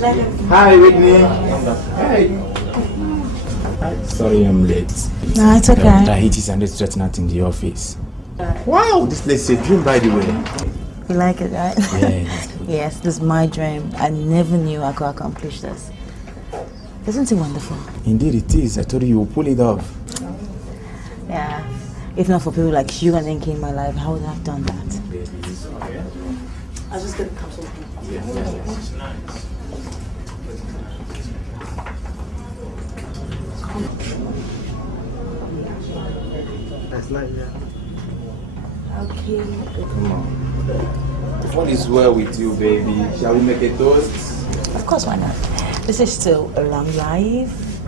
Hi, Whitney. Hey. Sorry I'm late. No, it's okay. Tahiti's and it's threatening out in the office. Wow, this place is a dream, by the way. You like it, right? Yes. Yes, this is my dream. I never knew I could accomplish this. Isn't it wonderful? Indeed it is. I told you will pull it off. Yeah. If not for people like you and Enki in my life, I would have done that. I was just gonna come to That's nice, yeah. Okay. Come on. What is well with you, baby? Shall we make a toast? Of course, why not? This is still a long life,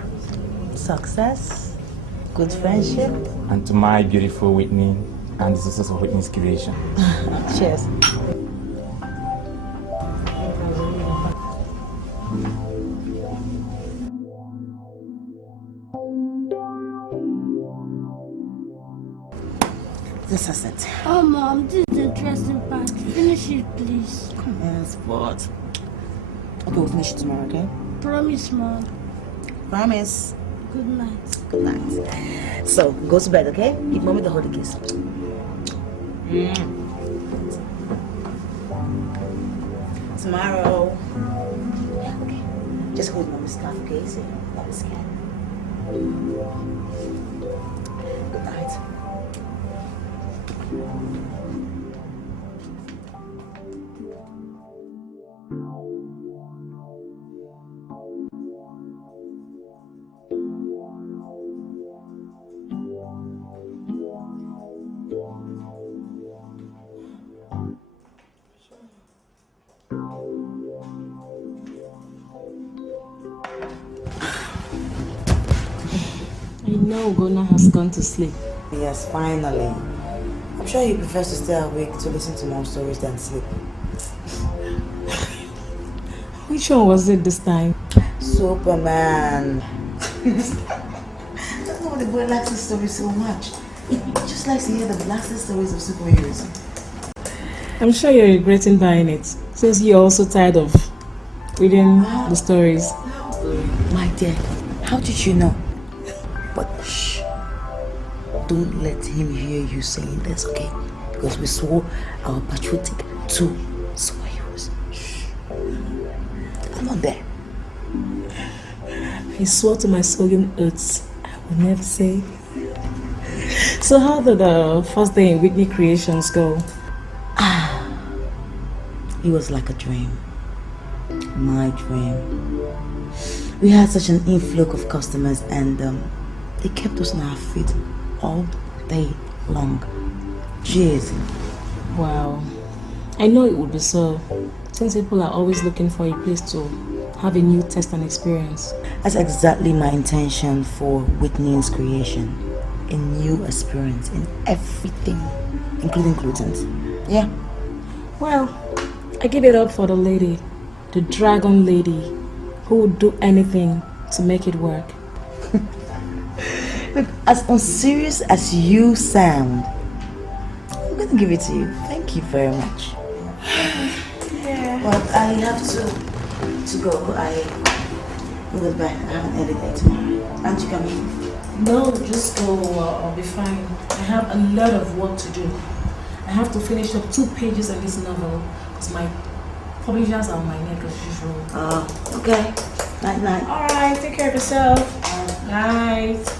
success, good friendship. And to my beautiful Whitney and the success of Whitney's creation. Cheers. This is it. Oh, Mom, this is the interesting part. Finish it, please. Yes, but... Okay, we'll finish it tomorrow, okay? Promise, Mom. Promise. Good night. Good night. So, go to bed, okay? Give Mommy the holy kiss. Tomorrow. Okay. Just hold Mommy's scarf, okay? So, Mommy's scared. Good night. I know Gona has gone to sleep. Yes, finally. I'm sure he prefers to stay awake to listen to more stories than sleep. Which one was it this time? Superman. I don't know why the boy likes this story so much. He just likes to hear the blasted stories of superheroes. I'm sure you're regretting buying it, since you're also tired of reading the stories. My dear, how did you know? But shh, don't let him hear you saying this, okay? Because we swore our patriotic to superheroes. Shh. I'm not there. I swore to my solemn oaths I will never say. So how did the first day in Whitney Creations go? It was like a dream. My dream. We had such an influx of customers and they kept us on our feet all day long. Jeez. Wow. I know it would be so, since people are always looking for a place to have a new taste and experience. That's exactly my intention for Whitney's creation. A new experience in everything, including gluten. Yeah. Well, I give it up for the lady, the dragon lady, who would do anything to make it work. Look, as unserious as you sound, I'm gonna give it to you. Thank you very much. Yeah. But I have to go. I go to bed. I have an early day tomorrow. Aren't you coming? No, just go. I'll be fine. I have a lot of work to do. I have to finish up 2 pages of this novel because my publishers are on my neck as usual. Okay. Night, night. All right, take care of yourself. Night.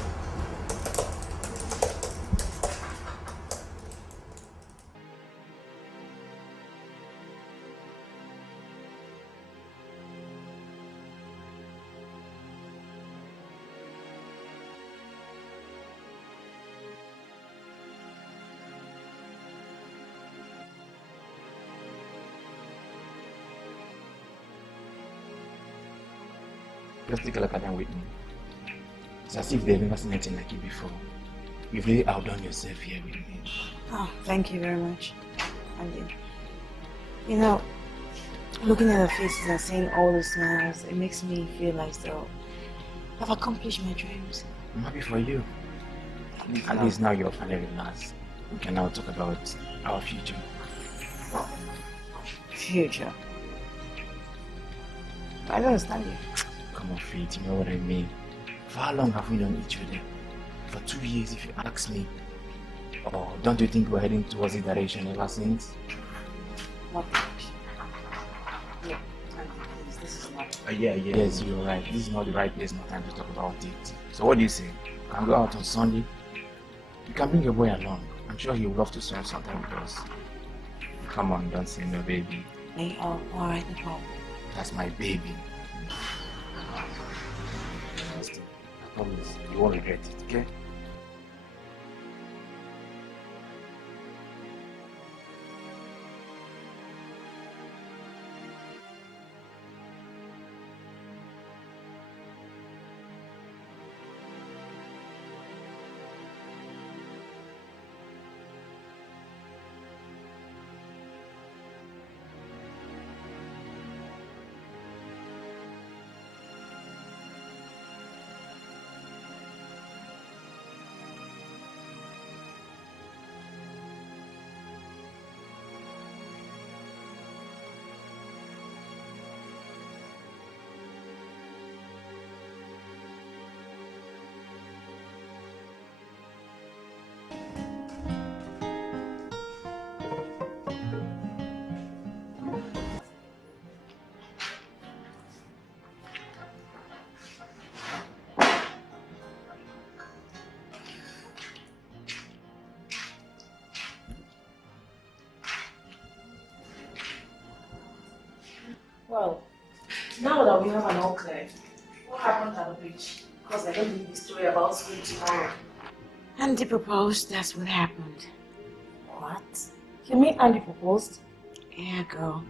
Just take a look at them with me. It's as if they've never seen anything like it before. You've really outdone yourself here with me. Oh, thank you very much. And you know, looking at their faces and seeing all the smiles, it makes me feel like so I've accomplished my dreams. I'm happy for you. At least now you're finally relaxed. We can now talk about our future. Future. I don't understand you. Come on, Faith, you know what I mean. For how long have we known each other? For 2 years, if you ask me. Or don't you think we're heading towards the direction ever since? What direction? Yeah, please, this is not... Yes, you're right. This is not the right place, no time to talk about it. So what do you say? We can go out on Sunday? You can bring your boy along. I'm sure he would love to spend some time with us. Come on, don't say no, baby. Hey, oh, alright, no problem. That's my baby. I promise, you won't regret it, okay? Well, now that we have an all clear, what happened at the beach? Because I don't believe the story about school tomorrow. Andy proposed, that's what happened. What? You mean Andy proposed? Yeah, girl.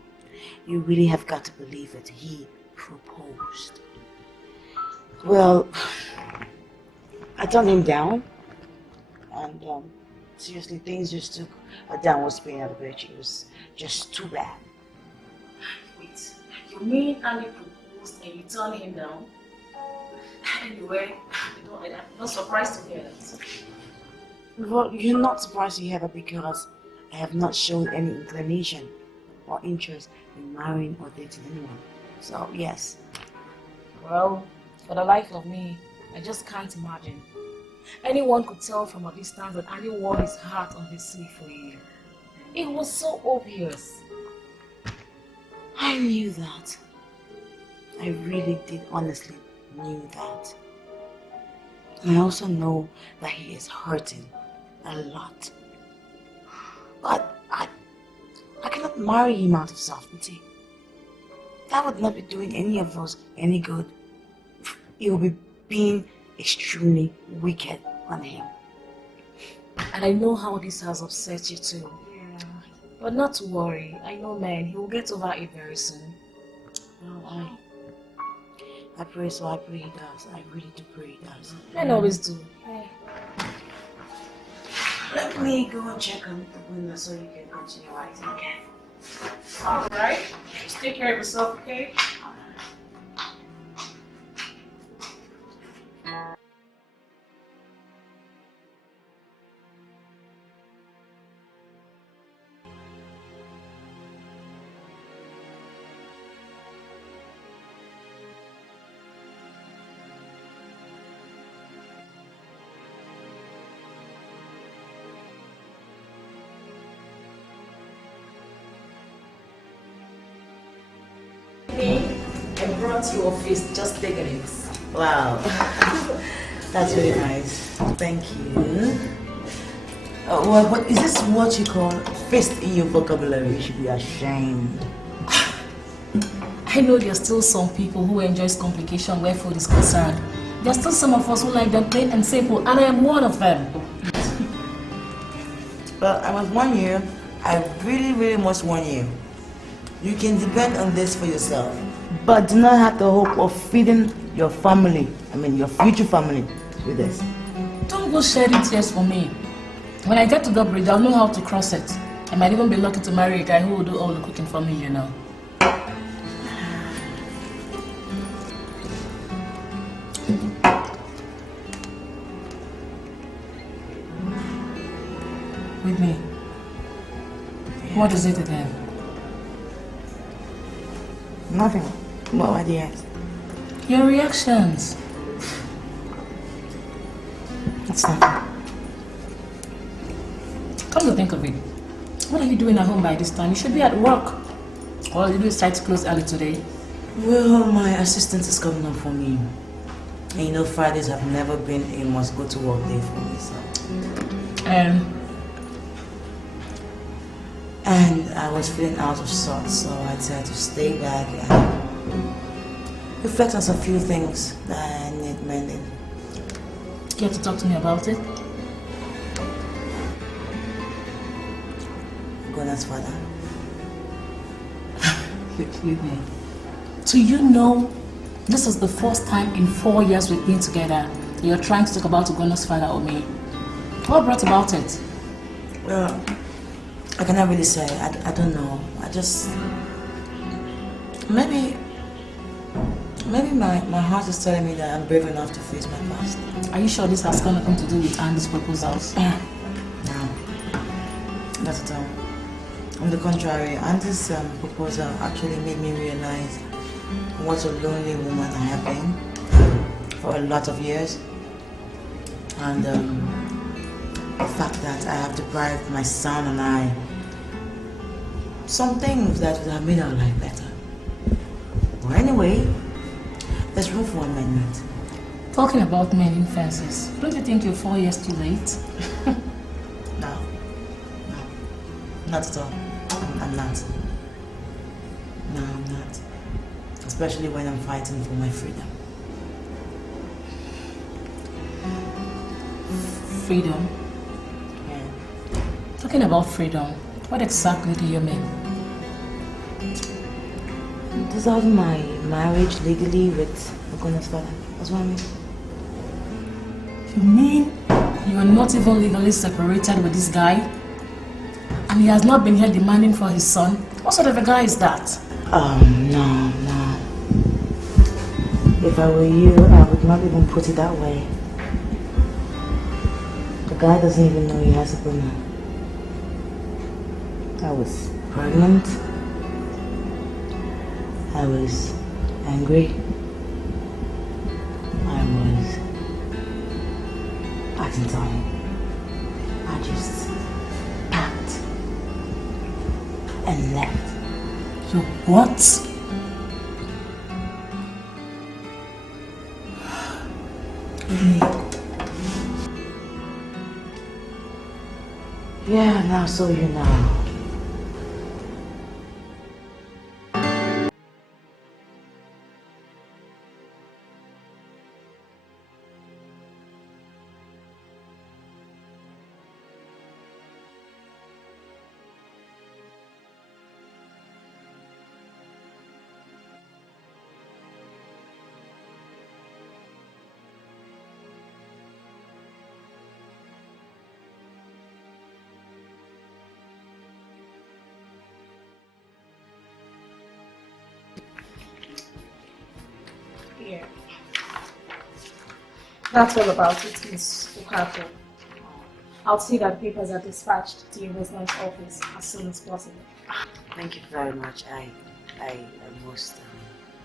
You really have got to believe it. He proposed. Well, I turned him down. And, seriously, things just took a downward spin at the beach. It was just too bad. Wait, you mean Andy proposed and you turned him down? Anyway, I'm not surprised to hear that. Well, you're not surprised to hear that because I have not shown any inclination or interest in marrying or dating anyone. So, yes. Well, for the life of me, I just can't imagine. Anyone could tell from a distance that Andy wore his heart on his sleeve for you. It was so obvious. I knew that. I really did honestly knew that. I also know that he is hurting a lot. But I cannot marry him out of self-pity. That would not be doing any of us any good. It would be being extremely wicked on him. And I know how this has upset you too. Yeah. But not to worry. I know, man, he will get over it very soon. Well, I pray so. I pray he does. I really do pray he does. Men always do. Hey. Let me go and check on the window so you can continue writing again. Alright. Just take care of yourself, okay? I brought you a feast, just take it. Wow. That's really nice. Thank you. Well, but is this what you call fist in your vocabulary? You should be ashamed. I know there's still some people who enjoy complication where food is concerned. There's still some of us who like them plain and simple, and I am one of them. But I must warn you, I really must warn you. You can depend on this for yourself. But do not have the hope of feeding your family, your future family, with this. Don't go shedding tears for me. When I get to the bridge, I'll know how to cross it. I might even be lucky to marry a guy who will do all the cooking for me, you know. Whitney, what is it again? Nothing. What were the ends? Your reactions. It's nothing. Come to think of it, what are you doing at home by this time? You should be at work. Or did you decide to close early today? Well, my assistant is coming up for me. And you know, Fridays have never been a must go to work day for me, so. And I was feeling out of sorts, so I decided to stay back and reflect on some few things that I need mending. Care to talk to me about it? Gona's father. Whitney. So you know, this is the first time in 4 years we've been together that you're trying to talk about Gona's father or me. What brought about it? Well, I cannot really say. I don't know. I just... Maybe my heart is telling me that I'm brave enough to face my past. Are you sure this has got nothing to do with Andy's proposals? No. Not at all. On the contrary, Andy's proposal actually made me realize what a lonely woman I have been for a lot of years. And the fact that I have deprived my son and I some things that would have made our life better. Well, anyway, there's room for amendment. Talking about mending fences, don't you think you're 4 years too late? No, not at all. I'm not. No, I'm not. Especially when I'm fighting for my freedom. Freedom? Yeah. Talking about freedom, what exactly do you mean? Dissolving my marriage legally with Ogona's father. That's what I mean. You mean you are not even legally separated with this guy? And he has not been here demanding for his son? What sort of a guy is that? No. If I were you, I would not even put it that way. The guy doesn't even know he has a woman. I was pregnant. I was angry. I was acting dumb. I just packed and left. You what? Yeah, now so you know. Yeah. That's all about it, Miss Okafor. I'll see that papers are dispatched to your husband's office as soon as possible. Thank you very much. I am most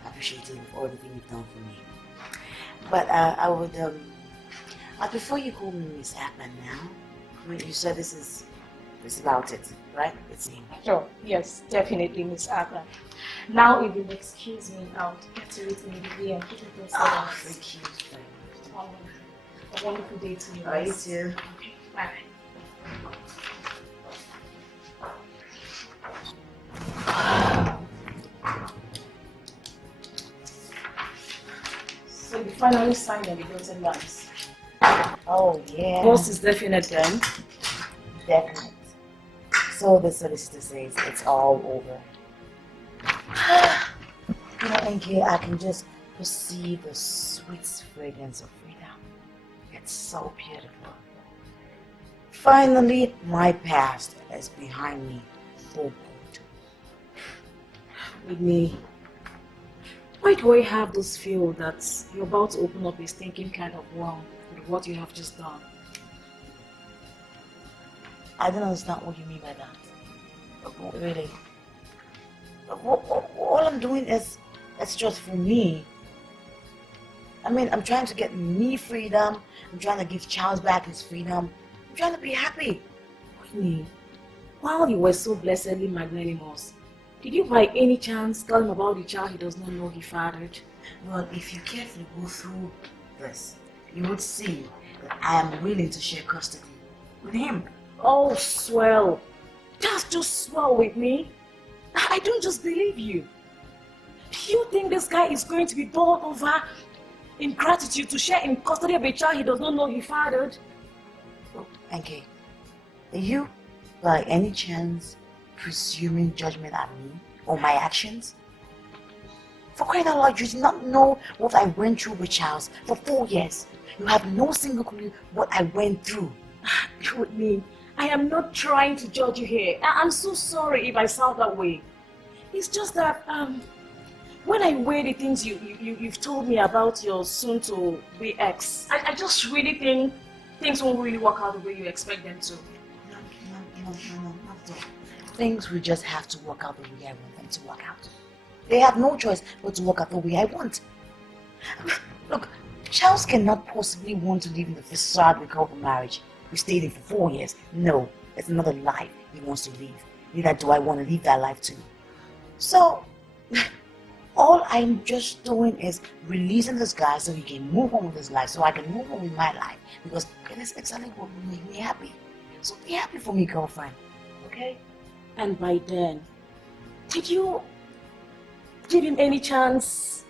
appreciative of everything you've done for me. But I would, I prefer you call me Miss Atman now. I mean, you said this is about it, right? It's me. Sure, yes, definitely, Miss Akran. Now, if you'll excuse me, I'll get to it immediately and keep it posted. Oh, thank you very much. A wonderful day to you. You too. Okay, bye. So you finally signed the dotted lines. Oh, yeah. Post is definite then. Definite. So the solicitor says it's all over. You know, NK, I can just perceive the sweet fragrance of freedom. It's so beautiful. Finally, my past is behind me for good. Whitney, why do I have this feel that you're about to open up a stinking kind of worm with what you have just done? I don't understand what you mean by that. Really. All I'm doing is That's just for me. I mean, I'm trying to get me freedom. I'm trying to give Charles back his freedom. I'm trying to be happy. Whitney, while you were so blessedly magnanimous, did you by any chance tell him about the child he does not know he fathered? Well, if you carefully go through this, you would see that I am willing to share custody with him. Oh, swell. That's just swell with me. I don't just believe you. Do you think this guy is going to be bowled over in gratitude to share in custody of a child he does not know he fathered? NK, are you, by any chance, presuming judgment on me or my actions? For crying out loud, you did not know what I went through with Charles for 4 years. You have no single clue what I went through. Whitney, I am not trying to judge you here. I'm so sorry if I sound that way. It's just that when I weigh the things you've told me about your soon-to-be ex, I just really think things won't really work out the way you expect them to. No, not at all. Things will just have to work out the way I want them to work out. They have no choice but to work out the way I want. Look, Charles cannot possibly want to live in the facade we call the marriage. We stayed in for 4 years. No, it's another life he wants to live. Neither do I want to live that life too. So, all I'm just doing is releasing this guy so he can move on with his life, so I can move on with my life. Because it is exactly what will make me happy. So be happy for me, girlfriend. Okay? And by then, did you give him any chance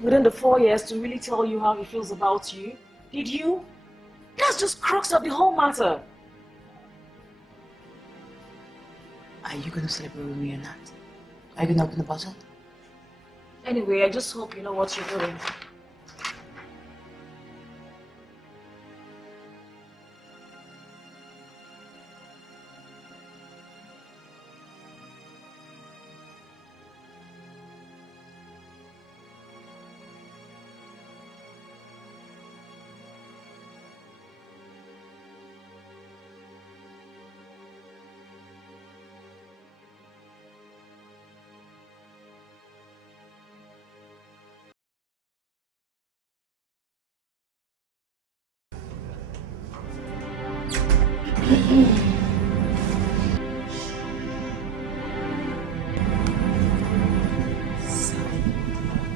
within the 4 years to really tell you how he feels about you? Did you? That's just crux of the whole matter. Are you going to celebrate with me or not? Are you going to open the bottle? Anyway, I just hope you know what you're doing.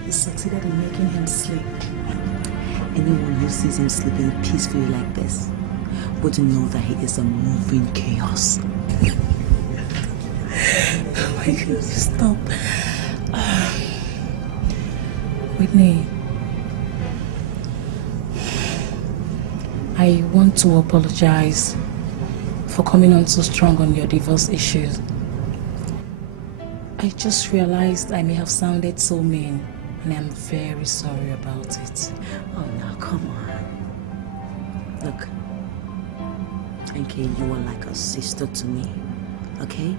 He succeeded in making him sleep. Anyone who sees him sleeping peacefully like this would know that he is a moving chaos. Oh my God, stop. Whitney, I want to apologize for coming on so strong on your divorce issues. I just realized I may have sounded so mean, and I'm very sorry about it. Oh, now come on. Look, okay, you are like a sister to me, okay?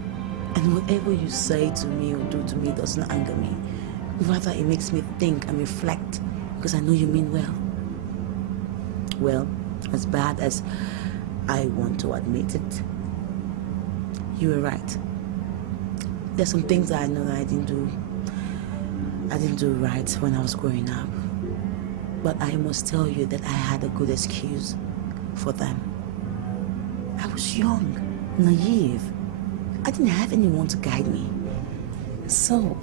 And whatever you say to me or do to me does not anger me. Rather, it makes me think and reflect, because I know you mean well. Well, as bad as I want to admit it, you were right. There's some things that I know that I didn't do right when I was growing up. But I must tell you that I had a good excuse for them. I was young, naive. I didn't have anyone to guide me. So,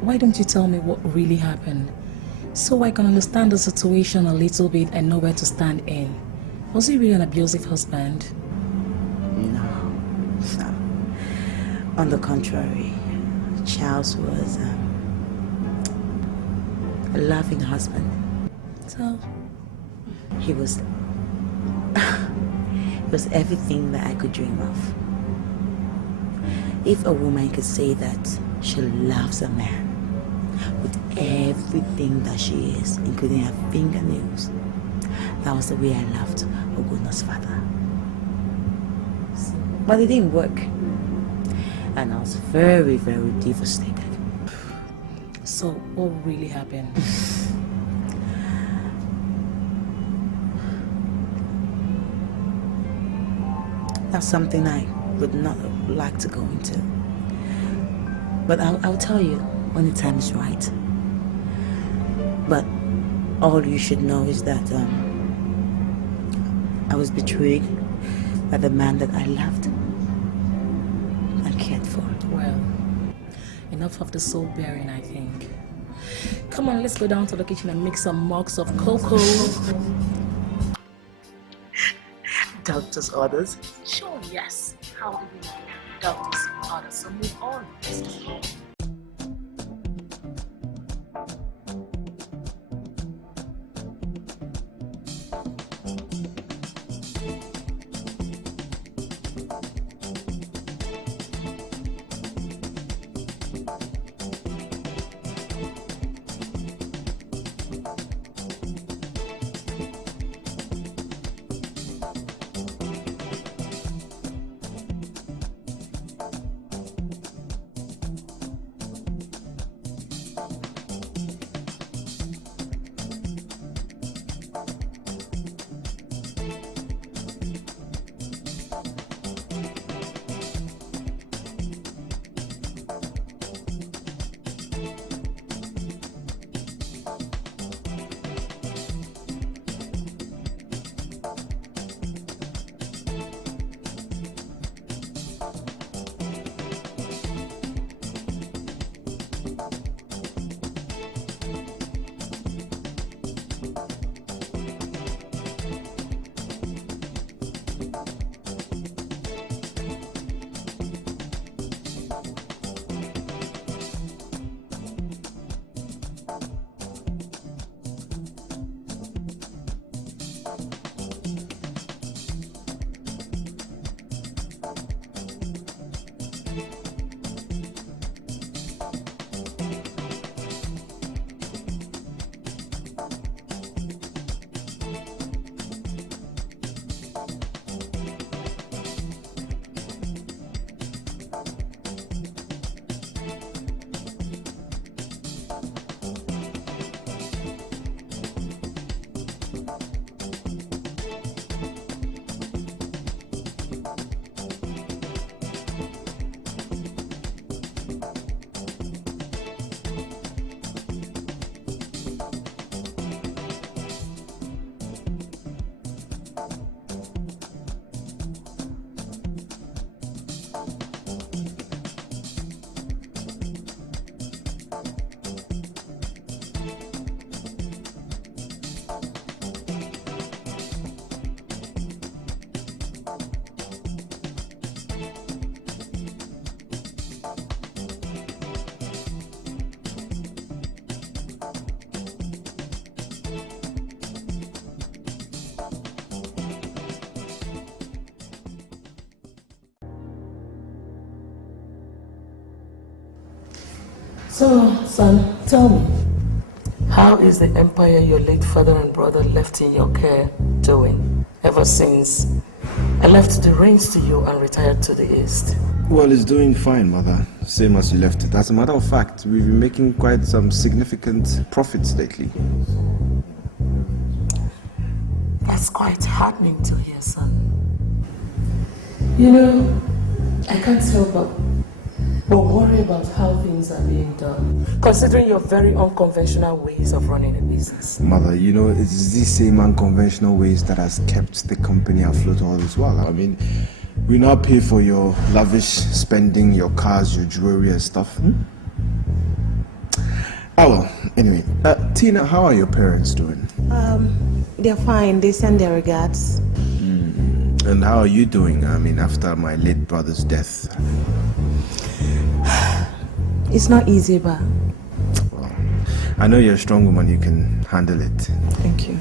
why don't you tell me what really happened? So I can understand the situation a little bit and know where to stand in. Was he really an abusive husband? No. On the contrary, Charles was a loving husband. So? He was everything that I could dream of. If a woman could say that she loves a man with everything that she is, including her fingernails, that was the way I loved Ogona's father. But it didn't work. And I was very, very devastated. So what really happened? That's something I would not like to go into. But I'll tell you when the time is right. But all you should know is that I was betrayed by the man that I loved and cared for. Well, enough of the soul bearing, I think. Come on, let's go down to the kitchen and make some mugs of cocoa. Doctor's orders? Sure, yes. How do we know? Doctor's orders. So move on. Let's go. So, son, tell me, how is the empire your late father and brother left in your care doing ever since I left the reins to you and retired to the east? Well, it's doing fine, mother. Same as you left it. As a matter of fact, we've been making quite some significant profits lately. That's quite heartening to hear, son. You know, I can't help but worry about how things are being done, considering your very unconventional ways of running a business. Mother, you know, it's these same unconventional ways that has kept the company afloat all this while. I mean, we now pay for your lavish spending, your cars, your jewelry and stuff. Oh well, anyway. Tina, how are your parents doing? They're fine. They send their regards. And how are you doing, I mean, after my late brother's death? It's not easy, but... Well, I know you're a strong woman, you can handle it. Thank you.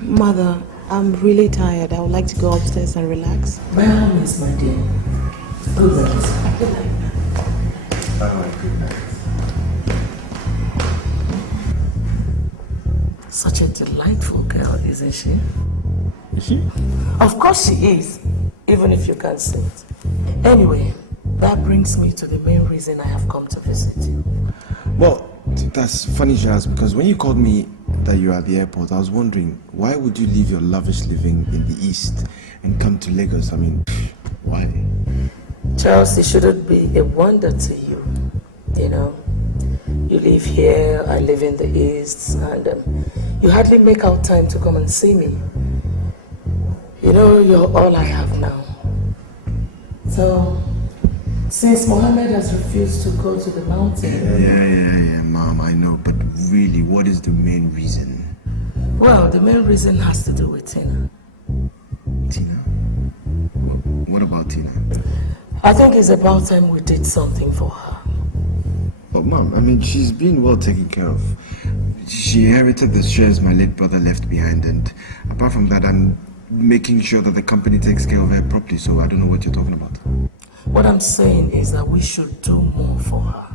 Mother, I'm really tired. I would like to go upstairs and relax. By all means, my dear. Good night. Good night. Good night. Such a delightful girl, isn't she? Is she? Of course she is, even if you can't see it. Anyway, that brings me to the main reason I have come to visit you. Well, that's funny, Jazz, because when you called me that you were at the airport, I was wondering, why would you leave your lavish living in the East and come to Lagos? I mean, why? Charles, it shouldn't be a wonder to you, you know. You live here, I live in the East, and you hardly make out time to come and see me. You know, you're all I have now. So, since Mohammed has refused to go to the mountain... Yeah, Mom, I know, but really, what is the main reason? Well, the main reason has to do with Tina. Tina? What about Tina? I think it's about time we did something for her. But Mom, I mean, she's been well taken care of. She inherited the shares my late brother left behind, and apart from that, I'm making sure that the company takes care of her properly, so I don't know what you're talking about. What I'm saying is that we should do more for her.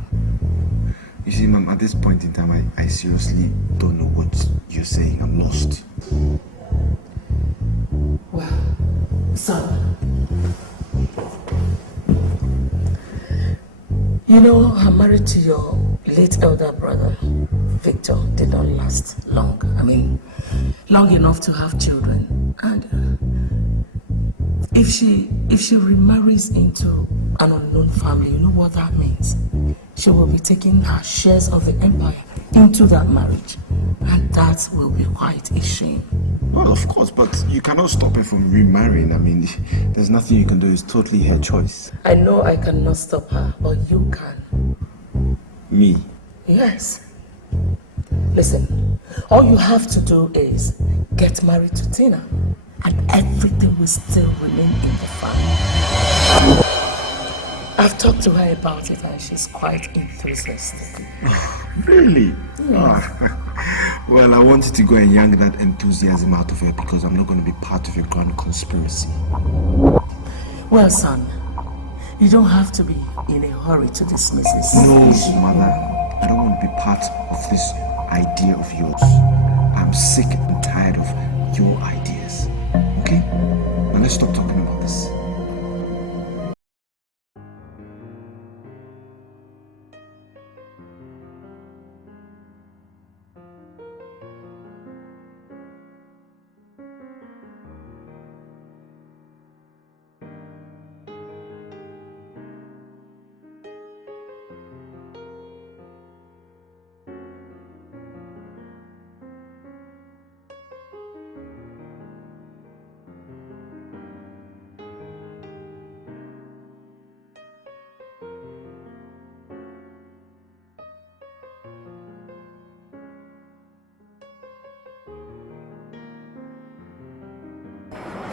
You see, Mom, at this point in time, I seriously don't know what you're saying. I'm lost. Well, son, you know, her marriage to your late elder brother, Victor, did not last long. I mean, long enough to have children. And if she remarries into an unknown family, you know what that means? She will be taking her shares of the empire into that marriage. And that will be quite a shame. Well, of course, but you cannot stop her from remarrying. I mean, there's nothing you can do. It's totally her choice. I know I cannot stop her, but you can. Me? Yes. Listen, all you have to do is get married to Tina, and everything will still remain in the family. I've talked to her about it, and she's quite enthusiastic. Really? Yes. Well, I wanted to go and yank that enthusiasm out of her because I'm not going to be part of a grand conspiracy. Well, son, you don't have to be in a hurry to dismiss this. No, Mother. I don't want to be part of this idea of yours. I'm sick and tired of your ideas. Okay? Now let's stop talking about this.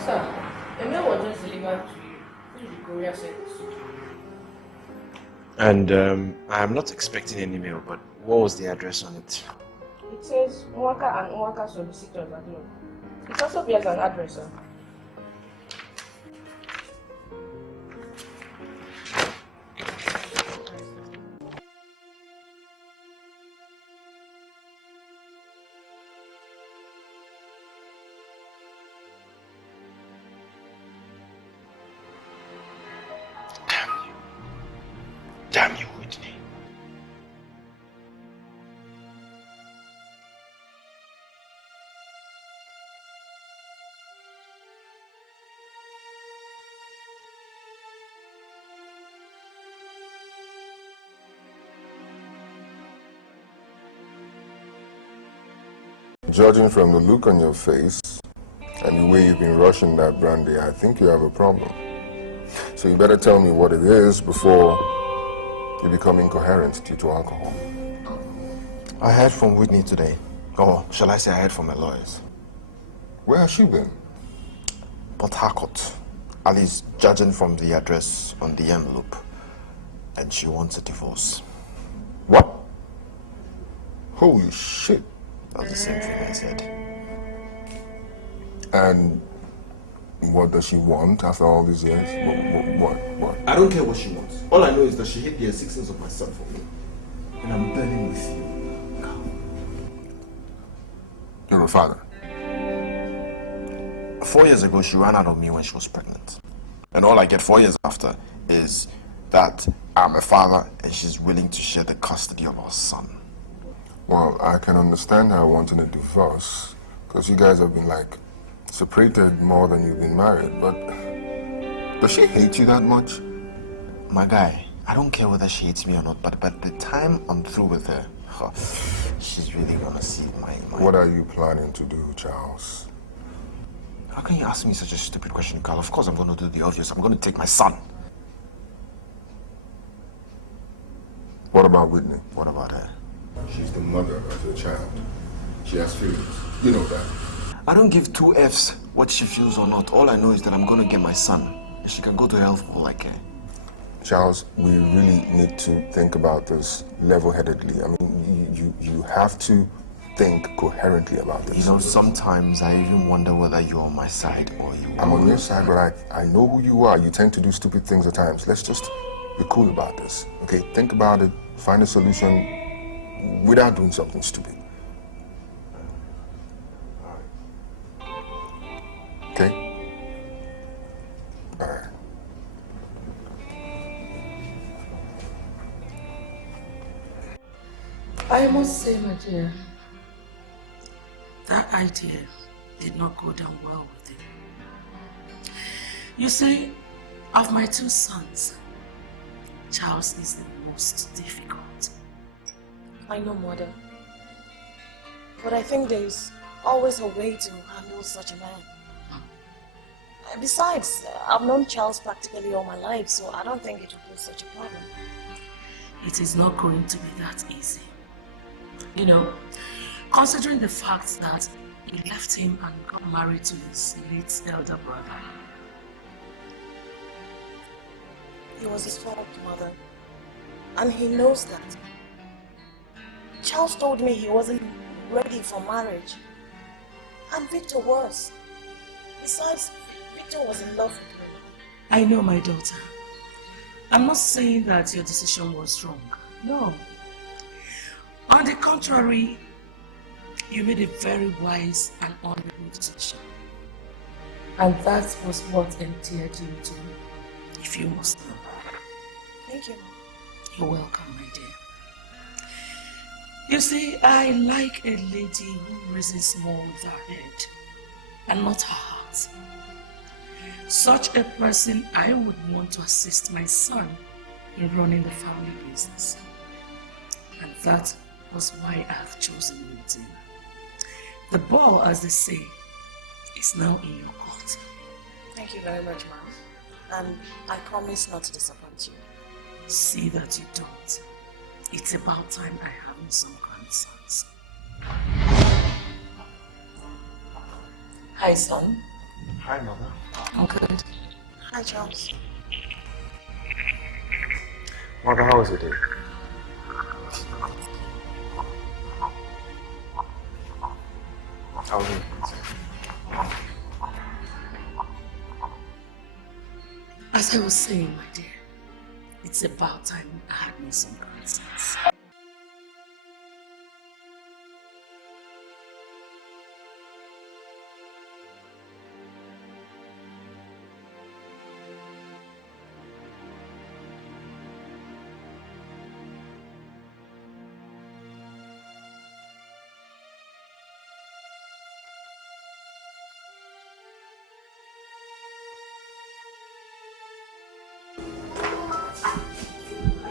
Sir, a mail was just delivered to you. This is the courier service. And I'm not expecting any mail, but what was the address on it? It says Nwaka and Nwaka solicitors at home. It also bears an address, sir. Damn you, Whitney. Judging from the look on your face and the way you've been rushing that brandy, I think you have a problem. So you better tell me what it is before you become incoherent due to alcohol. I heard from Whitney today. Or shall I say I heard from her lawyers. Where has she been? Port Harcourt. At least judging from the address on the envelope. And she wants a divorce. What? Holy shit. That's the same thing I said. And what does she want after all these years? What? I don't care what she wants. All I know is that she hid the existence of my son for me. And I'm burning with you. You're a father. 4 years ago, she ran out of me when she was pregnant. And all I get 4 years after is that I'm a father and she's willing to share the custody of our son. Well, I can understand her wanting a divorce, because you guys have been like separated more than you've been married, but does she hate you that much? My guy, I don't care whether she hates me or not, but by the time I'm through with her, she's really gonna see my... What are you planning to do, Charles? How can you ask me such a stupid question, Carl? Of course I'm gonna do the obvious. I'm gonna take my son. What about Whitney? What about her? She's the mother of your child. She has feelings. You know that. I don't give two F's what she feels or not. All I know is that I'm gonna get my son. And she can go to hell for all I care. Charles, we really need to think about this level-headedly. I mean, you have to think coherently about this. You know, sometimes I even wonder whether you're on my side or you... I'm on your side, but I know who you are. You tend to do stupid things at times. Let's just be cool about this, okay? Think about it, find a solution without doing something stupid. Okay? All right. I must say, my dear, that idea did not go down well with him. You see, of my two sons, Charles is the most difficult. I know, Mother. But I think there's always a way to handle such a man. Besides, I've known Charles practically all my life, so I don't think it will be such a problem. It is not going to be that easy. You know, considering the fact that he left him and got married to his late elder brother. It was his fault, Mother. And he knows that. Charles told me he wasn't ready for marriage. And Victor was. Besides, Victor was in love with me. I know, my daughter. I'm not saying that your decision was wrong. No. On the contrary, you made a very wise and honorable decision. And that was what endeared you to me, if you must know. Thank you. You're welcome, my dear. You see, I like a lady who reasons more with her head and not her heart. Such a person I would want to assist my son in running the family business. And that was why I have chosen you, Tina. The ball, as they say, is now in your court. Thank you very much, Mom. And I promise not to disappoint you. See that you don't. It's about time I have some grandsons. Hi, son. Hi, Mother. I'm good. Hi, Charles. Mother, how is it doing? How is it? As I was saying, my dear, it's about time I had me some grandsons.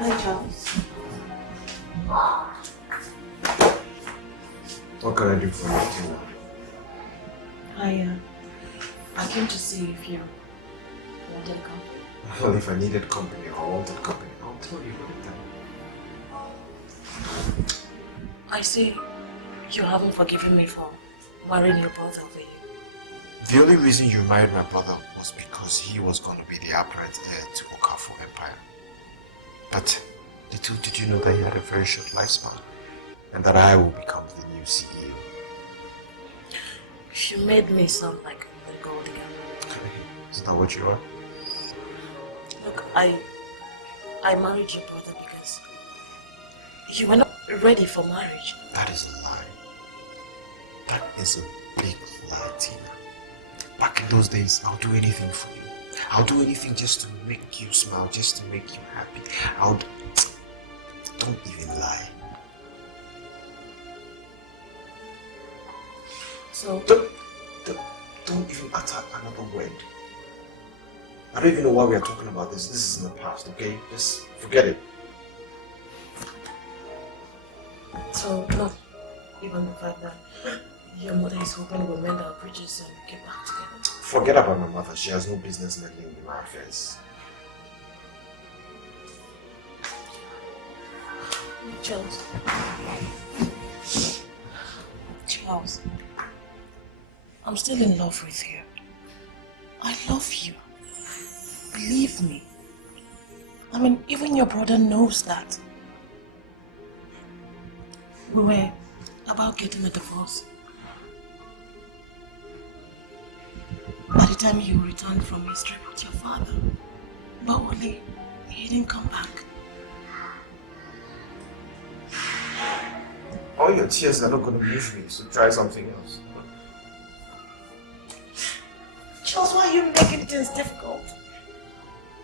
Hi, Charles. What can I do for you, Tina? I came to see if you wanted to come. Well, if I needed company or wanted company, I'll tell you anytime. I see you haven't forgiven me for marrying your brother over you. The only reason you married my brother was because he was going to be the apparent heir to Okafor Empire. But little did you know that he had a very short lifespan and that I will become the new CEO. You made me sound like a gold digger. Isn't that what you are? Look, I married your brother because you were not ready for marriage. That is a lie. That is a big lie, Tina. Back in those days, I'll do anything for you. I'll do anything just to make you smile, just to make you happy. Don't even lie. So Don't even utter another word. I don't even know why we are talking about this. This is in the past, okay? Just forget it. So, not even the fact that your mother is hoping we'll mend our bridges and get back together. Forget about my mother. She has no business meddling in my affairs. Charles. Charles. I'm still in love with you. I love you. Believe me. I mean, even your brother knows that. We were about getting a divorce. By the time you returned from his trip with your father, but Wally, he didn't come back. All your tears are not going to move me, so try something else. Charles, why are you making things difficult?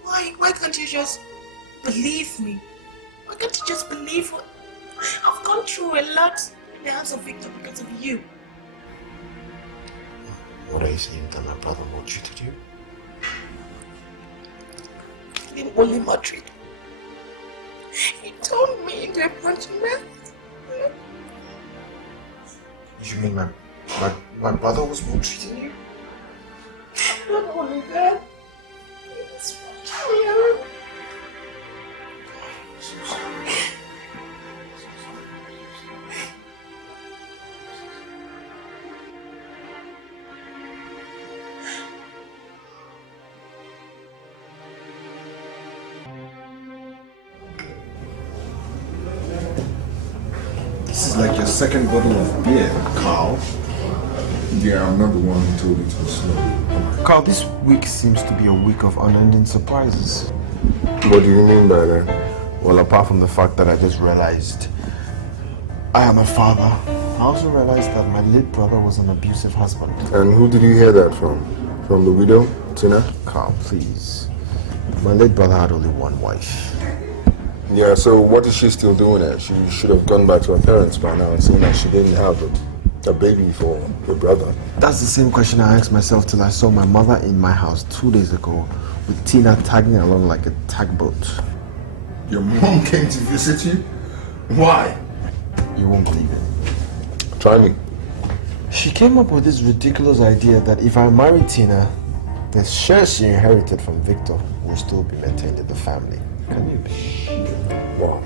Why can't you just believe me? Why can't you just believe what? I've gone through a lot in the hands of Victor because of you. What are you saying, that my brother maltreated you? He didn't only maltreat. He turned me into a punching bag. You mean my brother was maltreating you? Not only that, he was punching me out. This is like your second bottle of beer, Carl. Yeah, I'm not the one who told you to be slow. Carl, this week seems to be a week of unending surprises. What do you mean by that? Well, apart from the fact that I just realized I am a father, I also realized that my late brother was an abusive husband. And who did you hear that from? From the widow, Tina? Carl, please. My late brother had only one wife. Yeah, so what is she still doing there? She should have gone back to her parents by now and seen that she didn't have a baby for your brother. That's the same question I asked myself till I saw my mother in my house 2 days ago with Tina tagging along like a tugboat. Your mom came to visit you? Why? You won't believe it. Try me. She came up with this ridiculous idea that if I marry Tina, the shares she inherited from Victor will still be maintained in the family. Can you? Wow.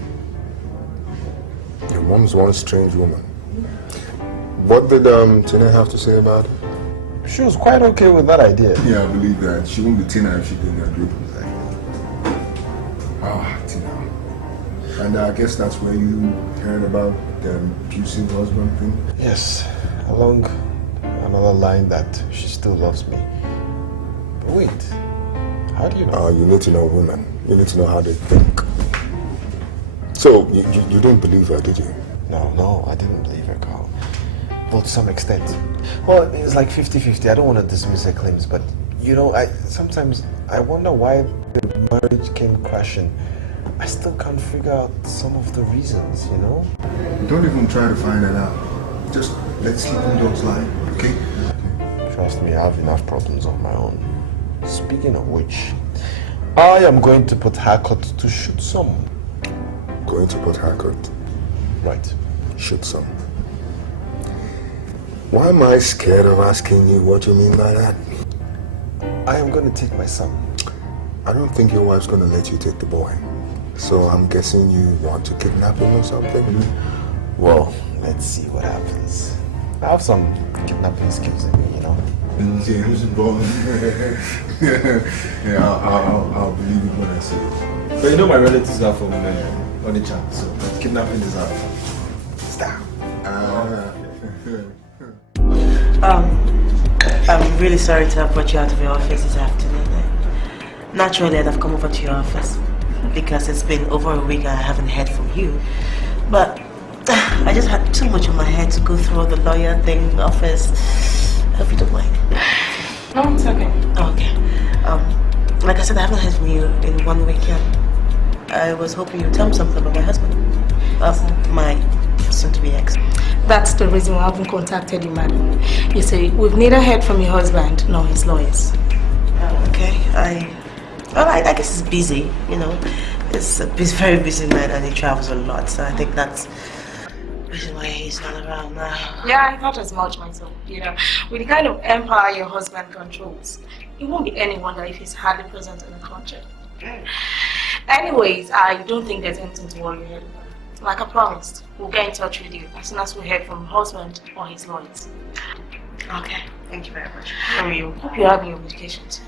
Your mom's one strange woman. What did Tina have to say about it? She was quite okay with that idea. Yeah, I believe that. She won't be Tina if she didn't agree. Ah, Tina. And I guess that's where you heard about the abusive husband thing? Yes, along another line that she still loves me. But wait, how do you know? You need to know women. You need to know how they think. So, you didn't believe her, did you? No, I didn't believe her, Carl. Well, to some extent. Well, it's like 50-50. I don't want to dismiss her claims, but you know, sometimes I wonder why the marriage came crashing. I still can't figure out some of the reasons, you know? Don't even try to find it out. Just let sleeping dogs lie, okay? Trust me, I have enough problems of my own. Speaking of which, I am going to put haircut to shoot some. Going to put haircut? Right. Shoot some. Why am I scared of asking you what you mean by that? I am going to take my son. I don't think your wife's going to let you take the boy. So I'm guessing you want to kidnap him or something? Well, let's see what happens. I have some kidnapping skills in me, you know? Yeah, I'll believe it when I see it. But you know my relatives are from Onitsha, so kidnapping is out. Stop. I'm really sorry to have brought you out of your office this afternoon. Naturally, I'd have come over to your office because it's been over a week and I haven't heard from you. But I just had too much on my head to go through all the lawyer thing, office. I hope you don't mind. No, it's okay. Okay. Like I said, I haven't heard from you in 1 week yet. I was hoping you'd tell me something about my husband. My soon-to-be ex. That's the reason we haven't contacted you, madam. You see, we've neither heard from your husband nor his lawyers. Okay, I guess he's busy, you know. It's a very busy man and he travels a lot, so I think that's the reason why he's not around now. Yeah, I thought as much myself. You know, with the kind of empire your husband controls, it won't be any wonder if he's hardly present in the country. Anyways, I don't think there's anything to worry about. Like I promised, we'll get in touch with you as soon as we hear from husband or his lawyers. Okay, thank you very much. How are you? Hope you're having your medication too.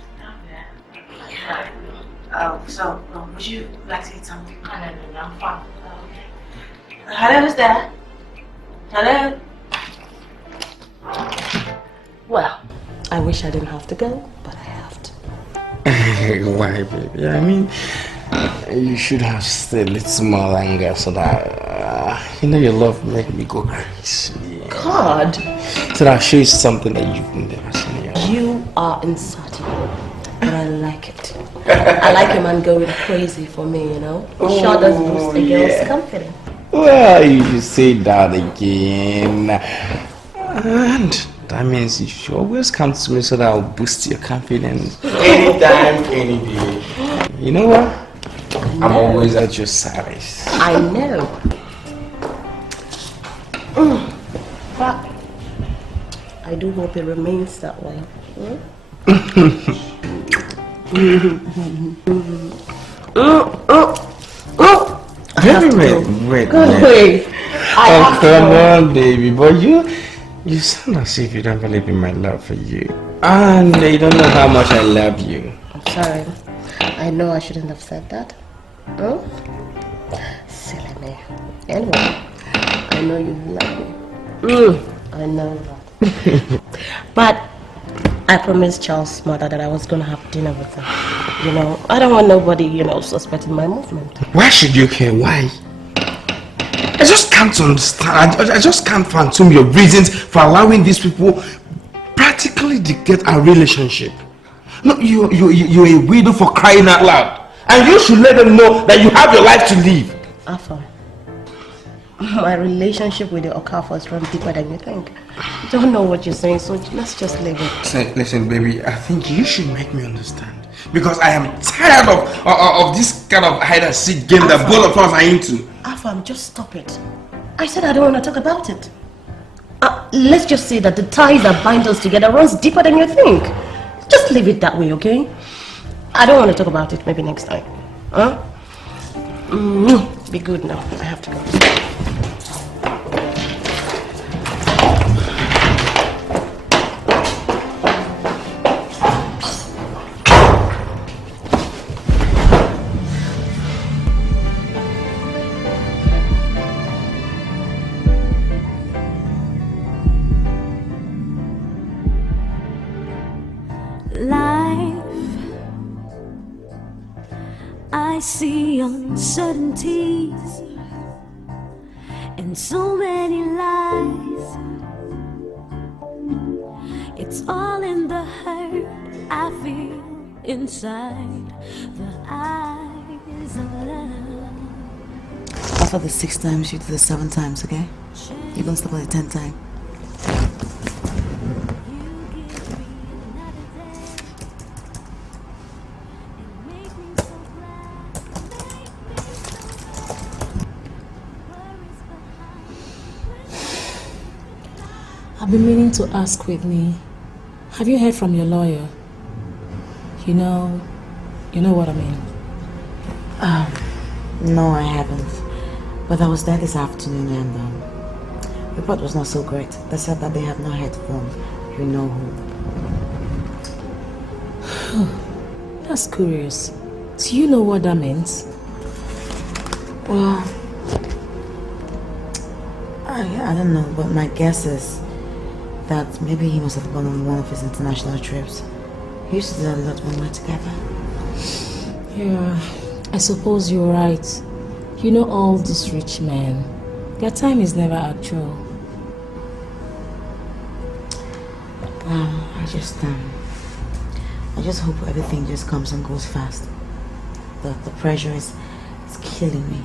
So, would you like to eat something? No, I'm fine. Hello, who's there? Hello? Well, I wish I didn't have to go, but I have to. Why, baby? I mean, you should have stayed a little more longer so that, you know, your love make me go crazy. God! So that I'll show you something that you've never seen yet. You are insatiable, but I like it. I like a man going crazy for me, you know? Sure does boost a girl's confidence. Well, you say that again. And that means you should always come to me so that I'll boost your confidence. Anytime, any day. You know what? I'm always at your service. I know. But I do hope it remains that way. Wait. Oh, come on, baby. But you sound as if you don't believe in my love for you. And you don't know how much I love you. I'm sorry. I know I shouldn't have said that. Oh? Silly me. Anyway, I know you love me. I know that. But I promised Charles' mother that I was going to have dinner with her. You know, I don't want nobody, you know, suspecting my movement. Why should you care? Why? I just can't understand. I just can't fathom your reasons for allowing these people practically dictate our relationship. No, you're a widow for crying out loud. And you should let them know that you have your life to live. Afar, my relationship with the Okafors runs deeper than you think. You don't know what you're saying, so let's just leave it. Listen, baby, I think you should make me understand. Because I am tired of this kind of hide-and-seek game that both of us are into. Afam, just stop it. I said I don't want to talk about it. Let's just say that the ties that bind us together runs deeper than you think. Just leave it that way, okay? I don't want to talk about it. Maybe next time. Huh? Be good now. I have to go. I see uncertainties and so many lies. It's all in the hurt I feel inside the eyes of love. After the 6 times, you do the 7 times, okay? You're gonna stop at the 10th time. I've been meaning to ask Whitney, have you heard from your lawyer? You know what I mean. No, I haven't. But I was there this afternoon and the report was not so great. They said that they have not heard from you know who. That's curious. Do you know what that means? Well, I don't know, but my guess is that maybe he must have gone on one of his international trips. He used to do a lot when we were together. Yeah, I suppose you're right. You know all these rich men, their time is never actual. I just hope everything just comes and goes fast. The pressure is killing me.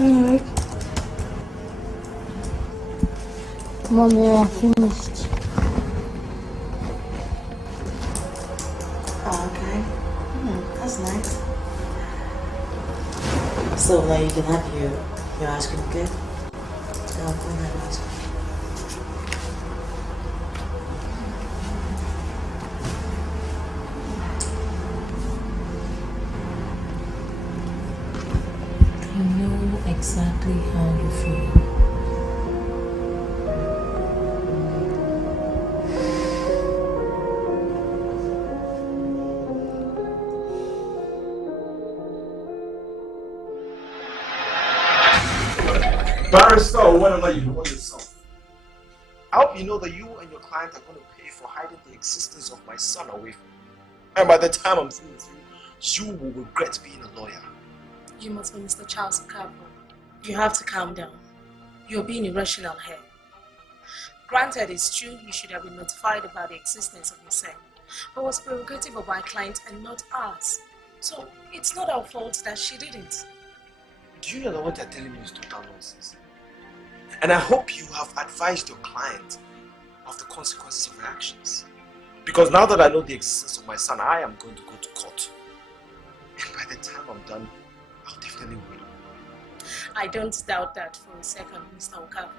Alright. Mommy, I finished. So now you can have your ice cream, okay? I'll go and have ice cream. I know exactly how you feel. Barrister, or whatever you call yourself. I hope you know that you and your client are going to pay for hiding the existence of my son away from you. And by the time I'm through with you, you will regret being a lawyer. You must be Mr. Charles Okafor. You have to calm down. You're being irrational here. Granted, it's true you should have been notified about the existence of your son, but it was prerogative of our client and not ours. So it's not our fault that she didn't. Do you know that what you're telling me is total nonsense? And I hope you have advised your client of the consequences of her actions. Because now that I know the existence of my son, I am going to go to court. And by the time I'm done, I'll definitely win. I don't doubt that for a second, Mr. Okafor.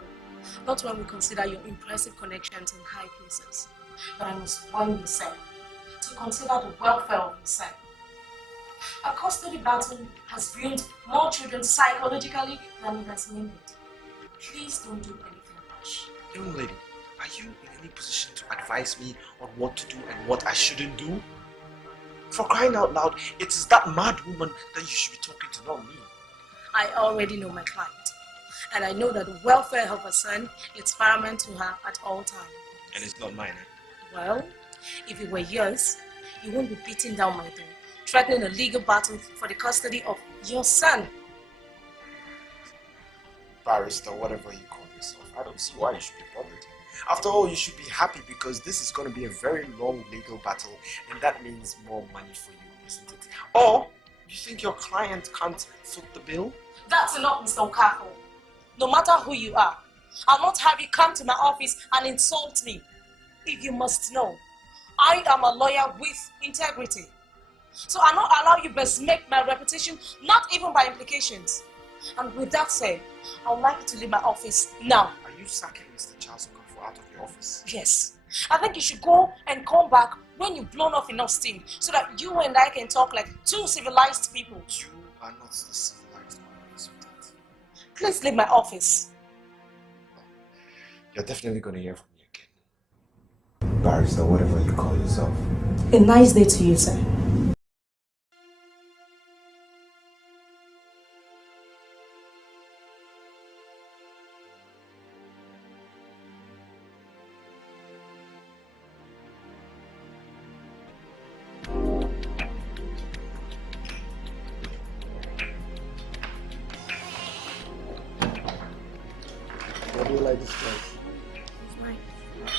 Not when we consider your impressive connections in high places. But I must warn you, sir, to consider the welfare of your son. A custody battle has ruined more children psychologically than it has mended. Please don't do anything rash. Young lady, are you in any position to advise me on what to do and what I shouldn't do? For crying out loud, it is that mad woman that you should be talking to, not me. I already know my client, and I know that the welfare of her son is paramount to her at all times. And it's not mine, eh? Well, if it were yours, you won't be beating down my door, threatening a legal battle for the custody of your son. Barrister, whatever you call yourself, I don't see why you should be bothered. After all, you should be happy because this is going to be a very long legal battle, and that means more money for you, isn't it? Or, you think your client can't foot the bill? That's enough, Mr. Okafor. No matter who you are, I'll not have you come to my office and insult me. If you must know, I am a lawyer with integrity. So I'll not allow you besmirch my reputation, not even by implications. And with that said, I would like you to leave my office now. Are you sacking Mr. Charles Okafor out of your office? Yes. I think you should go and come back when you've blown off enough steam so that you and I can talk like two civilized people. You are not the civilized one, sweetheart. Please leave my office. You're definitely going to hear from me again. Barrister, whatever you call yourself. A nice day to you, sir. This place.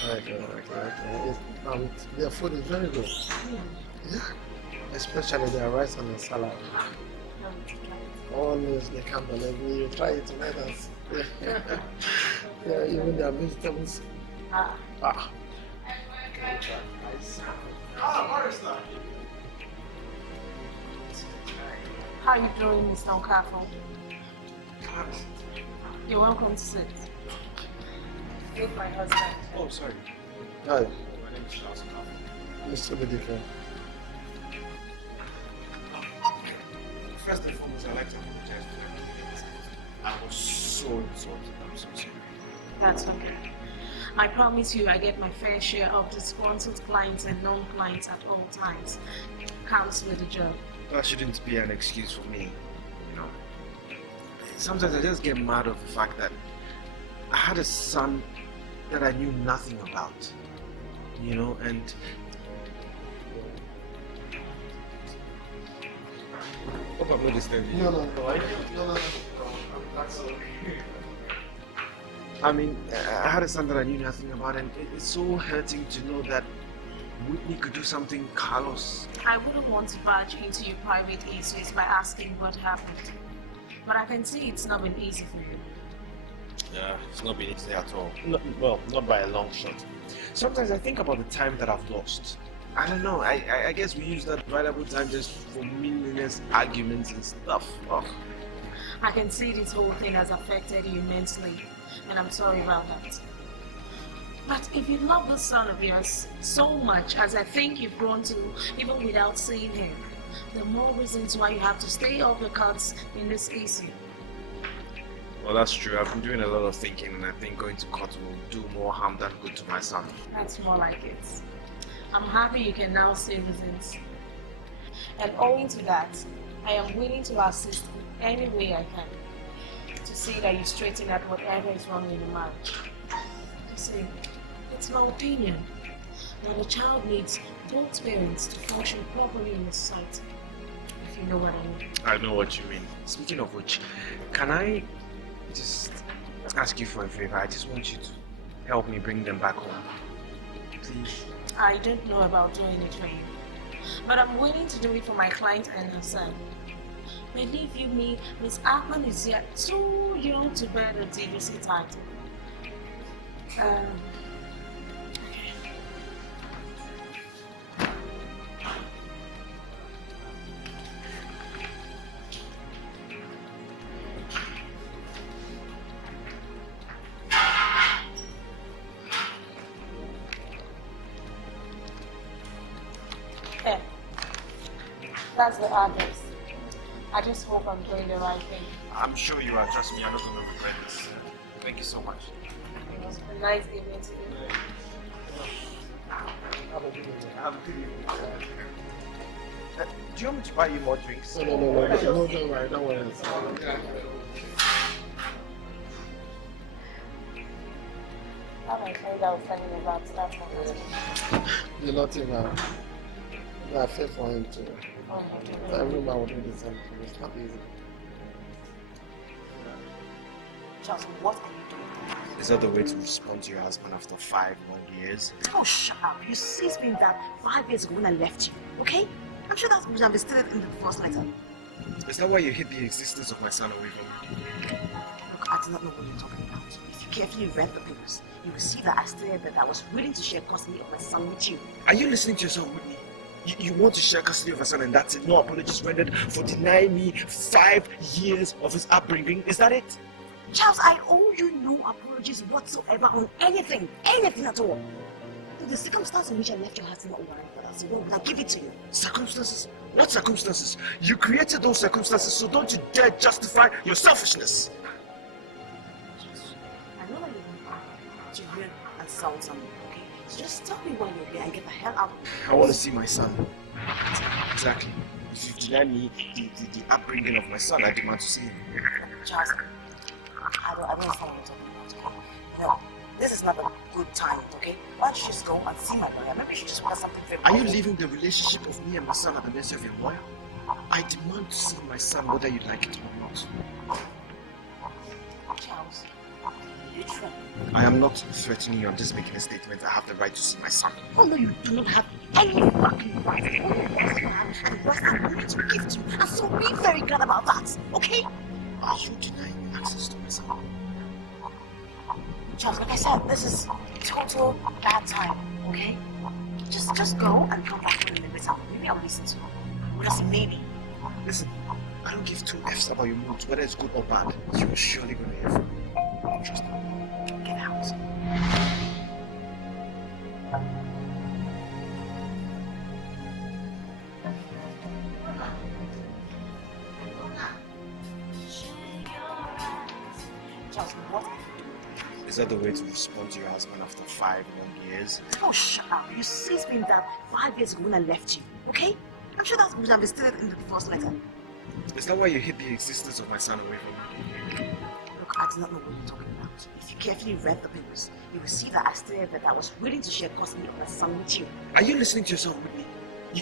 Okay. Their food is very good. Yeah. Especially their rice and the salad. Always they can't believe me. You try it with us. Yeah, even their vegetables. Ah. How are you doing, Mr. Okafor? You're welcome to sit. With my husband. Oh, sorry. Hi. My name is Charles Okafor. Mr. Bedike. First and foremost, I'd like to apologize for everything. I was so insulted. I'm so sorry. That's okay. I promise you I get my fair share of disgruntled clients and non-clients at all times. Comes with the job. That shouldn't be an excuse for me, you know. Sometimes I just get mad of the fact that I had a son that I knew nothing about, you know, and hope I'm not disturbing you. No. That's okay. I mean, I had a son that I knew nothing about, and it's so hurting to know that Whitney could do something Carlos. I wouldn't want to barge into your private issues by asking what happened. But I can see it's not been easy for you. Yeah, it's not been easy at all. Well, not by a long shot. Sometimes I think about the time that I've lost. I don't know, I guess we use that valuable time just for meaningless arguments and stuff. Oh. I can see this whole thing has affected you immensely, and I'm sorry about that. But if you love the son of yours so much as I think you've grown to, even without seeing him, the more reasons why you have to stay off the cards in this issue. Well, that's true. I've been doing a lot of thinking, and I think going to court will do more harm than good to my son. That's more like it. I'm happy you can now see reasons. And owing to that, I am willing to assist in any way I can to see that you straighten out whatever is wrong in the marriage. You see, it's my opinion that a child needs both parents to function properly in the society, if you know what I mean. I know what you mean. Speaking of which, can I just ask you for a favor? I just want you to help me bring them back home. Please. I don't know about doing it for you, but I'm willing to do it for my client and her son. Believe you me, Miss Akman is yet too young to bear the DVC title. That's the address. I just hope I'm doing the right thing. I'm sure you are. Trust me, I'm not going to regret this. Thank you so much. It was a nice evening to you. Have a good evening. Do you want me to buy you more drinks? No, don't worry. Don't worry. How my friend I was telling you about that. You're not even. I feel for him too. Every man will do the same thing. It's not easy. Charles, what are you doing? Is that the way to respond to your husband after 5 long years? Oh, shut up. You see, it's been that 5 years ago when I left you, okay? I'm sure that would have been stated in the first letter. Is that why you hid the existence of my son away from me? Look, I do not know what you're talking about. If you carefully read the papers, you will see that I stated that I was willing to share custody of my son with you. Are you listening to yourself, Whitney? You want to share custody of your son and that's it? No apologies rendered for denying me 5 years of his upbringing? Is that it? Charles, I owe you no apologies whatsoever on anything at all. The circumstance in which I left your house is not warrant for that, so why would I give it to you? Circumstances? What circumstances? You created those circumstances, so don't you dare justify your selfishness! I know that you want to hear and sound something, okay? So just tell me why you're here and get the hell out of here. I want to see my son. Exactly. If you deny me the upbringing of my son, I demand to see him. Charles, I don't understand what you're talking about. No, this is not a good time, okay? Why don't you just go and see my lawyer? Maybe you should just work out something very Are you leaving the relationship of me and my son at the mercy of your lawyer? I demand to see my son whether you like it or not. Charles, you try. I am not threatening you, I'm just making a statement. I have the right to see my son. Oh no, you do not have any fucking right. Yes, you have, and what I'm willing to give to you. And so be very glad about that, okay? Are you denying me access to my son? Charles, like I said, this is total bad time, okay? Just go and come back to the limits. Maybe I'll listen to you. What else? Maybe. Listen, I don't give 2 F's about your moods, whether it's good or bad. You're surely gonna hear from me. Trust me. Get out. Charles, what? Is that the way to respond to your husband after 5 long years? Oh, shut up. You see, it's been that 5 years ago when I left you, okay? I'm sure that would have been stated in the first letter. Is that why you hid the existence of my son away from me? Look, I do not know what you're talking about. If you carefully read the papers, you will see that I stated that I was willing to share custody of my son with you. Are you listening to yourself, Whitney?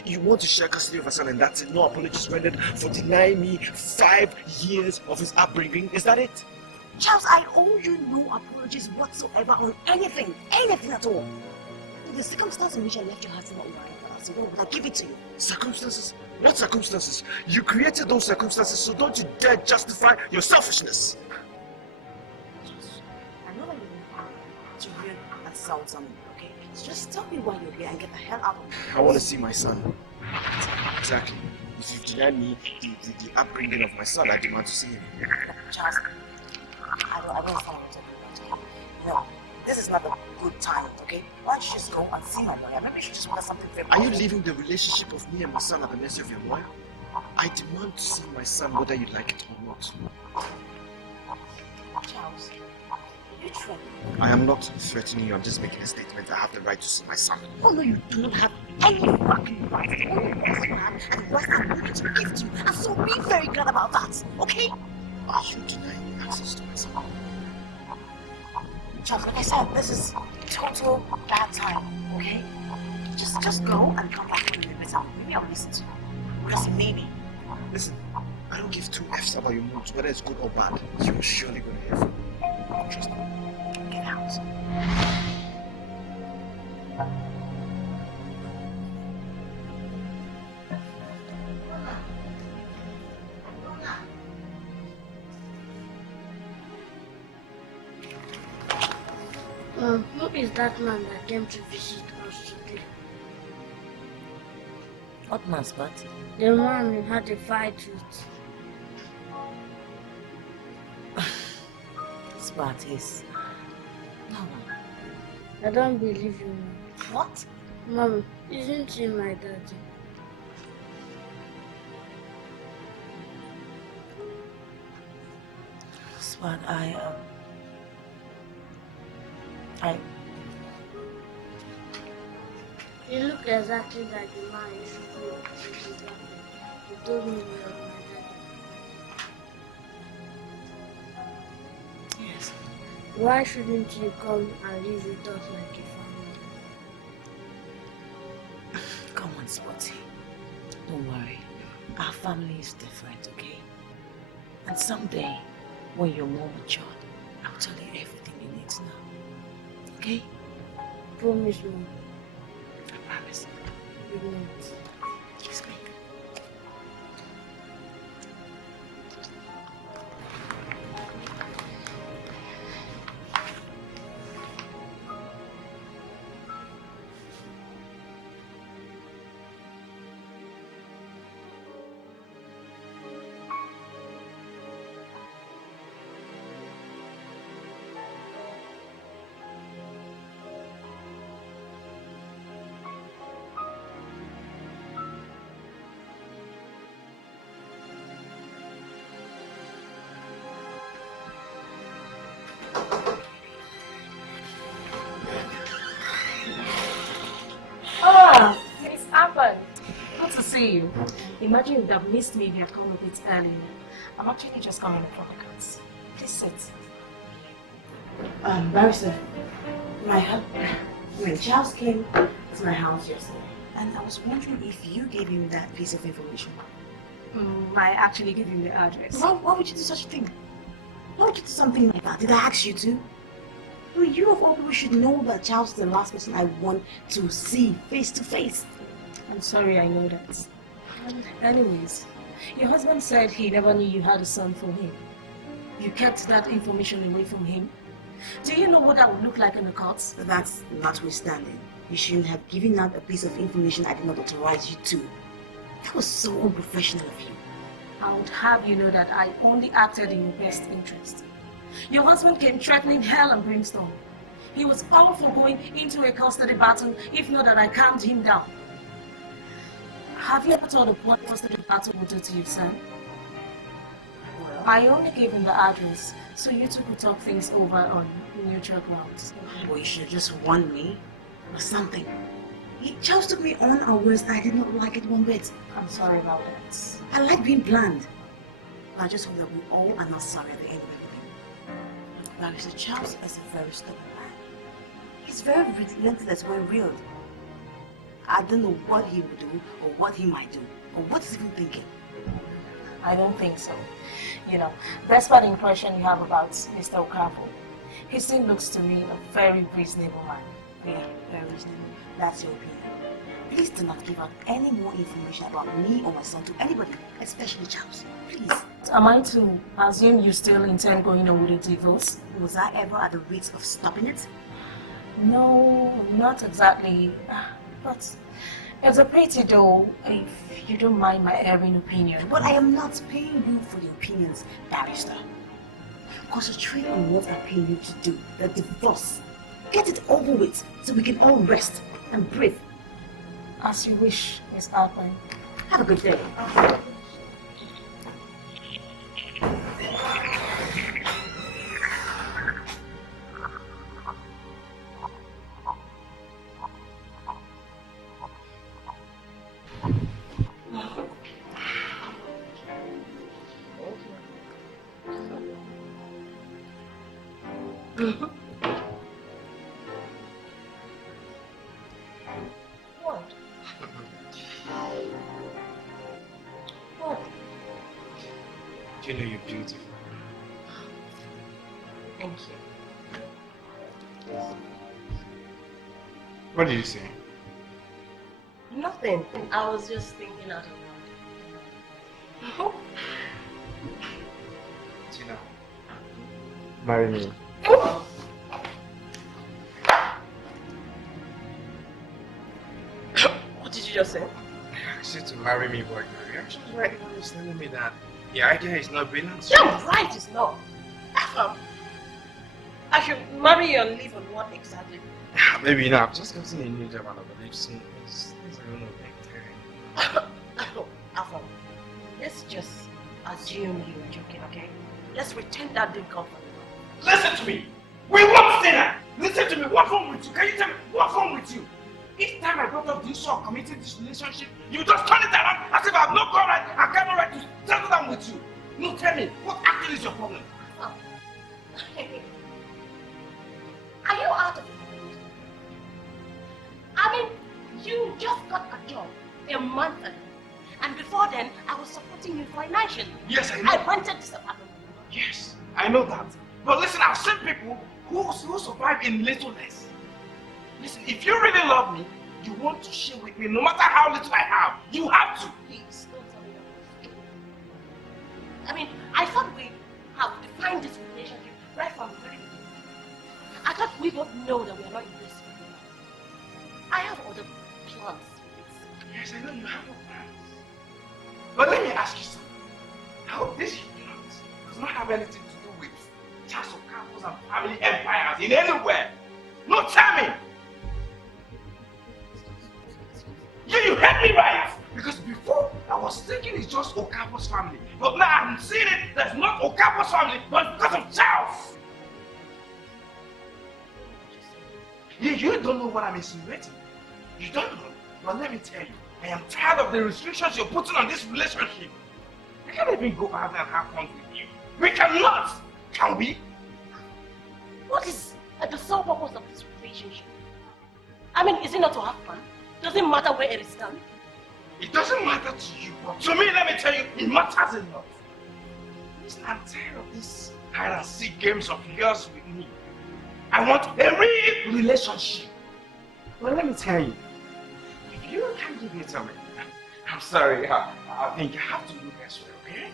You want to share custody of my son and that's it? No apologies rendered for denying me 5 years of his upbringing? Is that it? Charles, I owe you no apologies whatsoever on anything at all. The circumstance in which I left your house is not warrant for that, so why would I give it to you? Circumstances? What circumstances? You created those circumstances, so don't you dare justify your selfishness! I know that you want to hear and sound something, okay? So just tell me why you're here and get the hell out of here. I want to see my son. Exactly. If you deny me the upbringing of my son, I demand to see him. Charles, I don't understand what you're talking about, okay? No, this is not a good time, okay? Why don't you just go and see my lawyer? Maybe you should just order something very Are you leaving the relationship of me and my son at the mercy of your lawyer? I demand to see my son whether you like it or not. Charles, you threaten me? I am not threatening you, I'm just making a statement. I have the right to see my son. Oh no, you do not have any fucking right. The only rights you have and the rights I'm willing to give to you. And so be very glad about that, okay? Are you denying me access to my son? Charles, like I said, this is total bad time, okay? Just go and come back when you're better. Maybe I'll listen to you. Just maybe. Listen, I don't give two F's about your moods, whether it's good or bad. You're surely going to hear from me. Trust me. Get out. Who is that man that came to visit us today? What man, Spot? The man we had a fight with. Spot is... No. I don't believe you. What? Mom, isn't he my daddy? Spot, You look exactly like the man you should be. You told me you were my daddy. Yes. Why shouldn't you come and live with us like a family? Come on, Spotty. Don't worry. Our family is different, okay? And someday, when you're more mature, I'll tell you everything you need to know. Okay? Promise me. I promise. Good night. Kiss me. You. Imagine you'd have missed me if you had come a bit earlier. I'm actually just coming from the cards. Please sit. Barrister, when Charles came to my house yesterday, and I was wondering if you gave him that piece of information. I actually gave him the address. Why would you do such a thing? Why would you do something like that? Did I ask you to? Well, you of all people should know that Charles is the last person I want to see face to face. I'm sorry, I know that. Anyways, your husband said he never knew you had a son for him. You kept that information away from him. Do you know what that would look like in the courts? That's notwithstanding. You shouldn't have given out a piece of information I did not authorize you to. That was so unprofessional of you. I would have you know that I only acted in your best interest. Your husband came threatening hell and brimstone. He was all for going into a custody battle if not that I calmed him down. Have you ever thought of what custody battle would do to you, son? Well, I only gave him the address, so you two could talk things over on neutral grounds. Well, you should have just warned me or something. Charles took me on our words and I did not like it one bit. I'm sorry about that. I like being bland. But I just hope that we all are not sorry at the end of everything. Barrister Charles is a very stubborn man. He's very relentless when real. I don't know what he would do, or what he might do, or what he's even thinking. I don't think so. You know, despite the impression you have about Mr. Okafor, he still looks to me a very reasonable man. Yeah, very reasonable. That's your opinion. Please do not give out any more information about me or my son to anybody, especially Charles. Please. Am I to assume you still intend going on with the divorce? Was I ever at the risk of stopping it? No, not exactly. But It's a pity though, if you don't mind my erring opinion. But I am not paying you for the opinions, barrister. Concentrate on what I'm paying you to do, the divorce. Get it over with so we can all rest and breathe. As you wish, Miss Alpine. Have a good day. You know you're beautiful. Thank you. What did you say? Nothing. I was just thinking out loud. Tina, marry me. What did you just say? I asked you to marry me, but your reaction right now is telling me that the idea is not brilliant. You're right, it's not. I should marry you and live on what exactly? Maybe not. I've just gotten a new job and I believe soon. Things are going to take time. Afam, let's just assume you were joking, okay? Let's pretend that didn't come from you. Listen to me! We won't say that! Listen to me! What's wrong with you? Can you tell me what's wrong with you? Each time I brought up the issue of committing this relationship, you just turn it around as if I have no right, I got no right to settle down with you. No, tell me, what actually is your problem? Oh. Are you out of it? I mean, you just got a job a month ago. And before then, I was supporting you financially. Yes, I know. I rented this apartment. Yes, I know that. But listen, I've seen people who survive in littleness. Listen, if you really love me, you want to share with me no matter how little I have. You have to. Please, don't tell me that. I mean, I thought we have defined this relationship right from the very beginning. I thought we both know that we are not in this anymore. I have other plans for this. Yes, I know you have no plans. But let me ask you something. I hope this plans does not have anything to do with just Okafors and family empires in anywhere. No, tell me. You heard me right! Because before, I was thinking it's just Okafor's family. But now I'm seeing it, that's not Okafor's family, but because of Charles! You don't know what I'm insinuating. You don't know. But let me tell you, I am tired of the restrictions you're putting on this relationship. I can't even go out there and have fun with you. We cannot! Can we? What is the sole purpose of this relationship? I mean, is it not to have fun? Doesn't matter where it is done. It doesn't matter to you, but to me, let me tell you, it matters a lot. Listen, I'm tired of these hide and seek games of yours with me. I want a real relationship. Well, let me tell you, if you can't give it to me, I'm sorry, I think you have to look elsewhere, okay?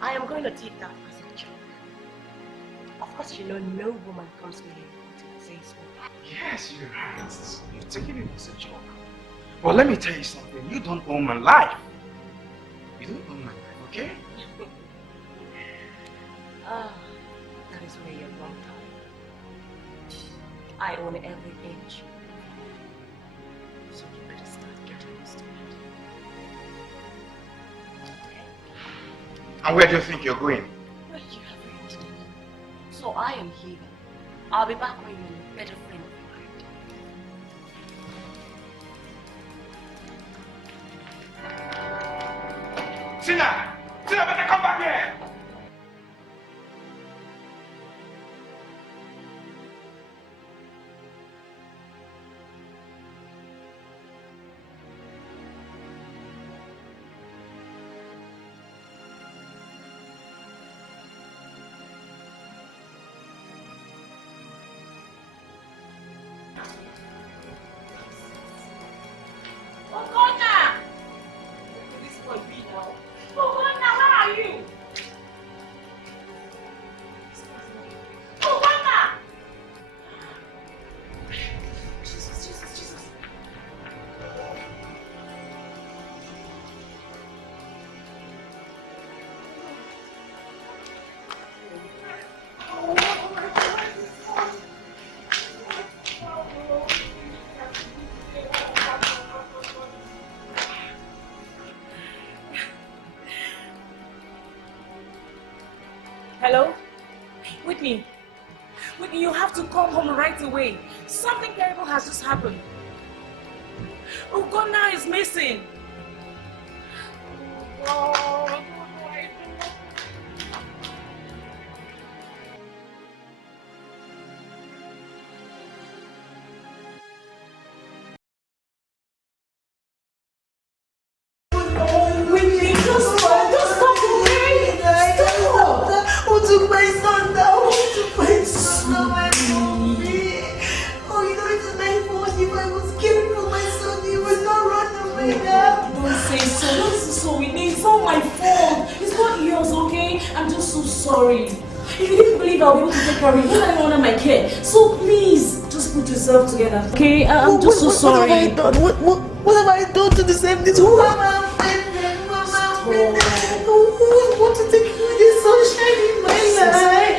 I am going to take that as a joke. Of course, you know no woman comes to you to say so. Yes, you're right. You're taking it as a joke. But let me tell you something. You don't own my life. You don't own my life, okay? That is where you're wrong, darling. I own every inch. So you better start getting used to it. Okay? And where do you think you're going? Well, you have rented it. So I am here. I'll be back when you're a better friend. Tina! Tina, better come back here! right away. Something terrible has just happened. Ugonna is missing. Oh, God. Whitney, just stop, okay? Stop! Who took my son down? Who took my son down? My mommy. Oh, you know it's my fault. If I was caring for my son, he would not run away now. Don't say so. Don't say so, Whitney. It's not my fault. It's not yours, okay? I'm just so sorry. If you didn't believe I'll be able to take care of you, then I don't under my care. So please, just put yourself together, okay? I'm just so sorry. What have I done? What have I done to deserve this? Who am I offended? Who want to take away the sunshine in my life?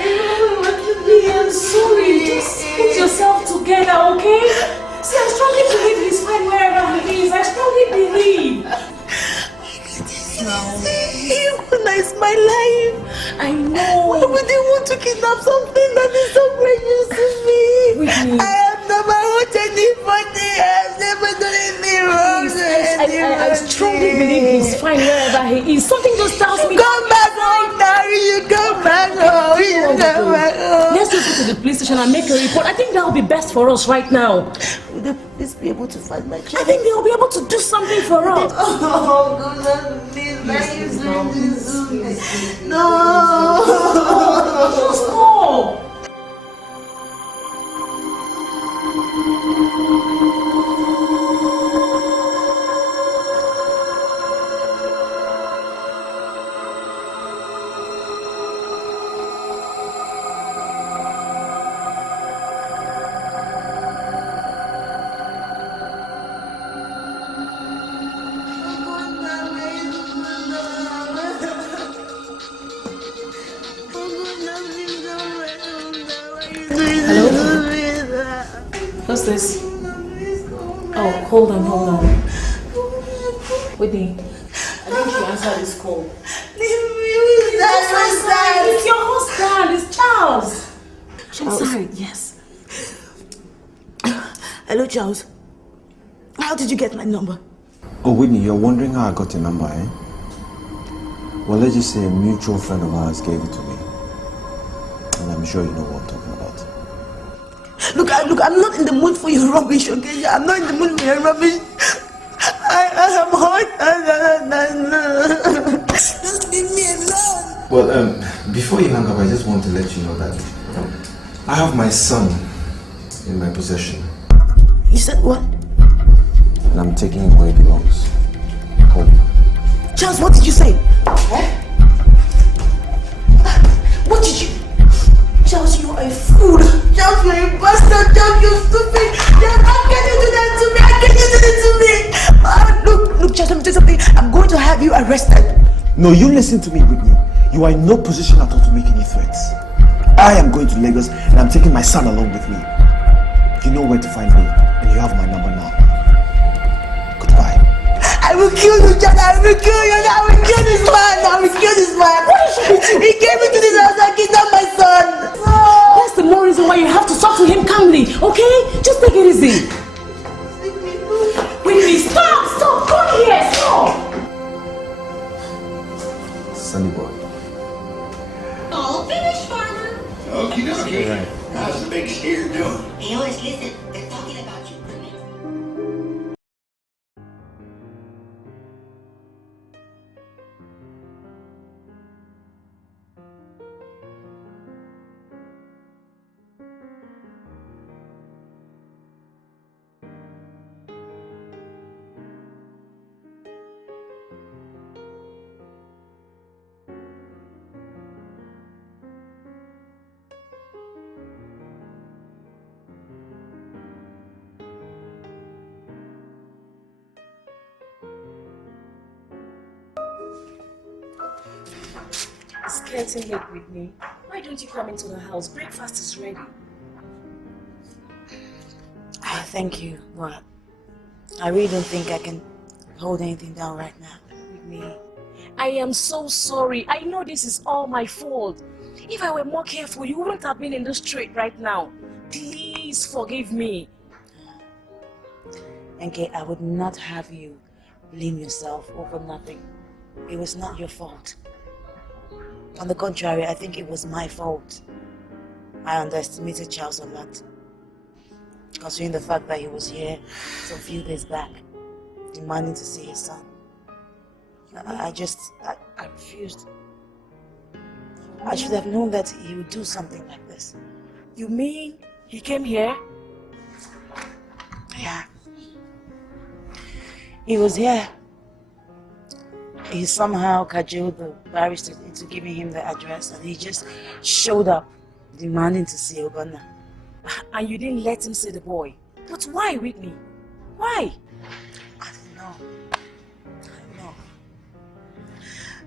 I'm sorry. Just put yourself together, okay? See, I strongly believe he's fine wherever he is. I strongly believe. It's my life. I know. Why would they want to kidnap something that is so precious to me? Whitney. I have never hurt anybody. I have never done anything wrong. I strongly believe he's fine wherever he is. Something just tells me. Come back home, Daddy. You come back home. You come back home. Let's just go to the police station and make a report. I think that will be best for us right now. Will the police be able to find my child? I think they'll be able to do something for us. Oh, goodness, please. No. Just go. What's this? Oh, hold on. Whitney, I think you answer this call. It's your husband, it's Charles. Charles? Yes. Hello, Charles. How did you get my number? Oh, Whitney, you're wondering how I got your number, eh? Well, let's just say a mutual friend of ours gave it to me. And I'm sure you know what I'm talking about. Look, I'm not in the mood for your rubbish, okay? I'm not in the mood for your rubbish. I am hurt. Just leave me alone. Well, before you hang up, I just want to let you know that I have my son in my possession. You said what? And I'm taking him where he belongs. Home. Charles, what did you say? What did you... Charles, you are a fool. Charles, you're a bastard. Charles, you're stupid. Charles, how can you do that to me? How can you do that to me? Look, Charles, let me tell you something. I'm going to have you arrested. No, you listen to me, Whitney. You are in no position at all to make any threats. I am going to Lagos and I'm taking my son along with me. You know where to find me and you have my number now. Goodbye. I will kill you, Charles. I will kill you. I will kill this man. I will kill this man. He came into this house and kidnapped my son. That's the more reason why you have to talk to him calmly, okay? Just take it easy. Whitney, stop! Come here, stop! Sunny boy. All finished, Farmer. Okie dokie. Right. How's the big steer doing? Hey, Oris, listen. They're talking about you. It's getting late, Whitney. Why don't you come into the house? Breakfast is ready. Thank you, but I really don't think I can hold anything down right now. Whitney, I am so sorry. I know this is all my fault. If I were more careful, you wouldn't have been in the street right now. Please, please forgive me. Okay, I would not have you blame yourself over nothing. It was not your fault. On the contrary, I think it was my fault. I underestimated Charles a lot. Considering the fact that he was here some few days back, demanding to see his son. I refused. I should have known that he would do something like this. You mean he came here? Yeah. He was here. He somehow cajoled the barrister into giving him the address, and he just showed up, demanding to see Ogonna. And you didn't let him see the boy. But why, Whitney? Why? I don't know.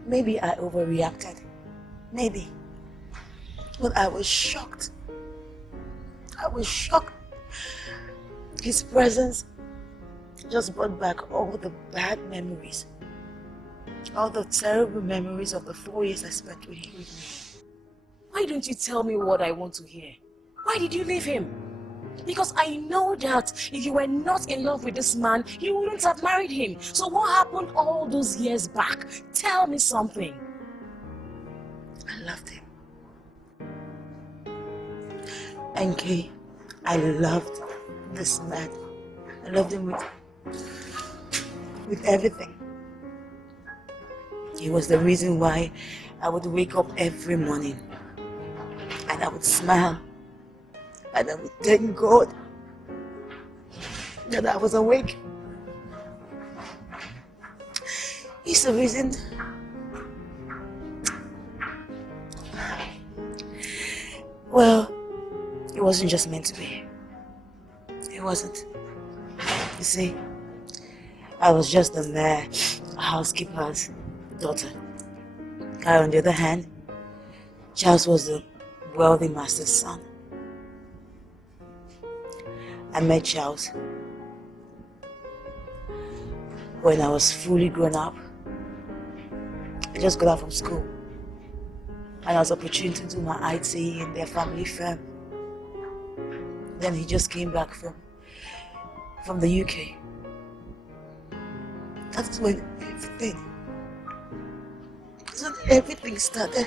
Maybe I overreacted. Maybe. But I was shocked. His presence just brought back all the bad memories. All the terrible memories of the 4 years I spent with him. Why don't you tell me what I want to hear? Why did you leave him? Because I know that if you were not in love with this man, you wouldn't have married him. So what happened all those years back? Tell me something. I loved him. NK, I loved this man. I loved him with everything. He was the reason why I would wake up every morning and I would smile and I would thank God that I was awake. He's the reason. Well, it wasn't just meant to be. It wasn't. You see, I was just the mere housekeeper's daughter. On the other hand, Charles was the wealthy master's son. I met Charles when I was fully grown up. I just got out from school and I was opportune to do my IT in their family firm. Then he just came back from the UK. That's when everything started.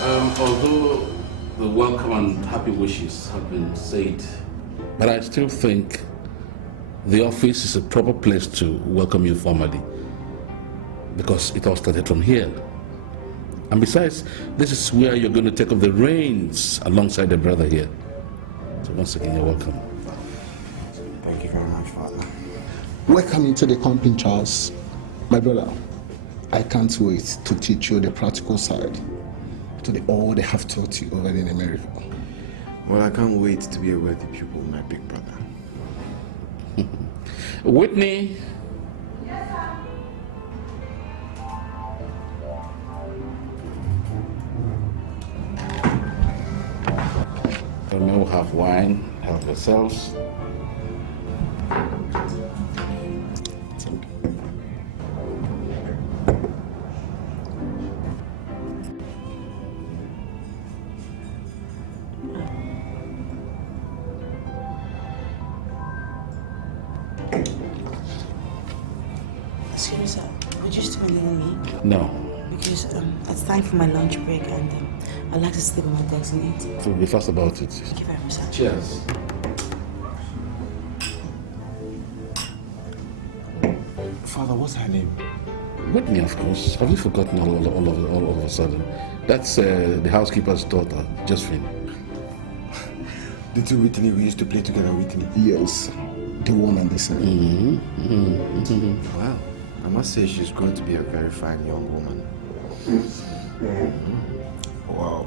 Although the welcome and happy wishes have been said, but I still think the office is a proper place to welcome you formally, because it all started from here. And besides, this is where you're going to take up the reins alongside the brother here. So once again, you're welcome. Thank you very much, Father. Welcome into the company, Charles. My brother, I can't wait to teach you the practical side to all they have taught you over in America. Well, I can't wait to be a worthy pupil, my big brother. Whitney. Yes, sir. You may have wine, help yourselves. Excuse me, sir. Would you still need me? No. Because it's time for my lunch break and I'd like to sleep on my desk and eat. So be fast about it. Thank you very much, sir. Cheers. Father, what's her name? Whitney, of course. Have you forgotten all of a sudden? That's the housekeeper's daughter, Josephine. The two Whitney we used to play together, Whitney. Yes, the one and the same. Wow, I must say she's going to be a very fine young woman. Wow.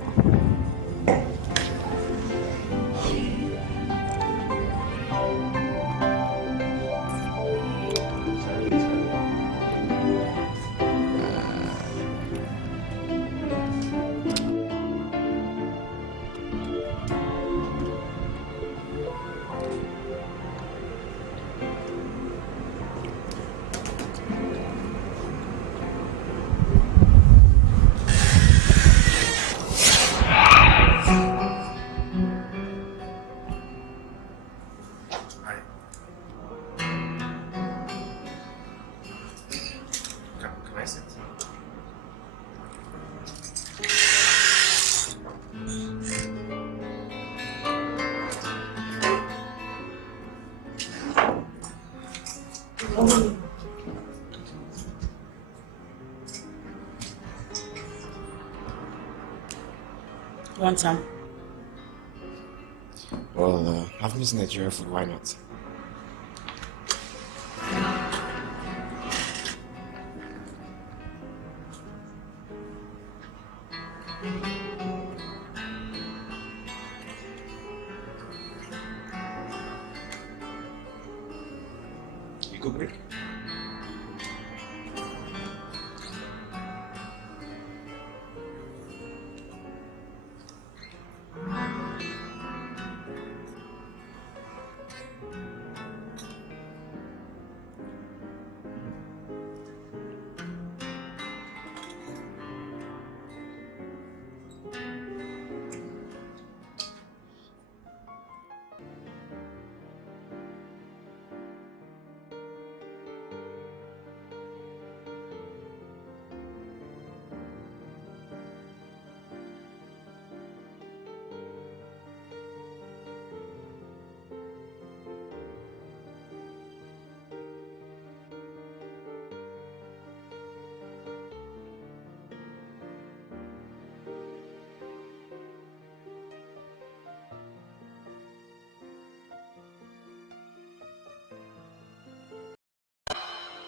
Want some? Well, I've missed Nigeria food, why not? You cook me?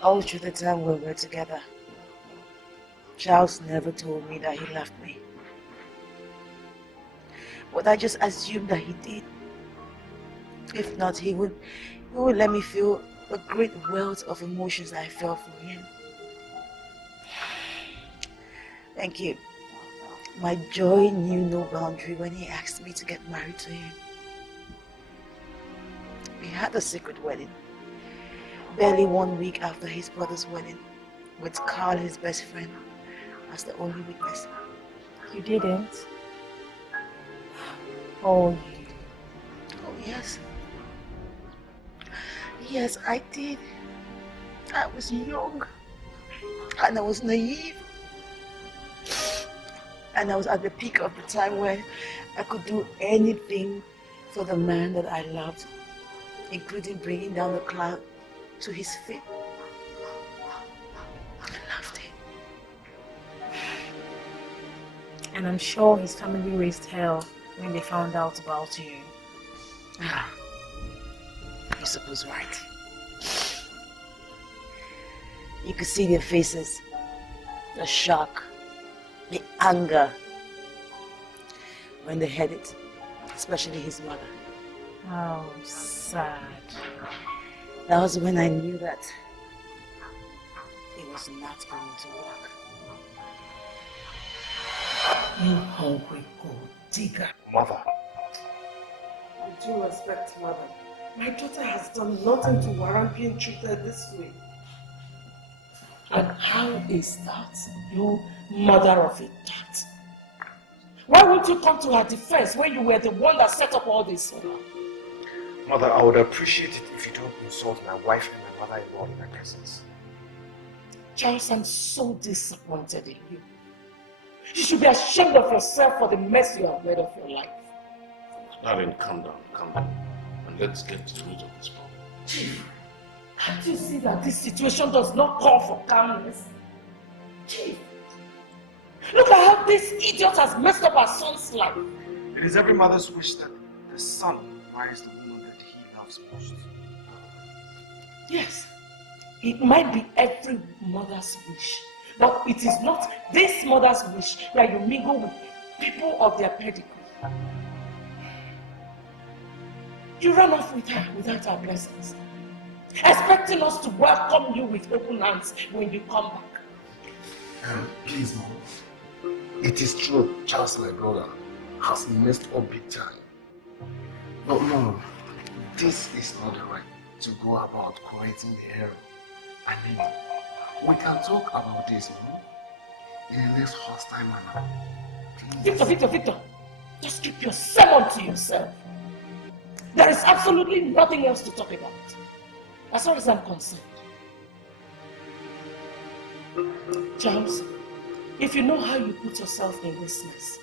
All through the time we were together, Charles never told me that he loved me. But I just assumed that he did. If not, he would let me feel the great wealth of emotions I felt for him. Thank you. My joy knew no boundary when he asked me to get married to him. We had a secret wedding. Barely 1 week after his brother's wedding, with Carl, his best friend, as the only witness. You didn't? Oh, yes. Yes, I did. I was young, and I was naive. And I was at the peak of the time when I could do anything for the man that I loved, including bringing down the Clout to his feet. I loved him. and I'm sure his family raised hell when they found out about you. You're supposed right. You could see their faces, the shock, the anger when they heard it, especially his mother. How sad. That was when I knew that it was not going to work. You hungry gold digger. Mother. With due respect, mother, my daughter has done nothing to warrant being treated this way. And how is that, you mother of a tat? Why won't you come to her defense when you were the one that set up all this for her? Mother, I would appreciate it if you don't insult my wife and my mother-in-law in my presence. Charles, I'm so disappointed in you. You should be ashamed of yourself for the mess you have made of your life. Darling, calm down, and let's get to the root of this problem. Chief, can't you see that this situation does not call for calmness? Chief, look at how this idiot has messed up our son's life. It is every mother's wish that the son marries the woman that he loves most. Yes, it might be every mother's wish, but it is not this mother's wish that you mingle with people of their pedigree. You ran off with her without our blessings, expecting us to welcome you with open hands when you come back. Please, Mom. It is true, Charles, my brother, has messed up big time. But Mom, this is not the right to go about correcting the error. I mean, we can talk about this, Mom, in a less hostile manner. Victor, just keep your sermon to yourself. There is absolutely nothing else to talk about, as far as I'm concerned. Charles, if you know how you put yourself in this mess,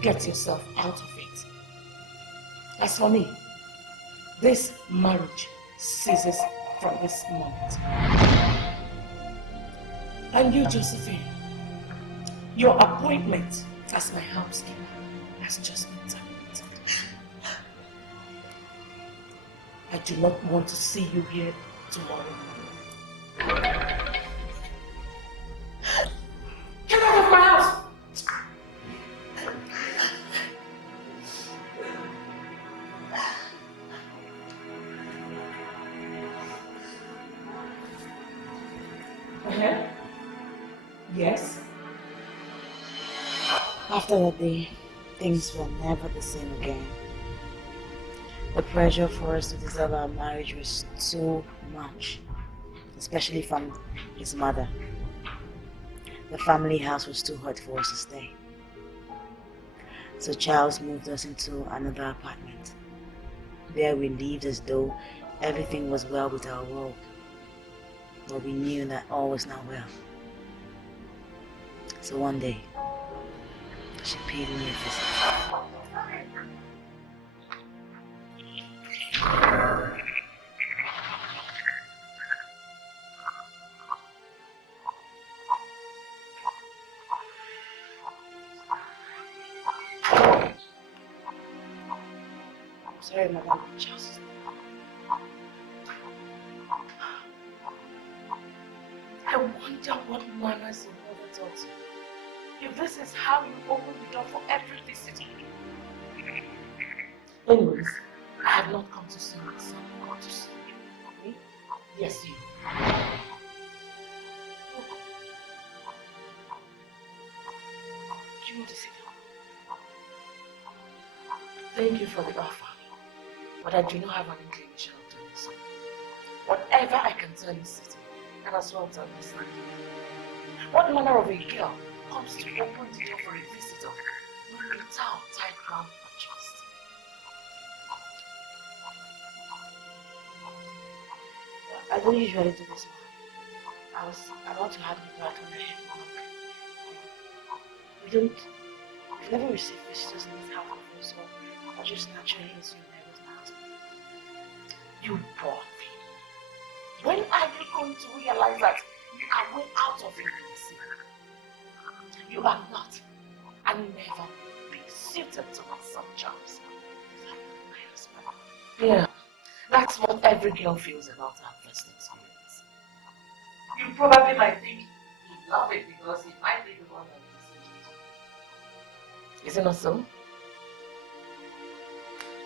get yourself out of it. As for me, this marriage ceases from this moment. And you, Josephine, your appointment as my housekeeper has just been terminated. I do not want to see you here tomorrow morning. Get out of my house! Yes? After that day, things were never the same again. The pressure for us to dissolve our marriage was too much, especially from his mother. The family house was too hot for us to stay. So Charles moved us into another apartment. There we lived as though everything was well with our world. But we knew that all was not well. So one day, she paid me a visit. Sorry, Madam, just. I wonder what manners your mother taught you. If this is how you open the door for every visitor. Anyways, I have not come to see my son. I want to see you. Me? Yes, you. Do you want to sit down? Thank you for the offer, but I do not have an inclination of doing so. Whatever I can tell you, City, and as well tell you, son. What manner of a girl comes to open the door for a visitor without tight ground or trust? I don't usually do this, I was about to have you back on my head. We've never received visitors in this house before, so I just naturally assumed I was my husband. You poor thing. When are you going to realize that you are way out of your place? You are not, and never be suited to my son Charles. My husband. Yeah, that's what every girl feels about her first experience. You probably might think you love it because it might be the one that is it not so?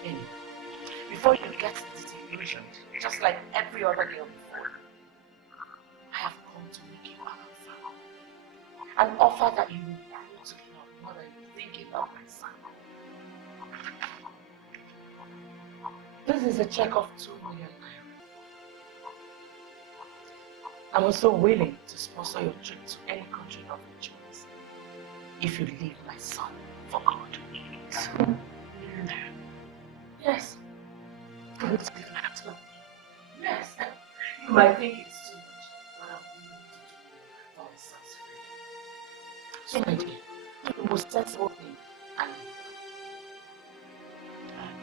Anyway, before you get disillusioned, just like every other girl before, I have come to make you an offer that you will grow to love more than you think you love my son. This is a check of 2 million naira. I'm also willing to sponsor your trip to any country of your choice if you leave my son for good. Yes. I will leave my husband. Yes. You might think it's too much, but I'm willing to do it for my son's freedom. So my dear, do the most sensible thing and leave.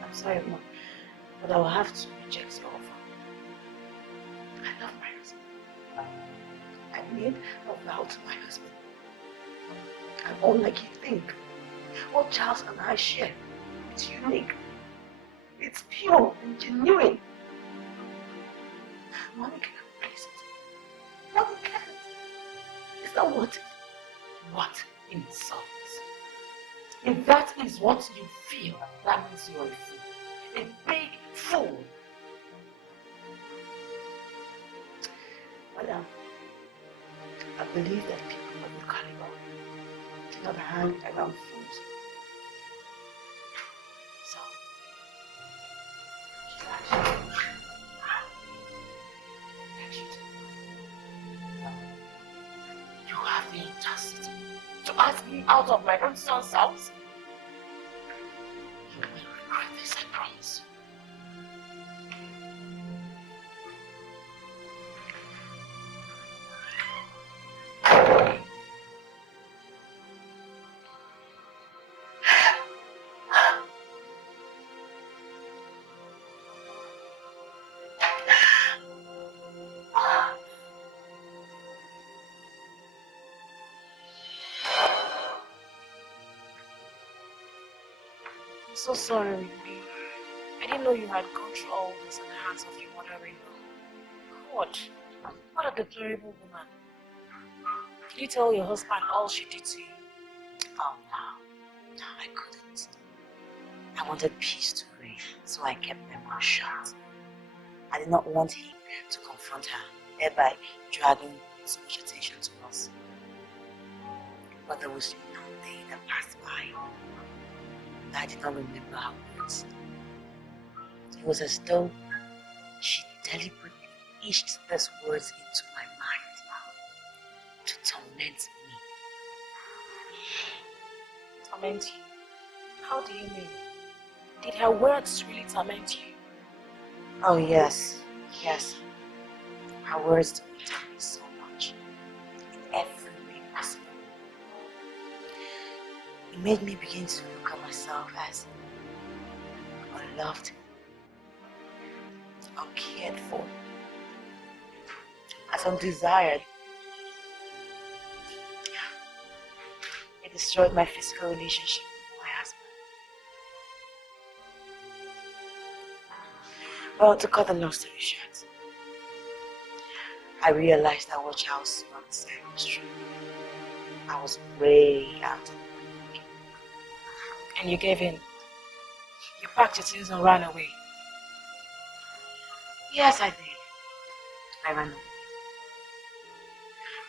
I'm sorry, Mom, but I will have to reject your offer. I love my husband. I made a vow to my husband. And unlike you think, what Charles and I share, it's unique. It's pure and genuine. Money cannot replace it. Money can't. Is that what? What insults? If that is what you feel, that means you're a fool. A big fool. Madam, I believe that people of the caliber do not hang around fools. So, you have the audacity to ask me out of my own son's house? You will regret this, I promise. I'm so sorry, Whitney. I didn't know you had gone through all this in the hands of your mother-in-law. God, what a deplorable woman. Did you tell your husband all she did to you? Oh no, no, I couldn't. I wanted peace to reign, so I kept my mouth shut. I did not want him to confront her, thereby dragging so much attention to us. But there was no day that passed by that I did not remember her words. It was as though she deliberately etched these words into my mind to torment me. Torment you? How do you mean? Did her words really torment you? Oh yes, yes. Her words tormented me so much, in every way possible. It made me begin to look at myself as unloved, uncared for, as undesired. It destroyed my physical relationship with my husband. Well, to cut the long story short, I realized that what Charles' mother said was true. I was way out of the league. And you gave in? You packed your things and ran away? Yes, I did. I ran away.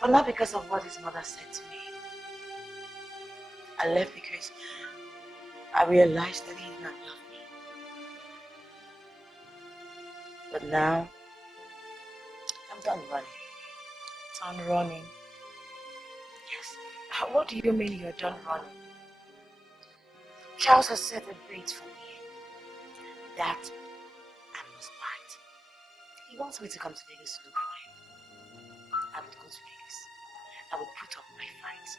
But not because of what his mother said to me. I left because I realized that he did not love me. But now, I'm done running. Done running? Yes. What do you mean you're done running? Charles has set a bait for me. That I must bite. He wants me to come to Vegas to look for him. I would go to Vegas. I would put up my fight.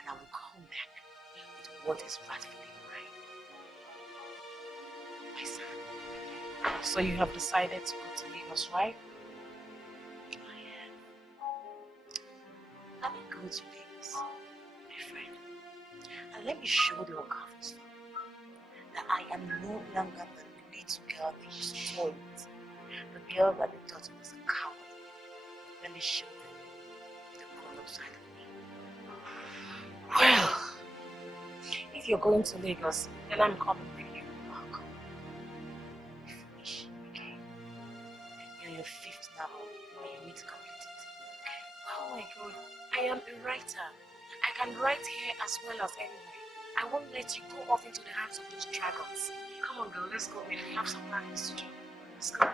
And I will come back with what is rightfully mine. My son. So you have decided to go to Lagos, right? I am. Let me go to Vegas, my friend. And let me show the Okafors that I am no longer the little girl they used to toy with. The girl that they thought was a coward. Let me show them the grown-up side of me. Well, if you're going to Lagos, then I'm coming with you. Welcome. Be foolish, okay? You're your 5th novel, and you need to complete it. Oh my God, I am a writer. I can write here as well as anywhere. I won't let you go off into the hands of those dragons. Come on girl, let's go. We have some plans to do. Let's go.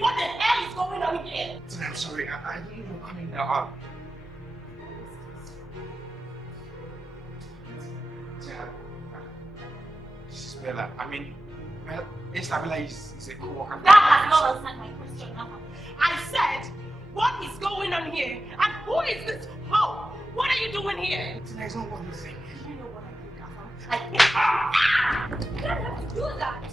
What the hell is going on here? I'm sorry, I knew you were coming now. This is Bella. I mean, well, Isabella is a co-worker. That has not answered my question, Papa. I said, what is going on here? And who is this hoe? What are you doing here? Tina, it's not what you think. You know what I think, Papa. I can't have to do that.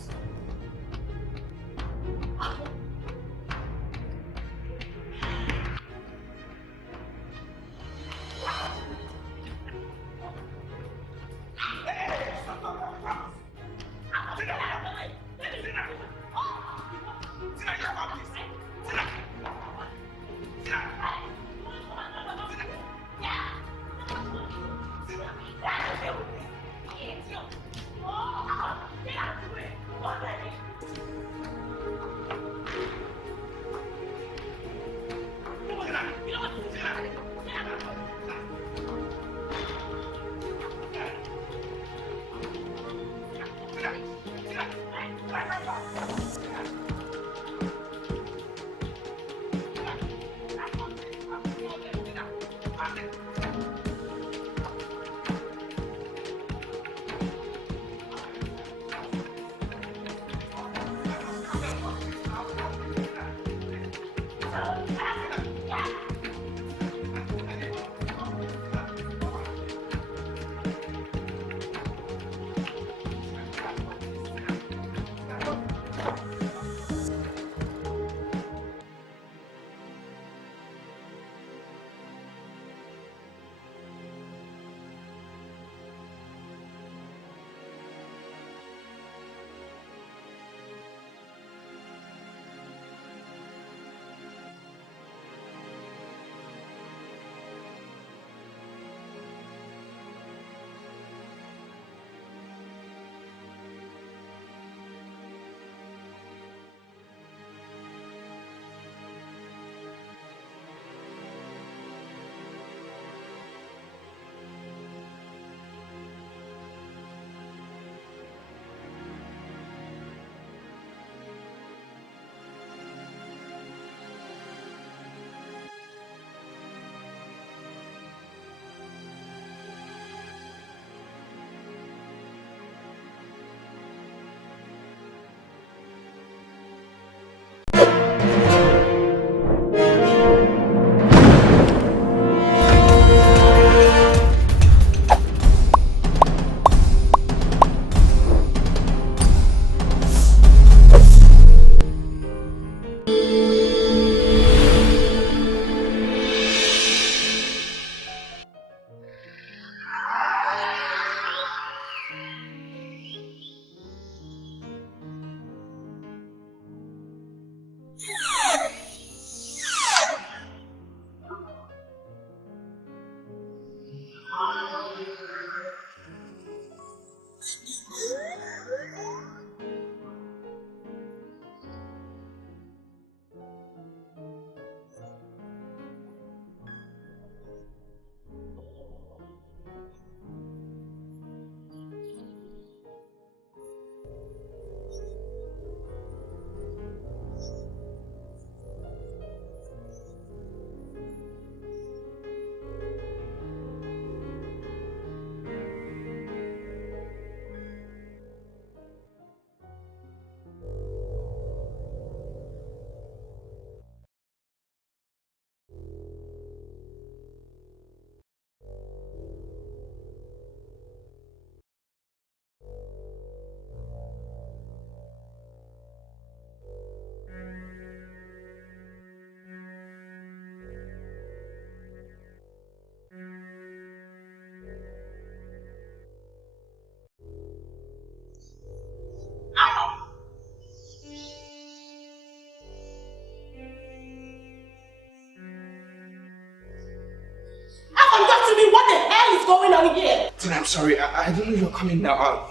going on here? Tina, I'm sorry. I didn't know you were coming now.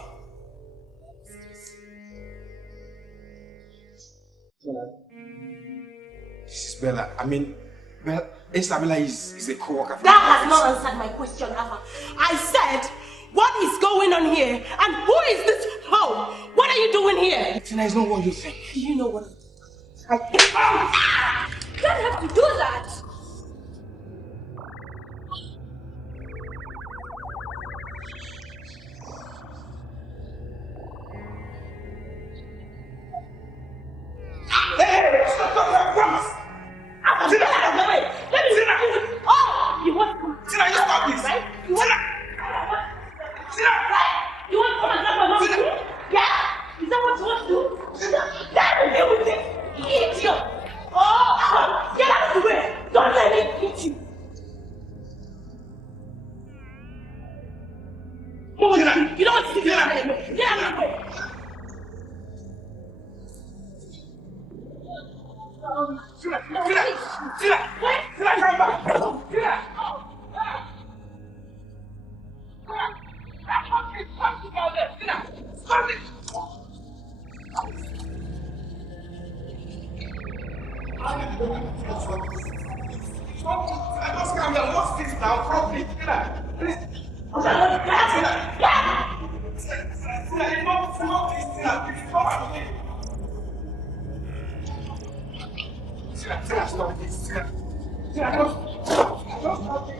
This is Bella. I mean, Isabella is a co-worker. That has not answered my question, Alpha. I said, what is going on here? And who is this hoe? What are you doing here? Tina, it's not what you think. You know what I You don't have to do that. No, Tina! please. Tina! What? Tina, come back! Tina! I must calm down. What's this now? Properly, Tina! Please. Tina, you know this, Tina. Please, come back, okay? Tina, stop this. Tina, stop it.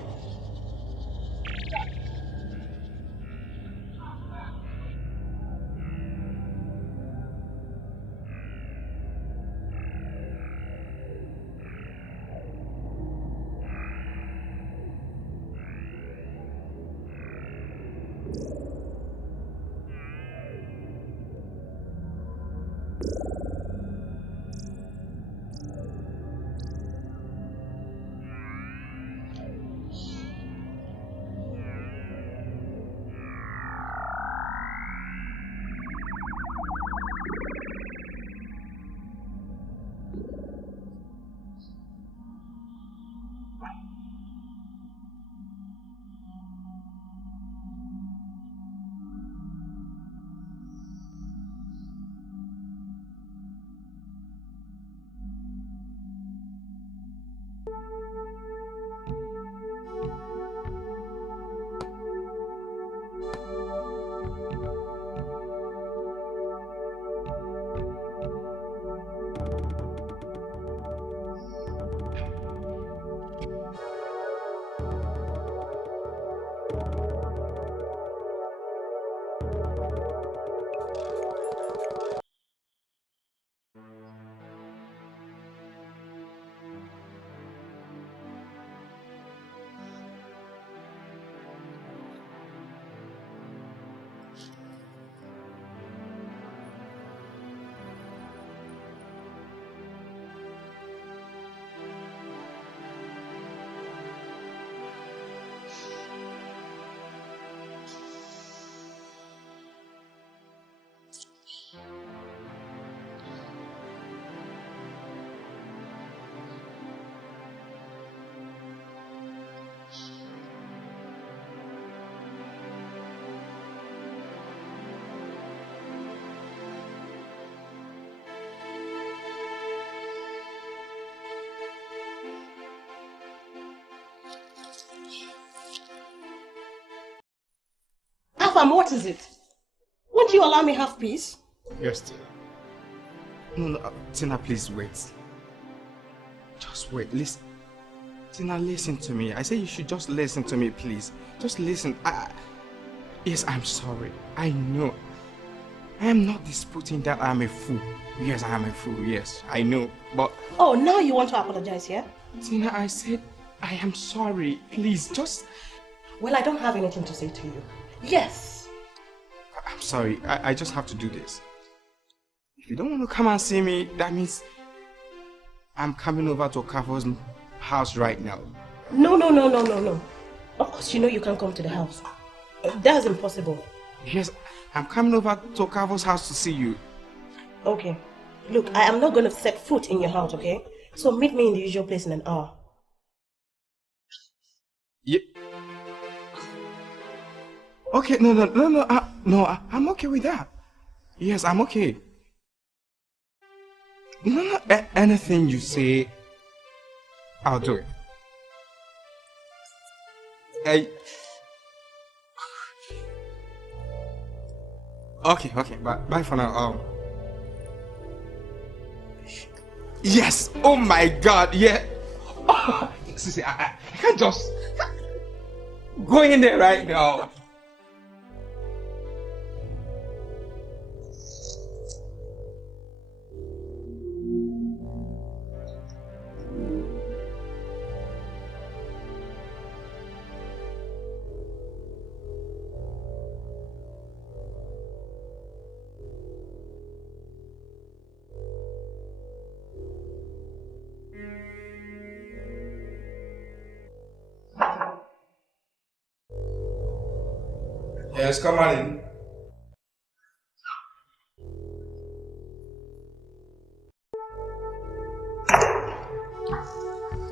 Afam, what is it? Won't you allow me have peace? Yes, Tina. No, Tina, please wait. Just wait. Listen. Tina, listen to me. I say you should just listen to me, please. Just listen. Yes, I'm sorry. I know. I am not disputing that I am a fool. Yes, I am a fool. Yes, I know. But... Oh, now you want to apologize, yeah? Tina, I said I am sorry. Please, just... Well, I don't have anything to say to you. Yes. I'm sorry. I just have to do this. If you don't want to come and see me, that means I'm coming over to Okafor's house right now. No. Of course, you know you can't come to the house. That's impossible. Yes, I'm coming over to Okafor's house to see you. Okay. Look, I am not going to set foot in your house, okay? So meet me in the usual place in an hour. Yeah. Okay, no, I'm okay with that. Yes, I'm okay. No, anything you say, I'll do it. Hey. Okay, bye for now. Yes, oh my God, yeah. Oh, see, I can't just go in there right now. Yes, come on in.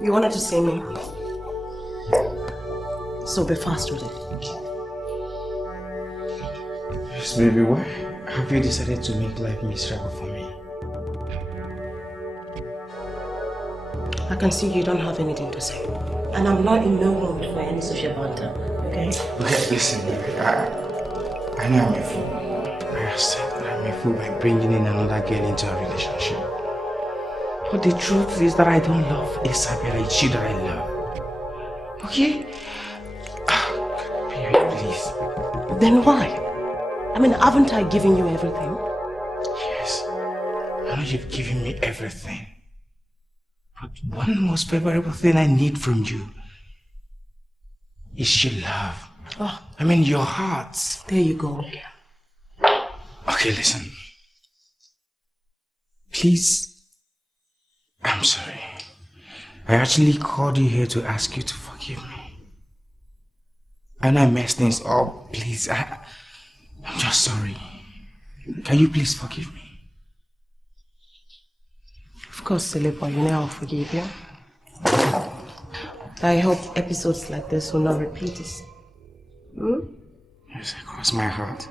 You wanted to see me? So be fast with it. Yes, baby, why have you decided to make life miserable for me? I can see you don't have anything to say. And I'm not in no mood for any social banter, okay? Okay, listen, baby, I know I'm a fool. I accept that I'm a fool by bringing in another girl into our relationship. But the truth is that I don't love Isabella, it's you that I love. Okay? Baby, please. Then why? I mean, haven't I given you everything? Yes, I know you've given me everything. But one most favorable thing I need from you is your love. Oh. I mean, your heart. There you go. Okay, listen. Please. I'm sorry. I actually called you here to ask you to forgive me. I know I messed things up. Please, I'm just sorry. Can you please forgive me? Of course, silly boy, you know I'll forgive you. I hope episodes like this will not repeat it. Yes, of course, my heart.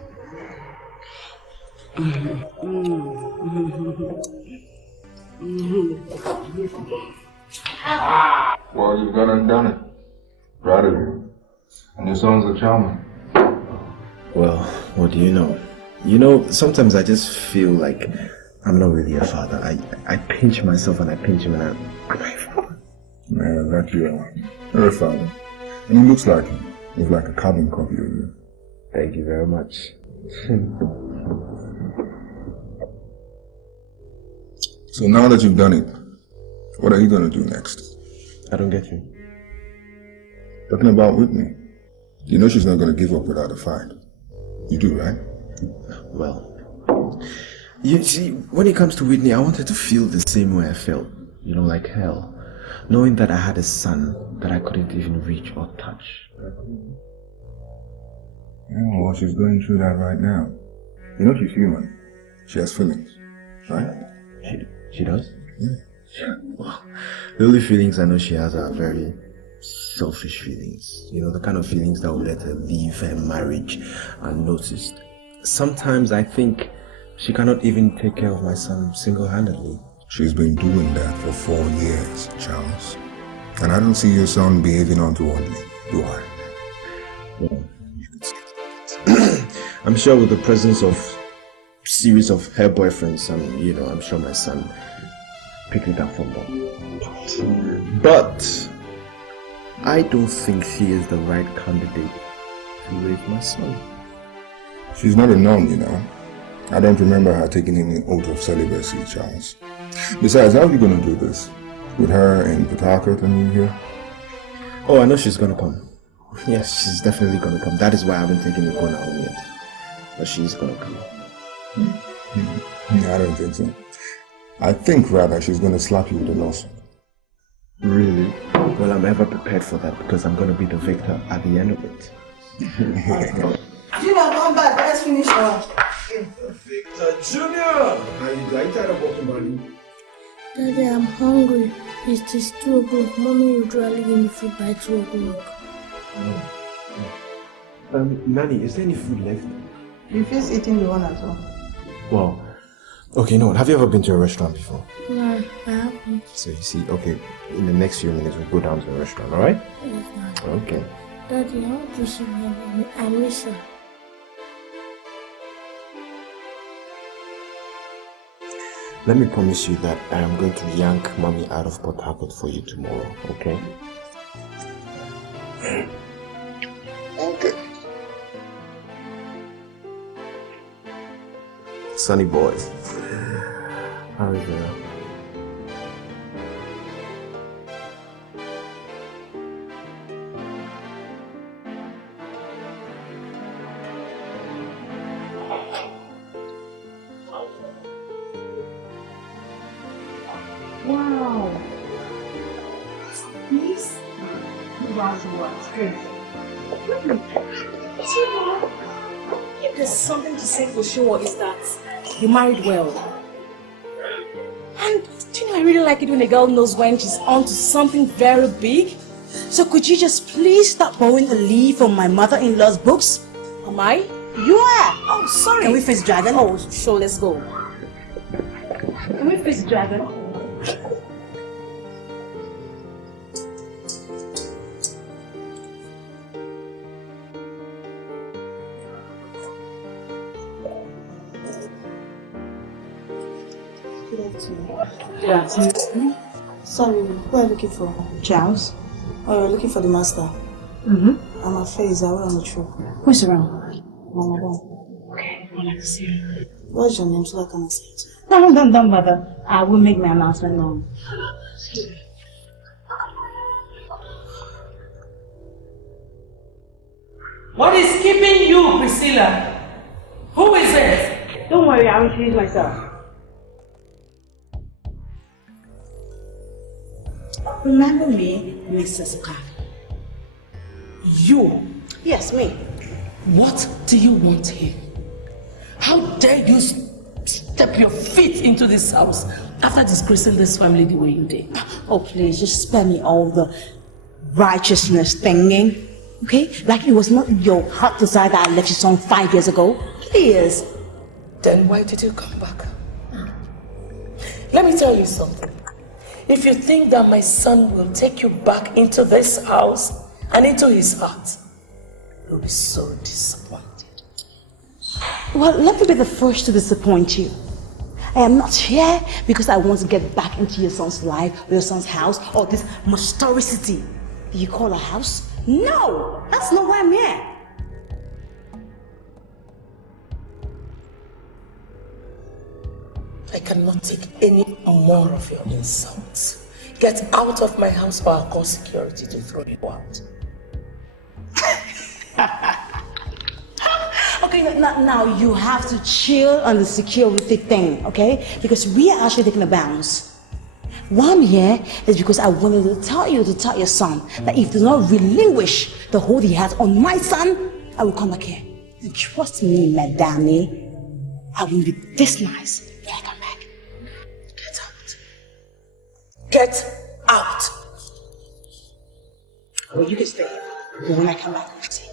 Well, you've done and done it. Proud of you. And your songs are charming. Well, what do you know? You know, sometimes I just feel like I'm not really a father. I pinch myself and I pinch him and am I a father? Yeah, that you are. You're a father. And he looks like him. He's like a carbon copy of you. Thank you very much. So now that you've done it, what are you going to do next? I don't get you. Talking about Whitney. You know she's not going to give up without a fight. You do, right? Well, you see, when it comes to Whitney, I wanted to feel the same way I felt. You know, like hell. Knowing that I had a son that I couldn't even reach or touch. Yeah, well, she's going through that right now. You know she's human. She has feelings, right? She does? Yeah. Well, the only feelings I know she has are very selfish feelings. You know, the kind of feelings that will let her leave her marriage unnoticed. Sometimes I think she cannot even take care of my son single-handedly. She's been doing that for 4 years, Charles. And I don't see your son behaving untowardly, do I? Well, I'm sure with the presence of series of her boyfriends, I'm sure my son picked it up from them. But I don't think she is the right candidate to raise my son. She's not a nun, you know. I don't remember her taking any oath of celibacy, Charles. Besides, how are you going to do this? With her in Port Harcourt and you here? Oh, I know she's going to come. Yes, she's definitely going to come. That is why I haven't taken the corner home yet. But she's going to come. I don't think so. I think rather she's going to slap you with a lawsuit. Really? Well, I'm ever prepared for that because I'm going to be the victor at the end of it. Junior, come back. Let's finish now. Victor Junior! Are you tired of walking, buddy? Daddy, I'm hungry. It is 2 o'clock. Mommy usually give me food by 2 o'clock. Nanny, is there any food left? You finish eating the one at home. Well, okay, no. Have you ever been to a restaurant before? No, I haven't. So you see, okay, in the next few minutes we'll go down to the restaurant, alright? Yes, Daddy. Okay. Daddy, I want to see my mommy. I miss her. Let me promise you that I am going to yank mommy out of Port Harcourt for you tomorrow, okay? Okay. Sunny boy. How is it? Wow. This was what's great. If there's something to say for sure is that you married well. And do you know, I really like it when a girl knows when she's on to something very big. So could you just please stop borrowing a leaf from my mother-in-law's books? Am I? You are. Oh, sorry. Can we face dragon? Oh, sure, let's go. Can we face dragon? Good afternoon. Sorry, who are you looking for? Charles. Oh, you're looking for the master? Mm-hmm. I'm afraid he's out on the trip. Who's around? Mama. Okay, I'd like to see you. What's your name so I can say it? Don't bother. I will make my announcement known. What is keeping you, Priscilla? Who is it? Don't worry, I'll introduce myself. Remember me, Mrs. Okafor? You? Yes, me. What do you want here? How dare you step your feet into this house after disgracing this family the way you did? Oh, please, just spare me all the righteousness thinking, okay? Like it was not your heart desire that I left your son 5 years ago. Please. Then why did you come back? Let me tell you something. If you think that my son will take you back into this house and into his heart, you'll be so disappointed. Well, let me be the first to disappoint you. I am not here because I want to get back into your son's life or your son's house or this monstrosity you call a house. No, that's not why I'm here. I cannot take any more of your insults. Get out of my house or I'll call security to throw you out. Okay, now you have to chill on the security thing, okay? Because we are actually taking a bounce. Why I'm here is because I wanted to tell your son that if he does not relinquish the hold he has on my son, I will come back here. And trust me, madame, I will be this nice when I come back. Get out. Get out. Well, you can stay here. But when I come back, I'll see.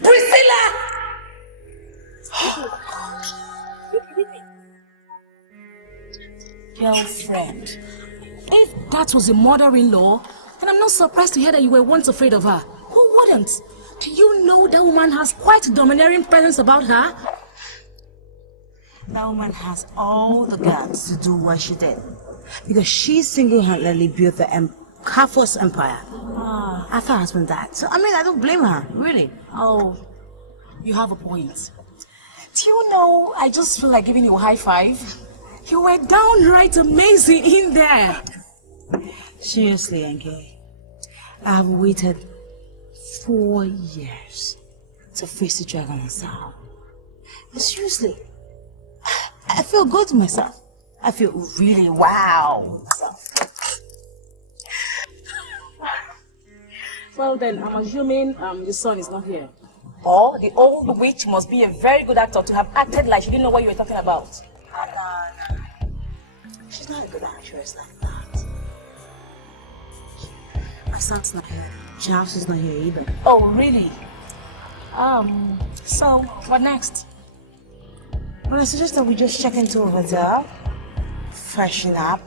Priscilla! Girlfriend. If that was your mother-in-law, then I'm not surprised to hear that you were once afraid of her. Who wouldn't? Do you know that woman has quite a domineering presence about her? That woman has all the guts to do what she did. Because she single-handedly built the Okafors empire after her husband died. So, I mean, I don't blame her, really. Oh, you have a point. Do you know, I just feel like giving you a high five. You were downright amazing in there. Seriously, NK. I've waited 4 years to face the dragon myself. But seriously, I feel good to myself. I feel really wow. Well then, I'm assuming your son is not here. Or the old witch must be a very good actor to have acted like she didn't know what you were talking about. No. She's not a good actress like that. My son's not here. Charles is not here either. Oh, really? So, what next? Well, I suggest that we just check into a hotel, freshen up.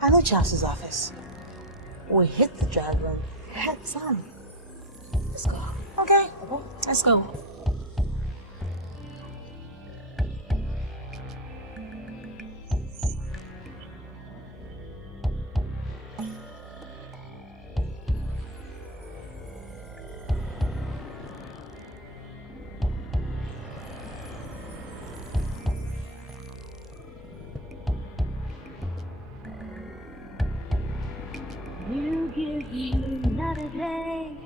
I know Charles's office. We hit the dragon heads on. Let's go. Okay, let's go. You give me another day.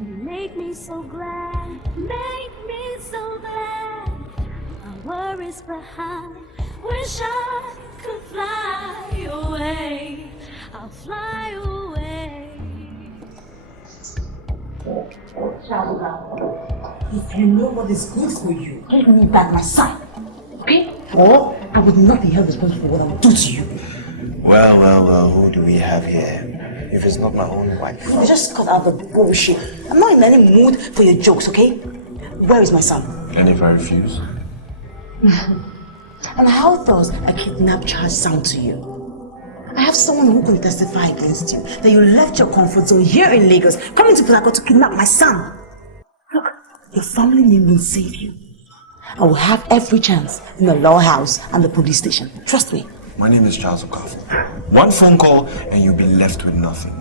You make me so glad, make me so glad. My worries behind, wish I could fly away. I'll fly away. Ciao. If you know what is good for you, give me back my son. Okay? Or I would not be held responsible for what I would do to you. Well, who do we have here? If it's not my own wife. You just cut out the bullshit. I'm not in any mood for your jokes, okay? Where is my son? And if I refuse? And how does a kidnap charge sound to you? I have someone who can testify against you that you left your comfort zone here in Lagos, coming to Port Harcourt to kidnap my son. Look, your family name will save you. I will have every chance in the law house and the police station. Trust me. My name is Charles Okafor. One phone call and you'll be left with nothing.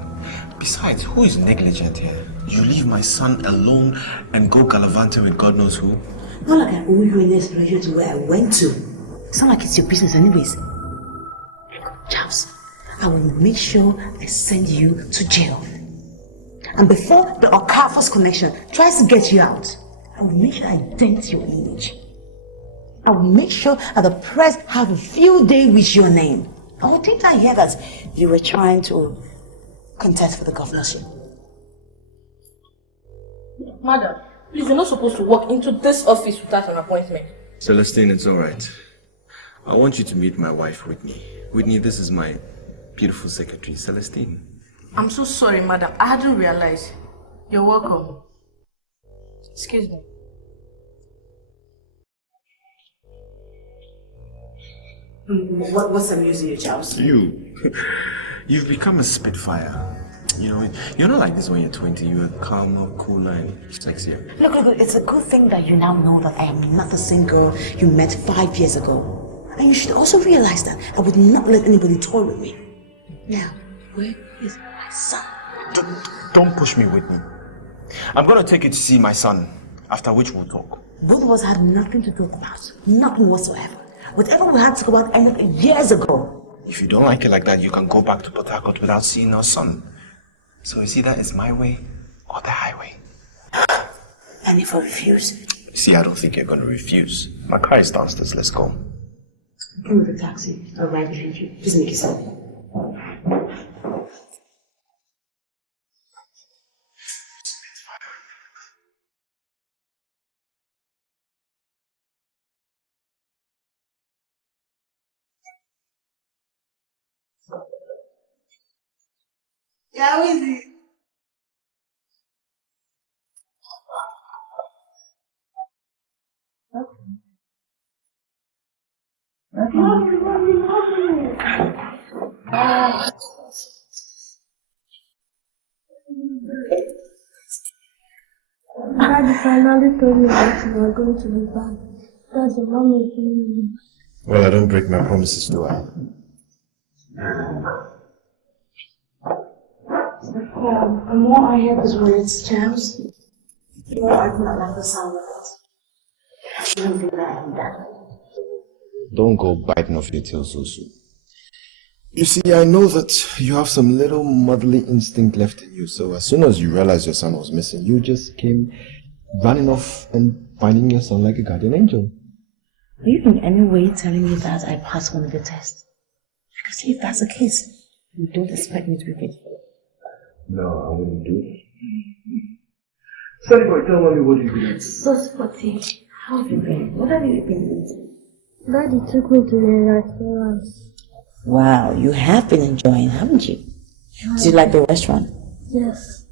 Besides, who is negligent here? You leave my son alone and go gallivanting with God knows who? Not like I owe you any explanation to where I went to. It's not like it's your business anyways. Charles, I will make sure I send you to jail. And before the Okafors connection tries to get you out, I will make sure I dent your image. I will make sure that the press have a field day with your name. Oh, didn't I hear that you were trying to contest for the governorship? Madam, please, you're not supposed to walk into this office without an appointment. Celestine, it's alright. I want you to meet my wife, Whitney. Whitney, this is my beautiful secretary, Celestine. I'm so sorry, madam. I hadn't realized. You're welcome. Excuse me. What's amusing you, Charles? You've become a spitfire. You know, you're not like this when you're 20. You're calmer, cooler, and sexier. Look, it's a good thing that you now know that I am not the same girl you met 5 years ago. And you should also realize that I would not let anybody toy with me. Now, where is my son? Don't push me, Whitney. I'm gonna take you to see my son, after which we'll talk. Both of us had nothing to talk about. Nothing whatsoever. Whatever we had to talk about ended years ago. If you don't like it like that, you can go back to Port Harcourt without seeing our son. So you see, that is my way or the highway. And if I refuse? See, I don't think you're gonna refuse. My car is downstairs, let's go. Come with the taxi. I'll ride behind you. Just make yourself. Yeah, who is it? Daddy finally told me that you were going to be back. That's the mommy is telling me. Well, I don't break my promises, do I? The more I hear these words, James, the more I do not like the sound of it. I shouldn't be like that. Don't go biting off your tail so soon. You see, I know that you have some little motherly instinct left in you, so as soon as you realized your son was missing, you just came running off and finding your son like a guardian angel. Are you in any way telling me that I passed one of the tests? Because if that's the case, you don't expect me to be faithful. No, I wouldn't do it. Sorry, boy, tell me what you did. So sporty. How have you been? What have you been eating? Daddy took me to the restaurant. Wow, you have been enjoying, haven't you? Do you like the restaurant? Yes.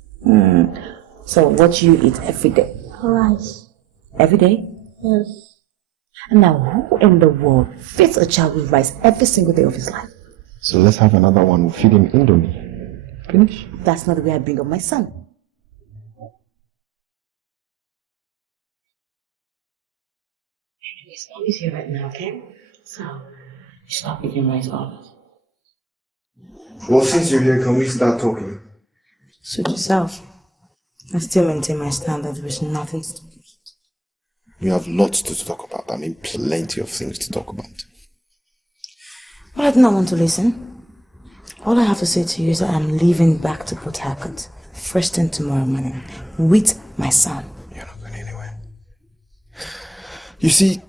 So what do you eat every day? Rice. Every day? Yes. And now who in the world feeds a child with rice every single day of his life? So let's have another one. We'll feed him Indomie. Finish? That's not the way I bring up my son. Anyways, mommy's here right now, okay? So, you stop eating rice all. Well, since you're here, can we start talking? Suit yourself. I still maintain my stand that there is nothing to talk about. You have lots to talk about. I mean, plenty of things to talk about. But I do not want to listen. All I have to say to you is that I'm leaving back to Port Harcourt first thing tomorrow morning with my son. You're not going anywhere. You see,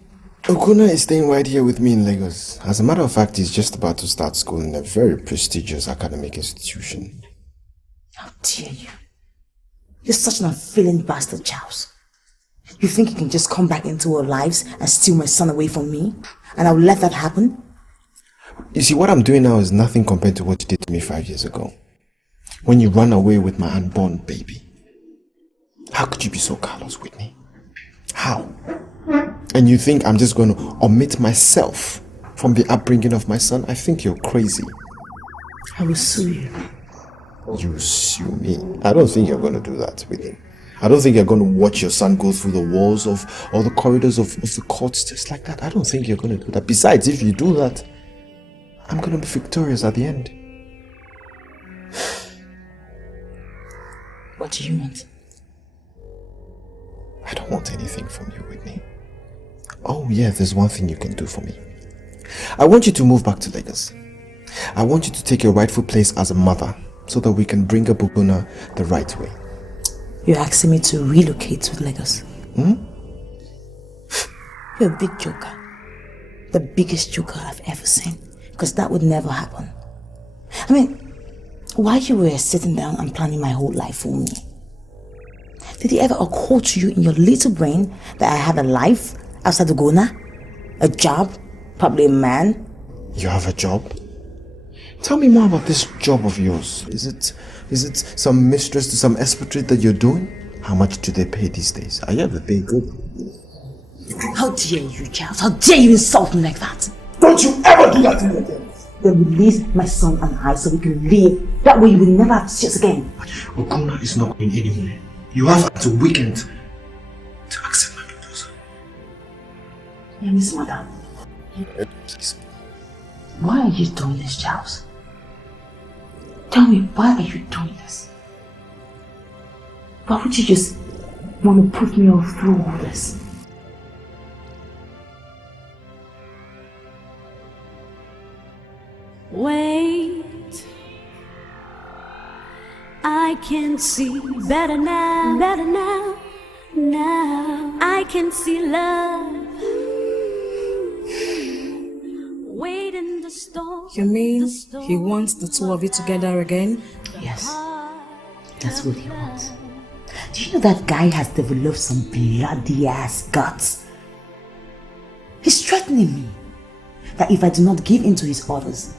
Okuna is staying right here with me in Lagos. As a matter of fact, he's just about to start school in a very prestigious academic institution. How dare you? You're such an unfeeling bastard, Charles. You think you can just come back into our lives and steal my son away from me? And I will let that happen? You see, what I'm doing now is nothing compared to what you did to me 5 years ago. When you ran away with my unborn baby. How could you be so callous, Whitney? How? And you think I'm just going to omit myself from the upbringing of my son? I think you're crazy. I will sue you. You sue me? I don't think you're going to do that, Whitney. I don't think you're going to watch your son go through the walls of or the corridors of the courts just like that. I don't think you're going to do that. Besides, if you do that, I'm going to be victorious at the end. What do you want? I don't want anything from you, Whitney. Oh yeah, there's one thing you can do for me. I want you to move back to Lagos. I want you to take your rightful place as a mother so that we can bring up Ogona the right way. You're asking me to relocate to Lagos? Hmm? You're a big joker. The biggest joker I've ever seen. Because that would never happen. I mean, while you were sitting down and planning my whole life for me, did it ever occur to you in your little brain that I had a life outside Ogona? A job? Probably a man? You have a job? Tell me more about this job of yours. Is it some mistress to some expatriate that you're doing? How much do they pay these days? Are you ever paid good? How dare you, Charles? How dare you insult me like that? Don't you ever do that to me again! Then release my son and I so we can leave. That way you will never have to see us again. Ogona is not going anywhere. You have until weekend to accept my proposal. Yeah, Miss Madam. Why are you doing this, Charles? Tell me, why are you doing this? Why would you just want to put me all through all this? Wait, I can see better now, now I can see love. Wait in the storm. You mean he wants the two of you together again? Yes, that's what he wants. Do you know that guy has developed some bloody ass guts? He's threatening me that if I do not give in to his orders,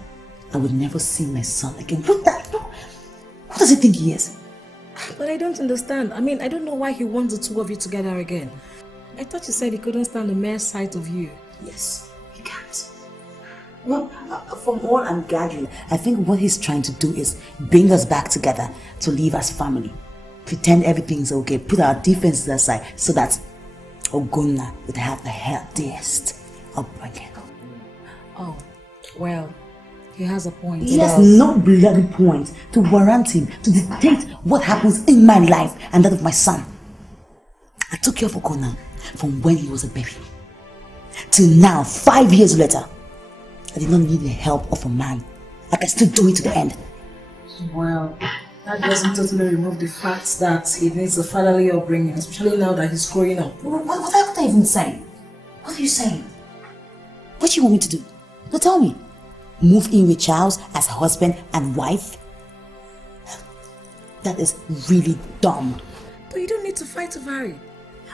I would never see my son again. What does he think he is? But I don't understand. I mean, I don't know why he wants the two of you together again. I thought you said he couldn't stand the mere sight of you. Yes, he can't. Well, from all I'm gathering, I think what he's trying to do is bring us back together to live as family. Pretend everything's okay, put our differences aside so that Ogona would have the healthiest upbringing. Oh, well, he has a point. He has no bloody point to warrant him to dictate what happens in my life and that of my son. I took care of Ogona from when he was a baby till now, 5 years later. I did not need the help of a man. I can still do it to the end. Well, that doesn't totally remove the fact that he needs a fatherly upbringing, especially now that he's growing up. What are you even saying? What are you saying? What do you want me to do? No, tell me. Move in with Charles as husband and wife? That is really dumb. But you don't need to fight over it.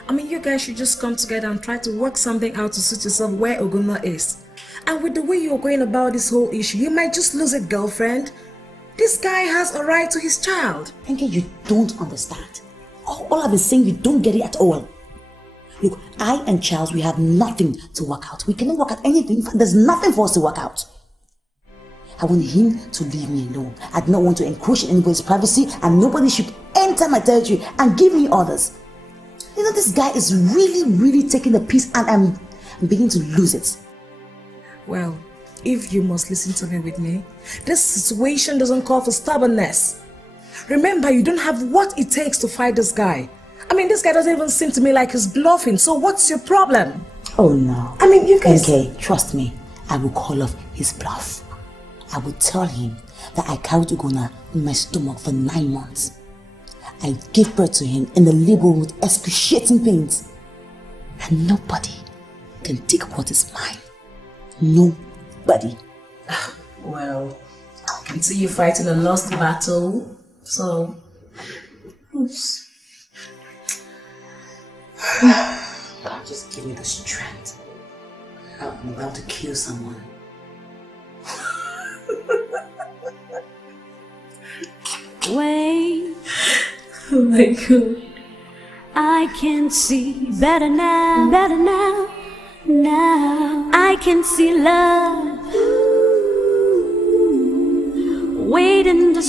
I mean, you guys should just come together and try to work something out to suit yourself where Ogona is. And with the way you're going about this whole issue, you might just lose a girlfriend. This guy has a right to his child. Enke, you don't understand. All I've been saying, you don't get it at all. Look, I and Charles, we have nothing to work out. We cannot work out anything. In fact, there's nothing for us to work out. I want him to leave me alone. I do not want to encroach in anybody's privacy, and nobody should enter my territory and give me orders. You know, this guy is really taking the piece, and I'm beginning to lose it. Well, if you must listen to me, Whitney, this situation doesn't call for stubbornness. Remember, you don't have what it takes to fight this guy. I mean, this guy doesn't even seem to me like he's bluffing, so what's your problem? Oh no. I mean, you guys... Okay, trust me, I will call off his bluff. I will tell him that I carried Ogona in my stomach for 9 months. I gave birth to him in the labor room with excruciating pains. And nobody can take what is mine. Nobody. Well, I can see you fighting a lost battle, so... Oops. God, just give me the strength. I'm about to kill someone. Wait. Oh my God. I can see better now, now I can see love. Wait in the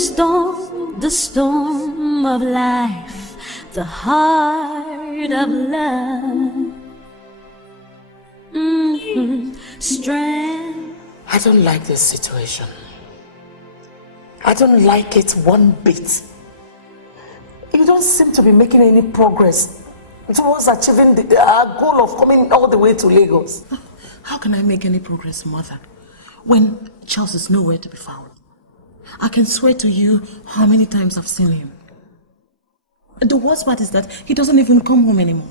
storm of life, the heart of love. Strength. I don't like this situation. I don't like it one bit. You don't seem to be making any progress towards achieving our goal of coming all the way to Lagos. How can I make any progress, Mother, when Charles is nowhere to be found? I can swear to you how many times I've seen him. The worst part is that he doesn't even come home anymore.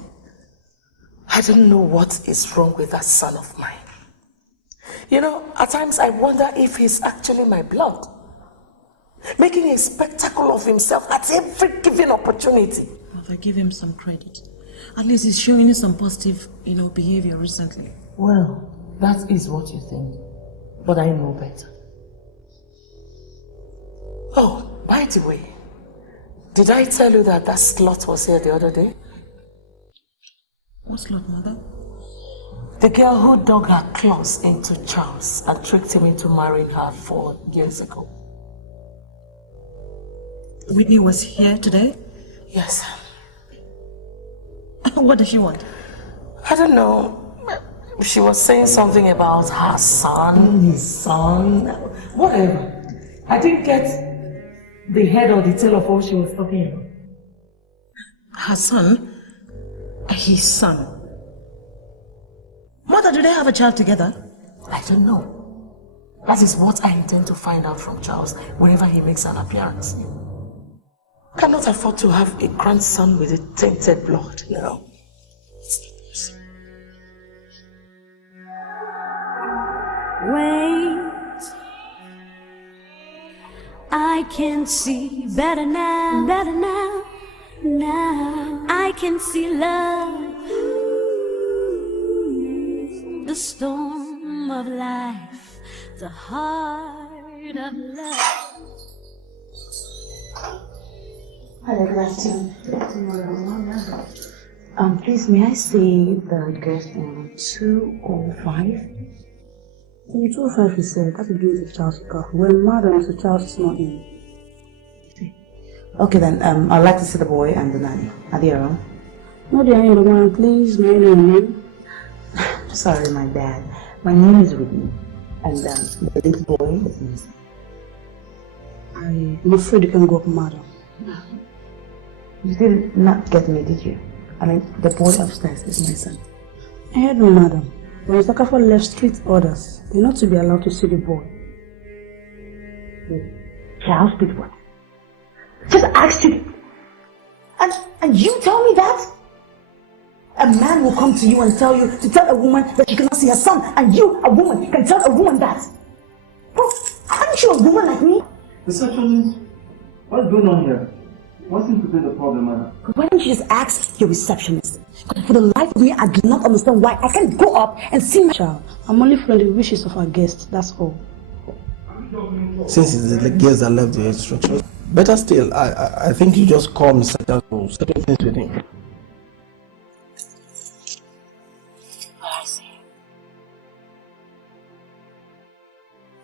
I don't know what is wrong with that son of mine. You know, at times I wonder if he's actually my blood, making a spectacle of himself at every given opportunity. Mother, give him some credit. At least he's showing you some positive, behavior recently. Well, that is what you think, but I know better. Oh, by the way, did I tell you that slut was here the other day? What slut, Mother? The girl who dug her claws into Charles and tricked him into marrying her 4 years ago. Whitney was here today? Yes. What does she want? I don't know. She was saying something about her son, his son, whatever. I didn't get the head or the tail of what she was talking about. Her son? His son? Mother, do they have a child together? I don't know. That is what I intend to find out from Charles whenever he makes an appearance. I cannot afford to have a grandson with a tainted blood, no. Wait, I can see better now, now I can see love. The storm of life, the heart of love. Hello, good afternoon. Please, may I see the guest in 205? 205 is that to do with Charles Okafor. Well, madam, so Charles is not in. Okay then, I'd like to see the boy and the nanny. Are they around? No, they are in the morning. Please, my name. Sorry, my bad. My name is Whitney, and the little boy is missing. I'm afraid you can go up, madam. You did not get me, did you? I mean, the boy upstairs is my son. I heard no, madam. When Mr. Okafor left strict orders, they're not to be allowed to see the boy. Charles did what? Just asked you. And you tell me that? A man will come to you and tell you to tell a woman that she cannot see her son, and you, a woman, can tell a woman that. Bro, aren't you a woman like me? Essentially, what's going on here? What seems to be the problem, madam? Why don't you just ask your receptionist? For the life of me, I do not understand why I can't go up and see my child. I'm only following the wishes of our guests, that's all. Since it's the girls that left the instructions, better still, I think you just call Mr. Charles, settle things with him. I see.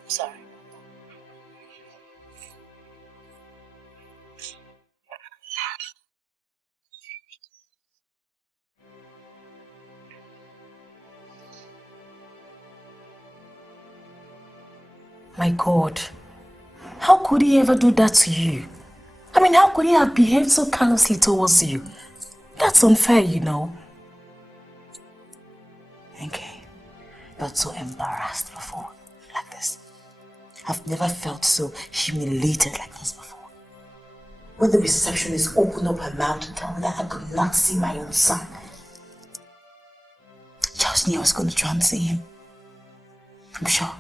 I'm sorry. My God, how could he ever do that to you? I mean, how could he have behaved so callously towards you? That's unfair, you know. Okay, not so embarrassed before, like this. I've never felt so humiliated like this before. When the receptionist opened up her mouth to tell me that I could not see my own son, Charles knew I was going to try and see him. I'm sure.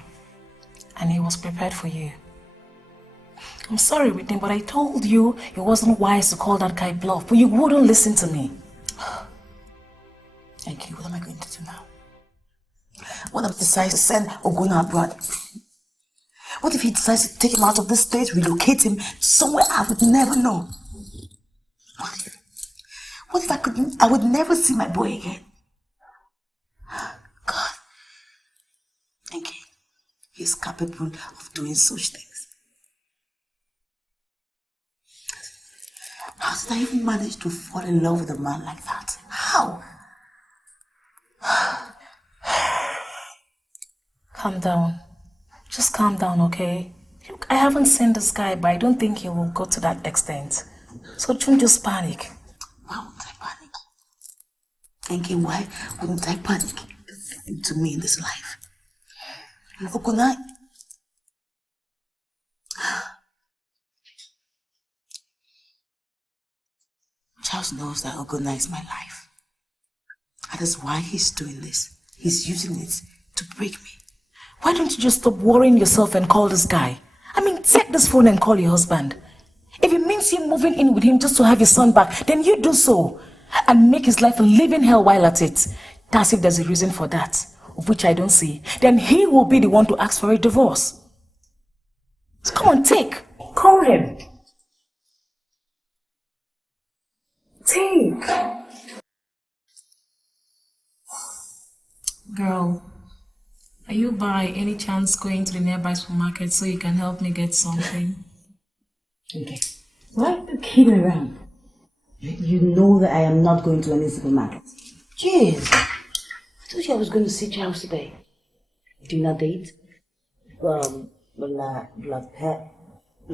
And he was prepared for you. I'm sorry, Whitney, but I told you it wasn't wise to call that guy bluff, but you wouldn't listen to me. Okay, what am I going to do now? What if he decides to send Oguna abroad? What if he decides to take him out of this place, relocate him to somewhere I would never know? What if I would never see my boy again? God. Okay. He's capable of doing such things. How did I even manage to fall in love with a man like that? How? Calm down. Just calm down, okay? Look, I haven't seen this guy, but I don't think he will go to that extent. So don't just panic. Why wouldn't I panic? Thinking, why wouldn't I panic? To me in this life. Okuna. Charles knows that Okuna is my life. That is why he's doing this. He's using it to break me. Why don't you just stop worrying yourself and call this guy? I mean, take this phone and call your husband. If it means you moving in with him just to have your son back, then you do so. And make his life a living hell while at it. That's if there's a reason for that, of which I don't see. Then he will be the one to ask for a divorce. So come on, take. Call him. Take. Girl, are you by any chance going to the nearby supermarket so you can help me get something? Okay. Why are you kidding around? You know that I am not going to any supermarket. Jeez. I told you I was going to see Charles today. Dinner date? La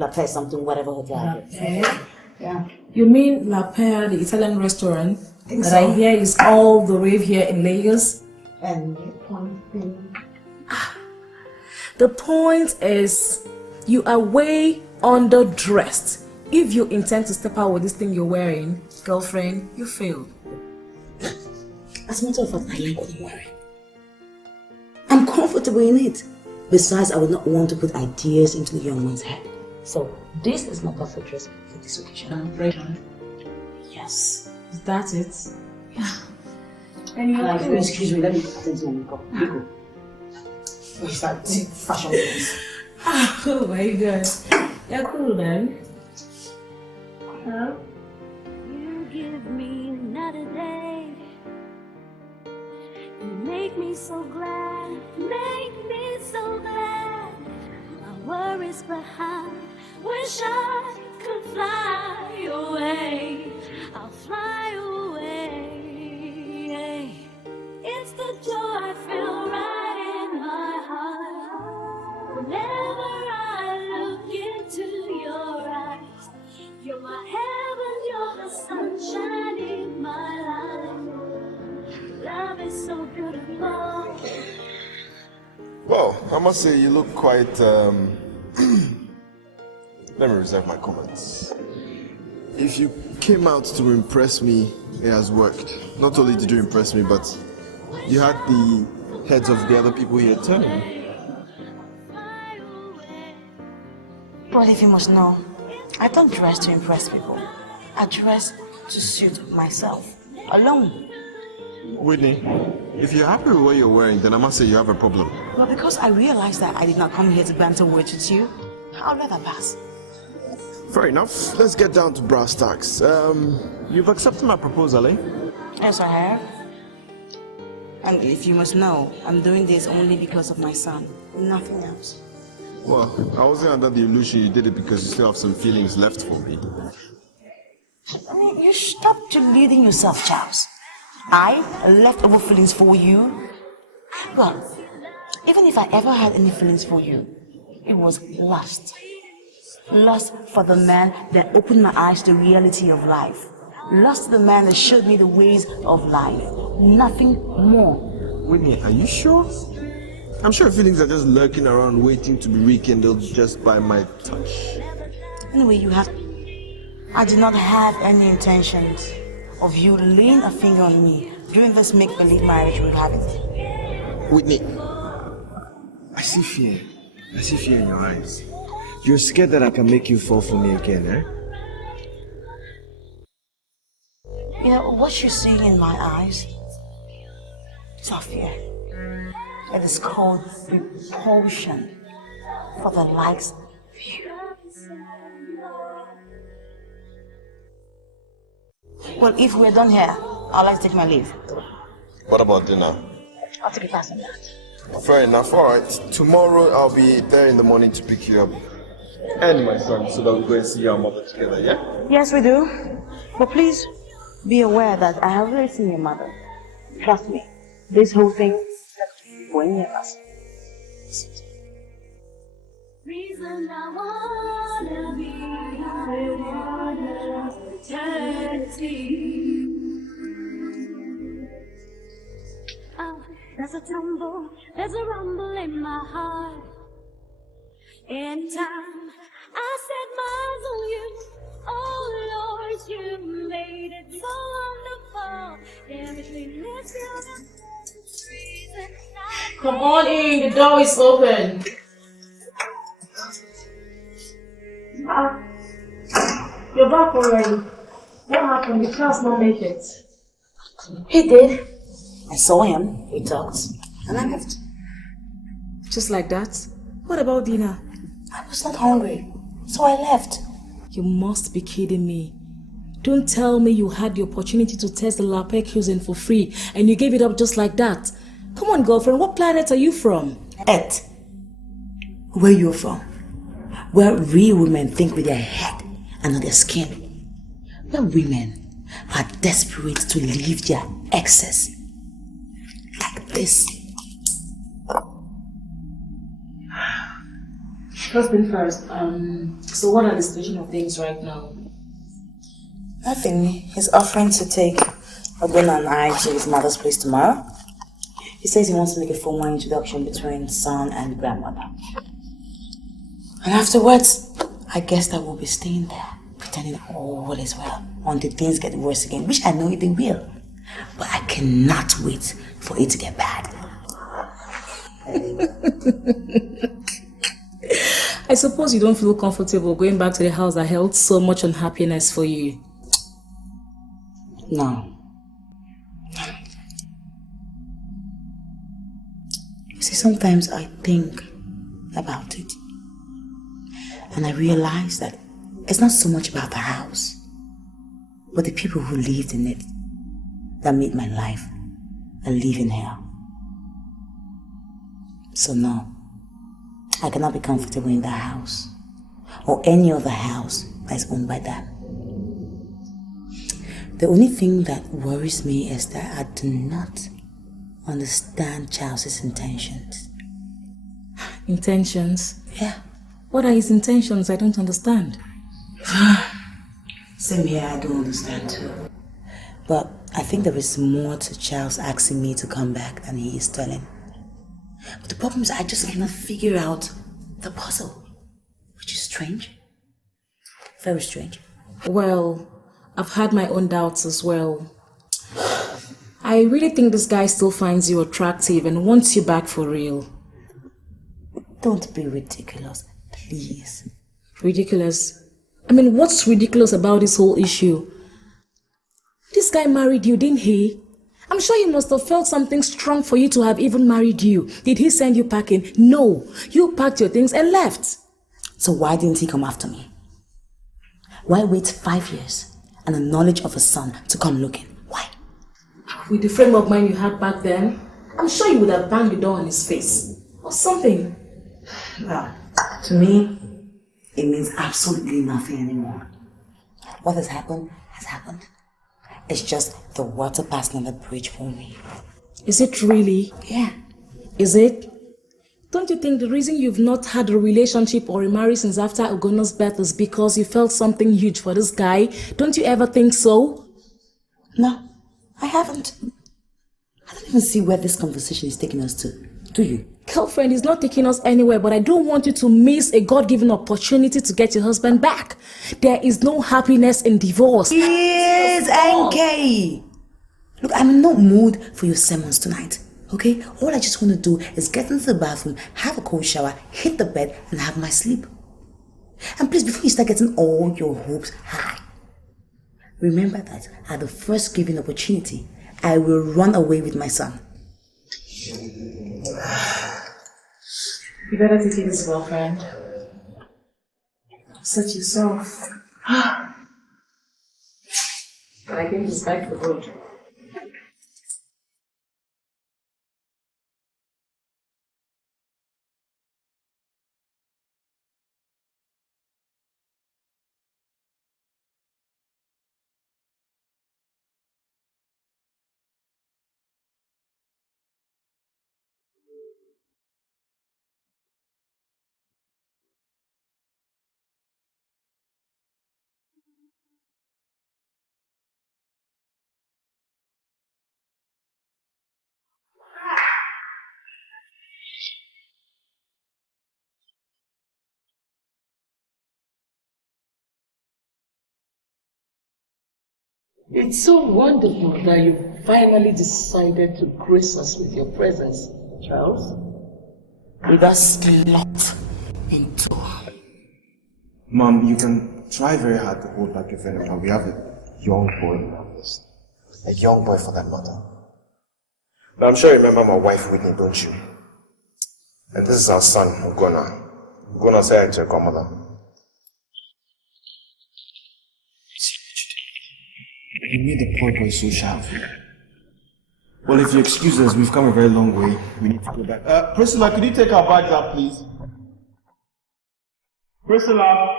Paix something, whatever hotel. Yeah. You mean La Paix, the Italian restaurant that so. I hear is all the rave here in Lagos? And the point being? The point is, you are way underdressed. If you intend to step out with this thing you're wearing, girlfriend, you failed. As a matter of fact, I like what I'm wearing. I'm comfortable in it. Besides, I would not want to put ideas into the young one's head. So, this is my perfect dress for this occasion. Right. Yes. Is that it? Yeah. And you're cool. Excuse me, let me attend to my makeup. You go. What's that fashion things? Oh my god. You're cool then. Huh? You give me another day. You make me so glad. Make me so glad. My worries behind. Wish I could fly away. I'll fly away. It's the joy I feel right in my heart. Whenever I look into your eyes, you're my heaven, you're the sunshine in my life. Love is so beautiful. Well, I must say you look quite, let me reserve my comments. If you came out to impress me, it has worked. Not only did you impress me, but you had the heads of the other people here turning. But if you must know, I don't dress to impress people. I dress to suit myself, alone. Whitney, if you're happy with what you're wearing, then I must say you have a problem. Well, because I realized that I did not come here to banter words with you, I'll let that pass. Fair enough. Let's get down to brass tacks. You've accepted my proposal, eh? Yes, I have. And if you must know, I'm doing this only because of my son, nothing else. Well, I wasn't under the illusion you did it because you still have some feelings left for me. I mean, you stop deluding yourself, Charles. I left over feelings for you. Well, even if I ever had any feelings for you, it was lust. Lust for the man that opened my eyes to the reality of life. Lust for the man that showed me the ways of life. Nothing more. Whitney, are you sure? I'm sure feelings are just lurking around waiting to be rekindled just by my touch. Anyway, I did not have any intentions of you laying a finger on me during this make-believe marriage we're having. Whitney, I see fear. I see fear in your eyes. You're scared that I can make you fall for me again, eh? You know, what you're seeing in my eyes Sophia, it is called repulsion for the likes of you. Well, if we're done here, I'd like to take my leave. What about dinner? I'll take a pass on that. Fair enough, alright. Tomorrow I'll be there in the morning to pick you up. And my son, so that we go and see our mother together, yeah? Yes, we do. But please be aware that I have already seen your mother. Trust me, this whole thing is for any of us. Reason I wanna be with eternity. Oh, there's a tumble, there's a rumble in my heart. Anytime I set my eyes on you, oh Lord, you made it so wonderful. There between this reason. Come on in, the door is open. You're back already. What happened? The class not make it. He did. I saw him, we talked, and I left. Just like that? What about dinner? I was not hungry, so I left. You must be kidding me. Don't tell me you had the opportunity to test the Lapek cuisine for free and you gave it up just like that. Come on, girlfriend, what planet are you from? Earth. Where you from? Where real women think with their head and not their skin. Where women are desperate to leave their exes. Like this. First thing first, so what are the situation of things right now? Nothing. He's offering to take Obiekwe and I to his mother's place tomorrow. He says he wants to make a formal introduction between son and grandmother. And afterwards, I guess that we'll be staying there, pretending all is well, until things get worse again, which I know they will. But I cannot wait for it to get bad. I suppose you don't feel comfortable going back to the house that held so much unhappiness for you. No. See, sometimes I think about it. And I realize that it's not so much about the house, but the people who lived in it that made my life a living hell. So no, I cannot be comfortable in that house or any other house that is owned by them. The only thing that worries me is that I do not understand Charles's intentions. Intentions? Yeah. What are his intentions? I don't understand. Same here, I don't understand too. But I think there is more to Charles asking me to come back than he is telling. But the problem is I just cannot figure out the puzzle, which is strange. Very strange. Well, I've had my own doubts as well. I really think this guy still finds you attractive and wants you back for real. Don't be ridiculous, please. Ridiculous? I mean, what's ridiculous about this whole issue? This guy married you, didn't he? I'm sure he must have felt something strong for you to have even married you. Did he send you packing? No. You packed your things and left. So why didn't he come after me? Why wait 5 years and the knowledge of a son to come looking? Why? With the frame of mind you had back then, I'm sure you would have banged the door on his face. Or something. Well, to me, it means absolutely nothing anymore. What has happened has happened. It's just the water passing on the bridge for me. Is it really? Yeah. Is it? Don't you think the reason you've not had a relationship or a marriage since after Ogono's birth is because you felt something huge for this guy? Don't you ever think so? No, I haven't. I don't even see where this conversation is taking us to. Do you? Girlfriend, is not taking us anywhere, but I don't want you to miss a God-given opportunity to get your husband back. There is no happiness in divorce. Yes, NK! Look, I'm in no mood for your sermons tonight, okay? All I just want to do is get into the bathroom, have a cold shower, hit the bed, and have my sleep. And please, before you start getting all your hopes high, remember that at the first given opportunity, I will run away with my son. You better take it easy, girlfriend. Such yourself. But I think it's back for good. It's so wonderful that you finally decided to grace us with your presence, Charles. With that slot in tow. Mom, you can try very hard to hold back your feelings, but we have a young boy in our midst. A young boy for that matter. But I'm sure you remember my wife Whitney, don't you? And this is our son, Ugona. Ugona said to your grandmother. You made the poor boy so sharp. Well, if you excuse us, we've come a very long way. We need to go back. Priscilla, could you take our bags up, please? Priscilla!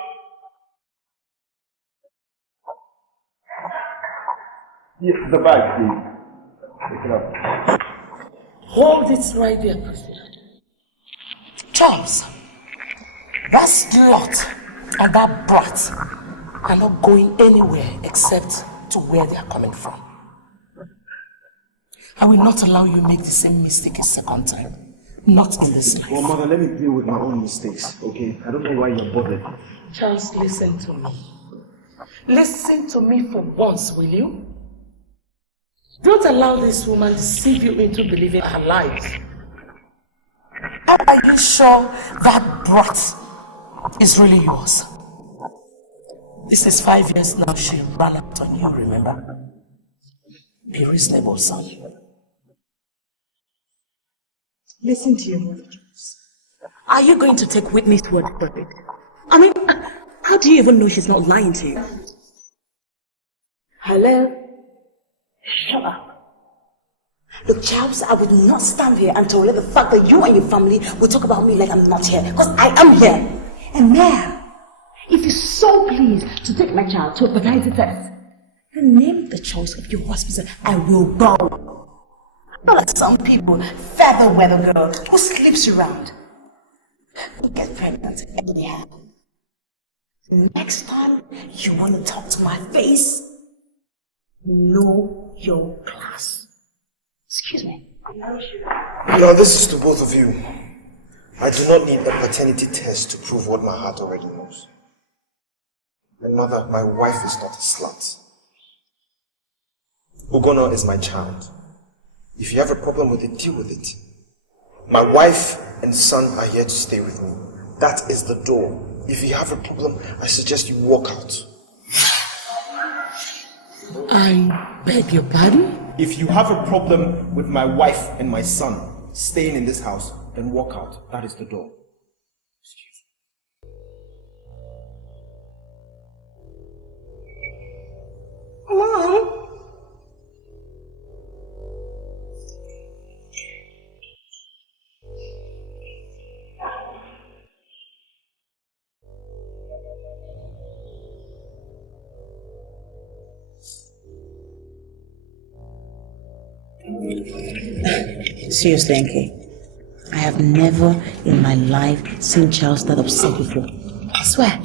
Yes, the bag, please. Pick it up. Hold it right there, Priscilla. Charles, that slut and that brat are not going anywhere except to where they are coming from. I will not allow you make the same mistake a second time. Not in this life. Well, Mother, let me deal with my own mistakes, okay? I don't know why you're bothered. Charles, listen to me. Listen to me for once, will you? Don't allow this woman to deceive you into believing her lies. Are you sure that brat is really yours? This is 5 years now she ran out on you, remember? Be reasonable, son. Listen to your mother, Charles. Are you going to take Whitney's word for it? I mean, how do you even know she's not lying to you? Hello? Shut up. Look, Charles, I will not stand here and tolerate the fact that you and your family will talk about me like I'm not here, because I am here. And ma'am, if you're so pleased to take my child to a paternity test, then name the choice of your hospital. I will go. Not like some people, feather weather girl who sleeps around. You get pregnant anyhow. Next time you want to talk to my face, know your class. Excuse me. Now, this is to both of you. I do not need a paternity test to prove what my heart already knows. And Mother, my wife is not a slut. Ugona is my child. If you have a problem with it, deal with it. My wife and son are here to stay with me. That is the door. If you have a problem, I suggest you walk out. I beg your pardon? If you have a problem with my wife and my son staying in this house, then walk out. That is the door. Mom? Seriously, Enke, I have never in my life seen Charles that upset before. I swear.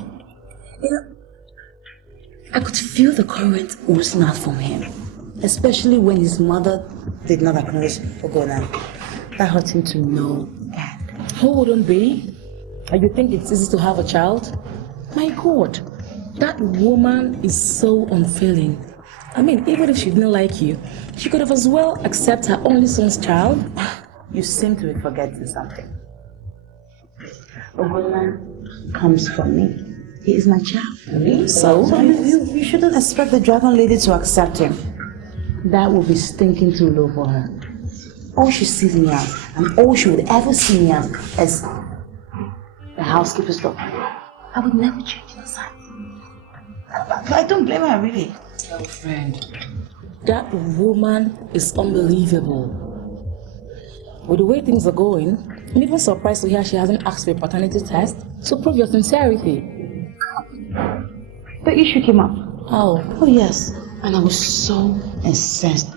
You know, I could feel the current oozing out from him. Especially when his mother did not acknowledge Ogona. That hurt him to no end. Hold on, babe. And you think it's easy to have a child? My God, that woman is so unfeeling. I mean, even if she didn't like you, she could have as well accepted her only son's child. You seem to be forgetting something. Ogona comes from me. He is my child. So you shouldn't expect the dragon lady to accept him. That would be stinking too low for her. all she sees me as, and all she would ever see me as the housekeeper's daughter. I would never change that side. But I don't blame her, really. Oh, friend, that woman is unbelievable. With the way things are going, I'm even surprised to hear she hasn't asked for a paternity test to prove your sincerity. The issue came up. Oh. Oh, yes. And I was so incensed.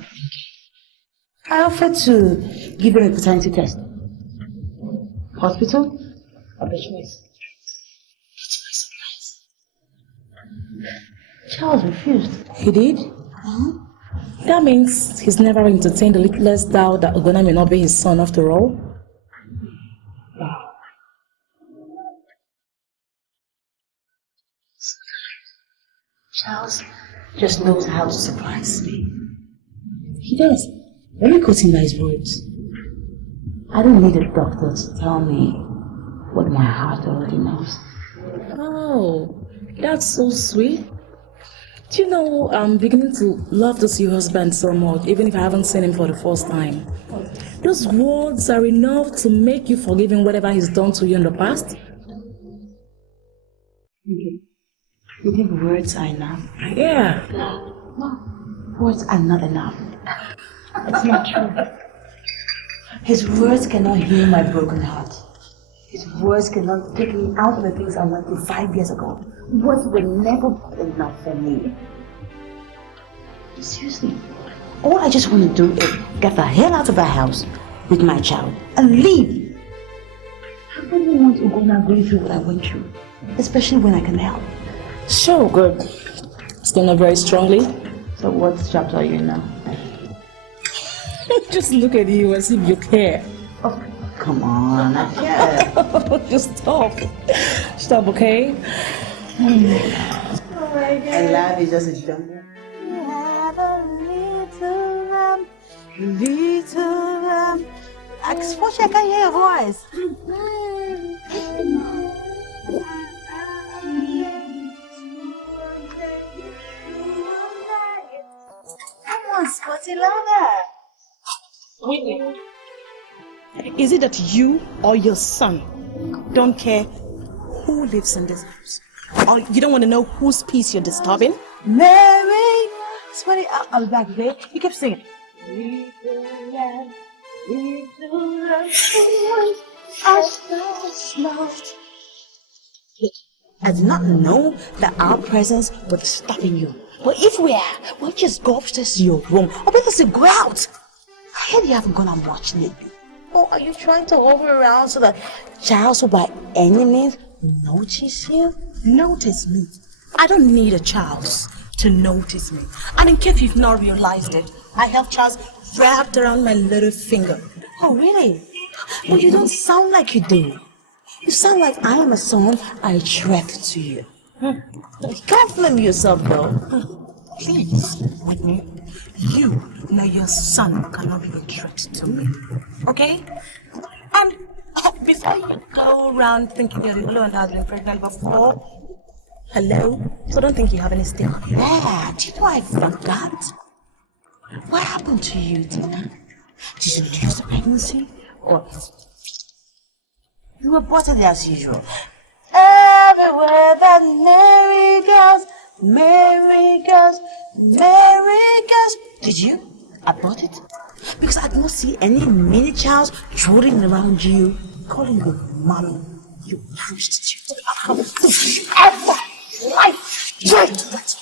I offered to give her a paternity test. Hospital? Or the choice? Charles refused. He did? That means he's never entertained the littlest doubt that Ogona may not be his son after all. Charles just knows how to surprise me. He does. Very quoting nice words. I don't need a doctor to tell me what my heart already knows. Oh, that's so sweet. Do you know, I'm beginning to love to see your husband so much, even if I haven't seen him for the first time. Those words are enough to make you forgive him whatever he's done to you in the past. You think words are enough? Yeah. No, words are not enough. It's not true. His words cannot heal my broken heart. His words cannot take me out of the things I went through 5 years ago. Words were never good enough for me. Seriously, all I just want to do is get the hell out of the house with my child and leave. I don't want Ogona going through what I went through, especially when I can help. So good. Still not very strongly. So what chapter are you in now? Just look at you as if you care. Oh, come on, I care. Just stop. Stop, okay? Oh my God. And life is just a jungle. You have a little lamb. Unfortunately, I can't hear your voice. Come on, Scotty, louder. Whitney, is it that you or your son don't care who lives in this house? Or you don't want to know whose peace you're disturbing? Mary, Scotty, I'll be back, okay? You keep singing. I did not know that our presence would be stopping you. But if we are, we'll just go upstairs to your room. Or better to go out. I heard you haven't gone out much lately. Or are you trying to hover around so that Charles will by any means notice you? Notice me? I don't need a Charles to notice me. And in case you've not realized it, I have Charles wrapped around my little finger. Oh, really? But you don't sound like you do. You sound like I am a son I threat to you. You can't blame yourself, though. Please, Whitney, you know your son cannot be a threat to me. Okay? And before you go around thinking your little one has been pregnant before, hello? So don't think you have any stake. Yeah, do you know I forgot? What happened to you, Tina? Did you lose the pregnancy? Or you aborted as usual? Everywhere that Mary goes, Mary goes, Mary goes. Did you abort it? Because I did not see any mini Charles trotting around you, calling you mommy. You prostitute. How could you ever life try to that?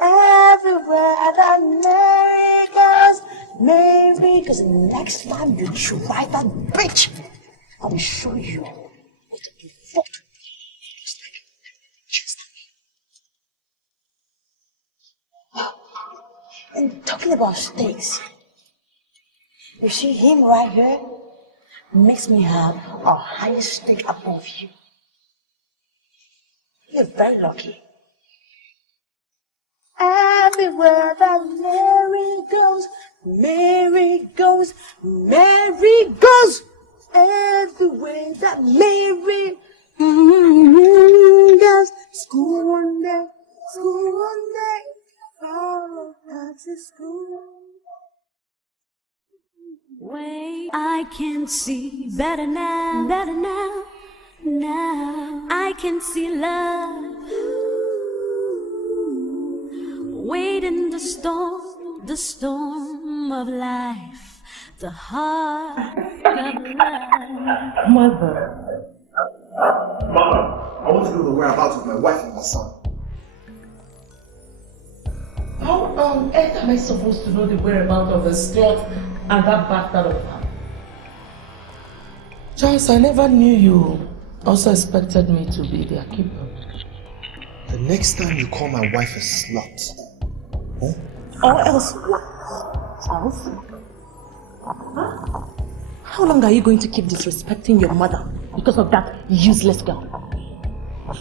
Everywhere that Mary goes, Mary, because next time you try that bitch, I will show you what to do for. And talking about stakes, you see him right here makes me have a higher stake above you. You're very lucky. everywhere that Mary goes, Mary goes, Mary goes. Everywhere that Mary goes. School one day, oh, back to school. Wait, I can see better now, now I can see love. Wait in the storm of life, the heart of love. Mother. Mother, I want to know the whereabouts of my wife and my son. How on earth am I supposed to know the whereabouts of the Clout and that bastard of her? Charles, I never knew you also expected me to be their keeper. The next time you call my wife a slut, huh? Or else what? Charles? How long are you going to keep disrespecting your mother because of that useless girl?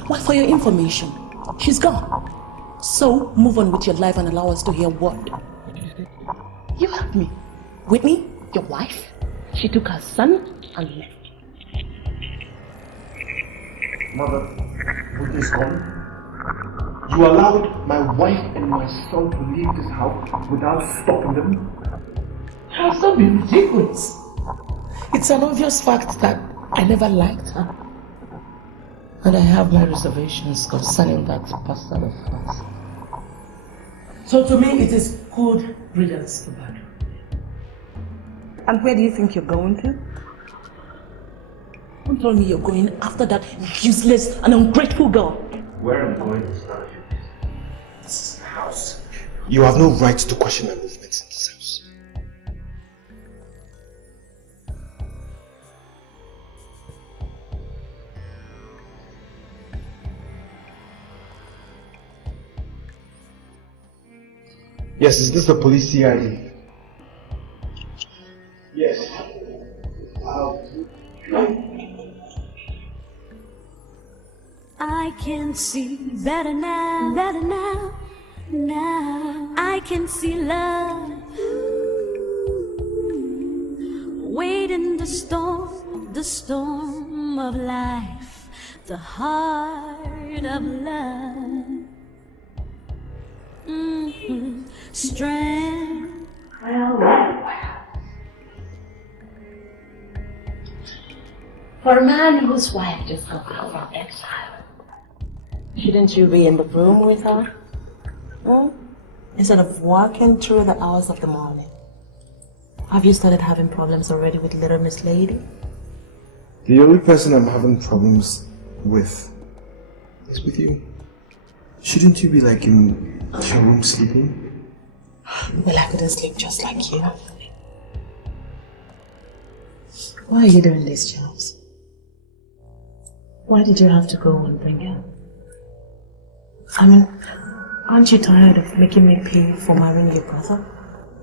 Well, for your information, she's gone. So, move on with your life and allow us to hear what. You heard me. Whitney, your wife, she took her son and left. Mother, Whitney's gone. You allowed my wife and my son to leave this house without stopping them? How so be ridiculous? It's an obvious fact that I never liked her. And I have my reservations concerning that bastard of hers. So to me, it is good riddance to bad. And where do you think you're going to? Don't tell me you're going after that useless and ungrateful girl. Where I'm going is none of your business. This is my house. You have no right to question my movements in this house. Yes, is this the police CID? Yes. I can see better now, now I can see love. Wait in the storm of life, the heart of love. Strength. For a man whose wife just got out from exile, shouldn't you be in the room with her? Instead of walking through the hours of the morning. Have you started having problems already with little Miss Lady? The only person I'm having problems with is with you. Shouldn't you be like in your room sleeping? Well, I couldn't sleep just like you. Why are you doing this, Charles? Why did you have to go and bring her? I mean, aren't you tired of making me pay for marrying your brother?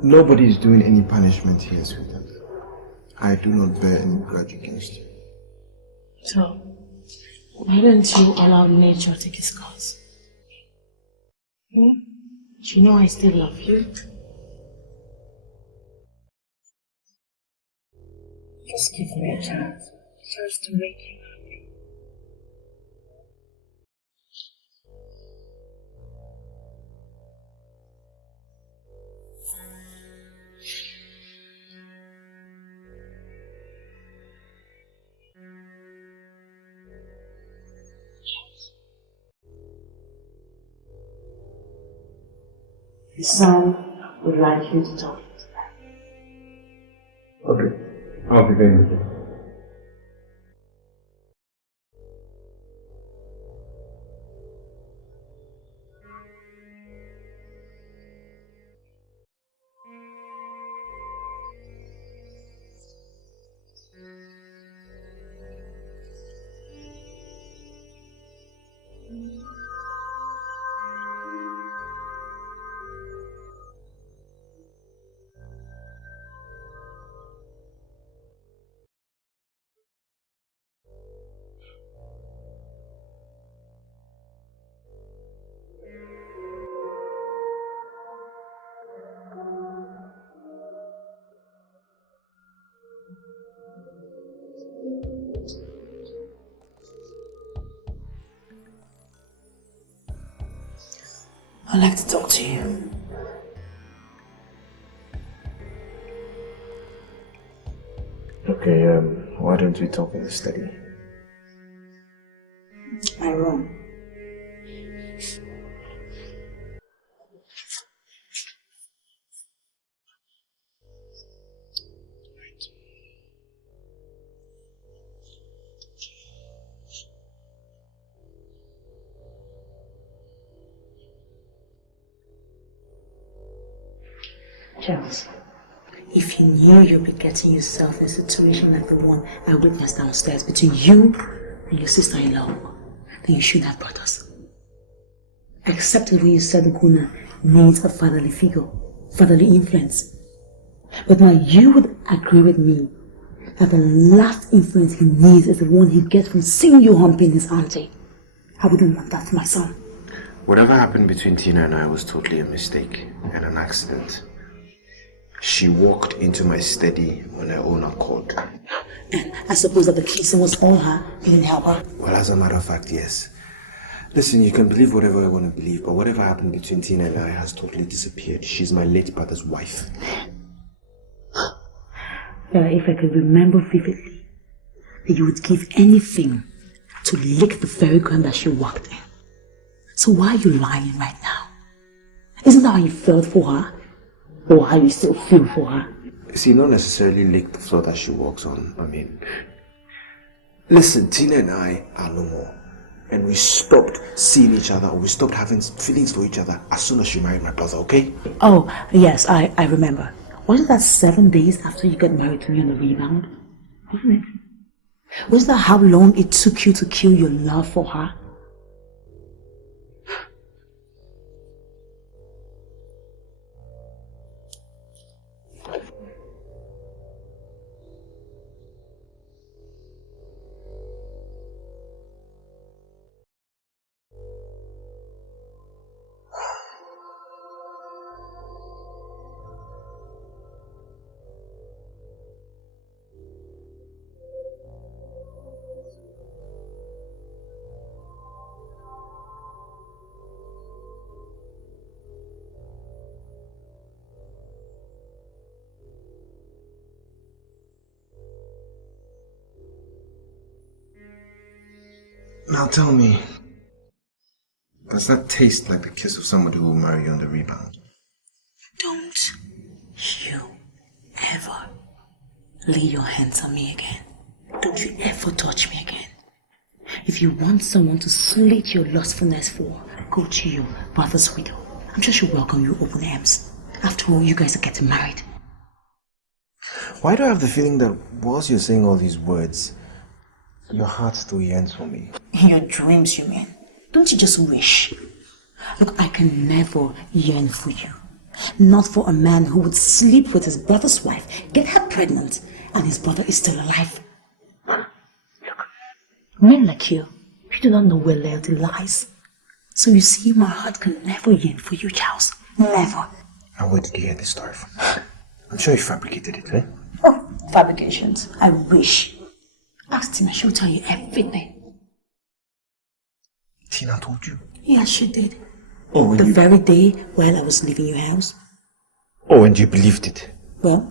Nobody's doing any punishment here, sweetheart. I do not bear any grudge against you. So, why don't you allow nature to take its course? You know I still love you. Just give me a chance. Just to make you happy. The son would like you to talk to them. Okay, I'll be very good. I'd like to talk to you. Okay, why don't we talk in the study? My room. Charles, if you knew you'd be getting yourself in a situation like the one I witnessed downstairs between you and your sister-in-law, then you shouldn't have brought us. I accepted when you said Guna needs a fatherly figure, fatherly influence. But now you would agree with me that the last influence he needs is the one he gets from seeing you humping his auntie. I wouldn't want that for my son. Whatever happened between Tina and I was totally a mistake and an accident. She walked into my study on her own accord. And I suppose that the kissing was all her, you didn't help her? Well, as a matter of fact, yes. Listen, you can believe whatever I want to believe, but whatever happened between Tina and I has totally disappeared. She's my late brother's wife. If I could remember vividly that you would give anything to lick the very ground that she walked in. So why are you lying right now? Isn't that how you felt for her? Or how you still feel for her? See, not necessarily lick the floor that she walks on. I mean, listen, Tina and I are no more. And we stopped seeing each other, or we stopped having feelings for each other as soon as she married my brother, okay? Oh, yes, I remember. Wasn't that 7 days after you got married to me on the rebound? Wasn't it? Wasn't that how long it took you to kill your love for her? Now tell me, does that taste like the kiss of somebody who will marry you on the rebound? Don't you ever lay your hands on me again. Don't you ever touch me again. If you want someone to slate your lustfulness for, go to your brother's widow. I'm sure she'll welcome you with open arms. After all, you guys are getting married. Why do I have the feeling that whilst you're saying all these words, your heart still yearns for me? In your dreams, you mean? Don't you just wish? Look, I can never yearn for you. Not for a man who would sleep with his brother's wife, get her pregnant, and his brother is still alive. Look, men like you do not know where loyalty lies. So you see, my heart can never yearn for you, Charles. Never. Now where did you hear this story from? I'm sure you fabricated it, eh? Oh, fabrications. I wish. Ask Tina, she'll tell you everything. Tina told you? Yes, she did. Oh, the very day while I was leaving your house. Oh, and you believed it? Well,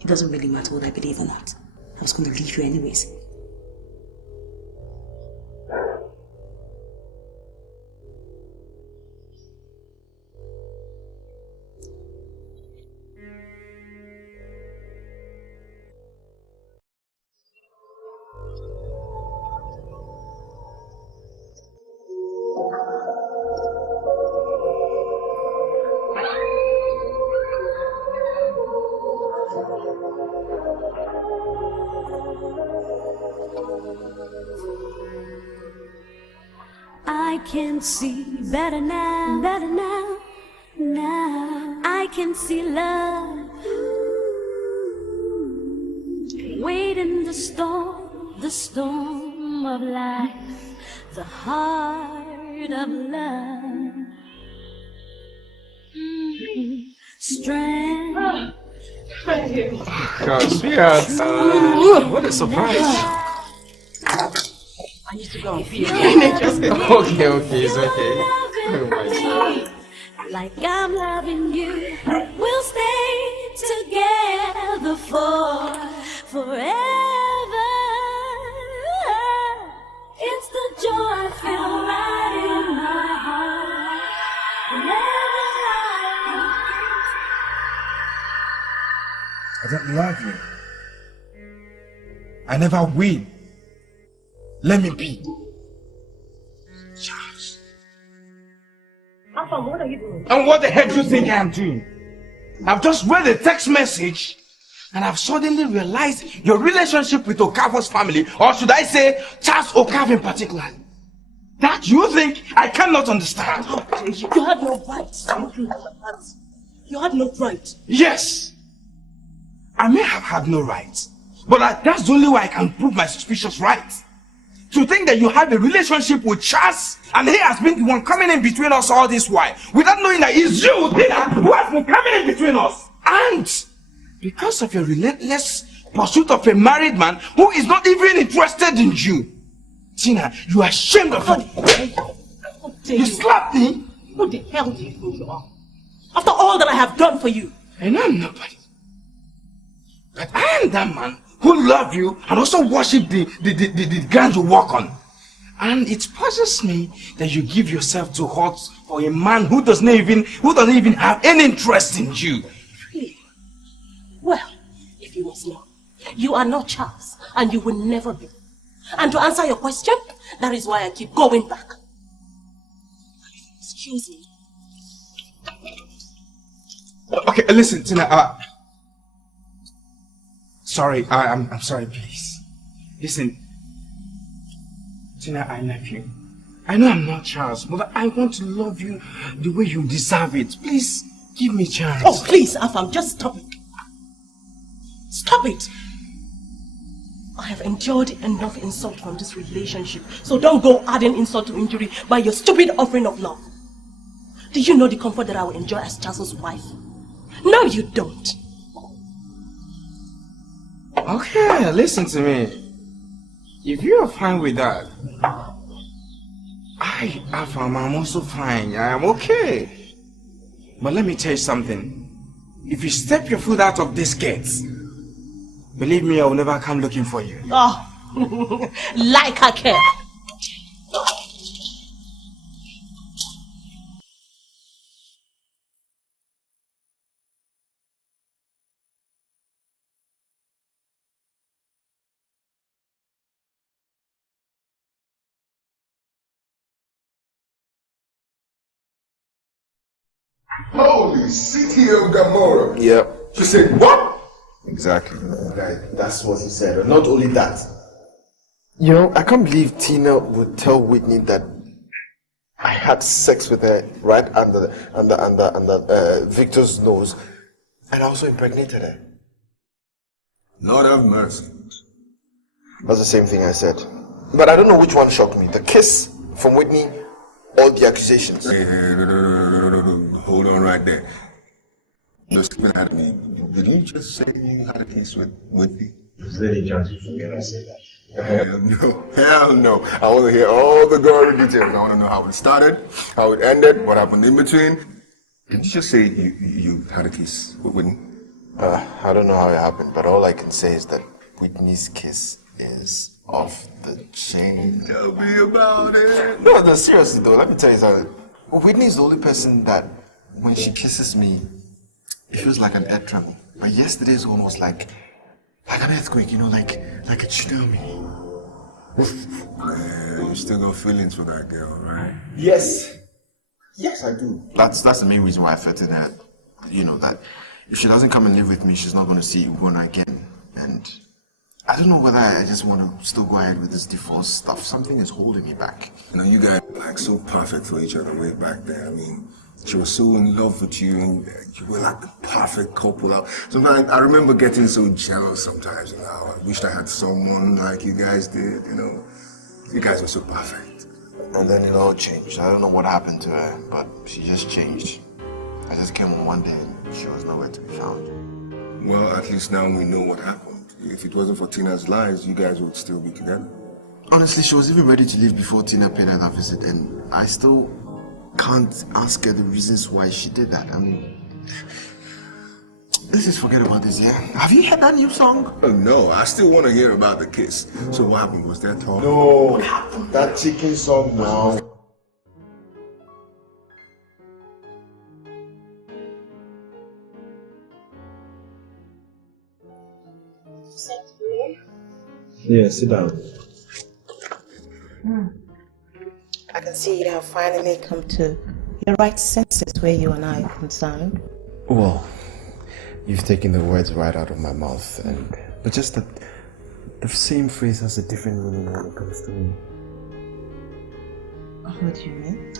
it doesn't really matter what I believe or not. I was going to leave you anyways. I can see better now, now I can see love. Wait in the storm of life, the heart of love. Strength. God, sweetheart. What a surprise. I need to go and pee. Okay, it's okay. Oh, like I'm loving you, we'll stay together forever. It's the joy I feel right in my heart. Whenever I don't love you. I never will. Let me be. Charles. Alpha, what are you doing? And what the heck do you think I'm doing? I've just read a text message and I've suddenly realized your relationship with Okafor's family, or should I say Charles Okafor in particular. That you think I cannot understand. You had no right to do that. You had no right. Yes. I may have had no right, but that's the only way I can prove my suspicions right. To think that you have a relationship with Charles and he has been the one coming in between us all this while, without knowing that it's you, Tina, who has been coming in between us. And because of your relentless pursuit of a married man who is not even interested in you, Tina, you are ashamed of him. You slapped me. Who the hell do you think you are? After all that I have done for you. I know I'm nobody. But I am that man who love you and also worship the ground you walk on. And it puzzles me that you give yourself to hurt for a man who doesn't even have any interest in you. Really? Well, if you must know, you are not Charles, and you will never be. And to answer your question, that is why I keep going back. Excuse me. Okay, listen, Tina. Sorry, I'm sorry, please. Listen, Tina, I love you. I know I'm not Charles, but I want to love you the way you deserve it. Please, give me a chance. Oh, please, Afam, just stop it. Stop it. I have endured enough insult from this relationship, so don't go adding insult to injury by your stupid offering of love. Do you know the comfort that I will enjoy as Charles' wife? No, you don't. Okay, listen to me. If you are fine with that, I'm also fine. I am okay. But let me tell you something. If you step your foot out of this gate, believe me, I will never come looking for you. Oh, like I care. Holy city of Gomorrah. Yep. She said, what? Exactly. That's what he said. And not only that. You know, I can't believe Tina would tell Whitney that I had sex with her right under Victor's nose, and I also impregnated her. Lord have mercy. That's the same thing I said. But I don't know which one shocked me. The kiss from Whitney or the accusations. Hey, no. Hold on right there. You're speaking at me. Did you just say you had a kiss with Whitney? Is there any chance you forget I said that? Hell no. I want to hear all the gory details. I want to know how it started, how it ended, what happened in between. Did you just say you had a kiss with Whitney? I don't know how it happened, but all I can say is that Whitney's kiss is off the chain. Tell me about it. No, seriously though, let me tell you something. Whitney is the only person that, when she kisses me, it feels like an air travel. But yesterday's one was like an earthquake, you know, like a tsunami. Man, you still got feelings for that girl, right? Yes, I do. That's the main reason why I threatened her. You know, that if she doesn't come and live with me, she's not going to see Ugona again. And I don't know whether I just want to still go ahead with this divorce stuff. Something is holding me back. You know, you guys were like so perfect for each other way back there. I mean, she was so in love with you. You were like the perfect couple. Sometimes I remember getting so jealous sometimes, you know. I wished I had someone like you guys did, you know. You guys were so perfect. And then it all changed. I don't know what happened to her, but she just changed. I just came home one day and she was nowhere to be found. Well, at least now we know what happened. If it wasn't for Tina's lies, you guys would still be together. Honestly, she was even ready to leave before Tina paid her that visit, and I still can't ask her the reasons why she did that. I mean, let's just forget about this, yeah? Have you heard that new song? Oh, no, I still want to hear about the kiss. So what happened? Was there talk? No, that chicken song now. Yeah, sit down. I can see you have finally come to your right senses where you and I are concerned. Well, you've taken the words right out of my mouth, but just that the same phrase has a different meaning when it comes to me. What do you mean?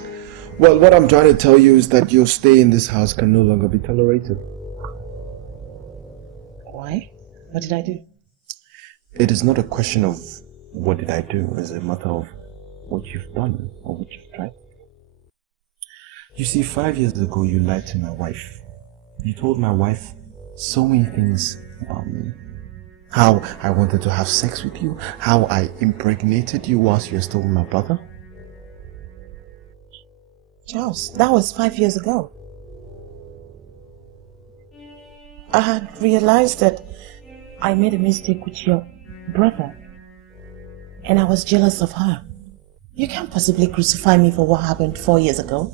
Well, what I'm trying to tell you is that your stay in this house can no longer be tolerated. Why? What did I do? It is not a question of what did I do, it's a matter of what you've done or what you've tried. You see, 5 years ago you lied to my wife. You told my wife so many things about me. How I wanted to have sex with you, how I impregnated you whilst you were still with my brother. Charles, that was 5 years ago. I had realized that I made a mistake with your brother, and I was jealous of her. You can't possibly crucify me for what happened 4 years ago.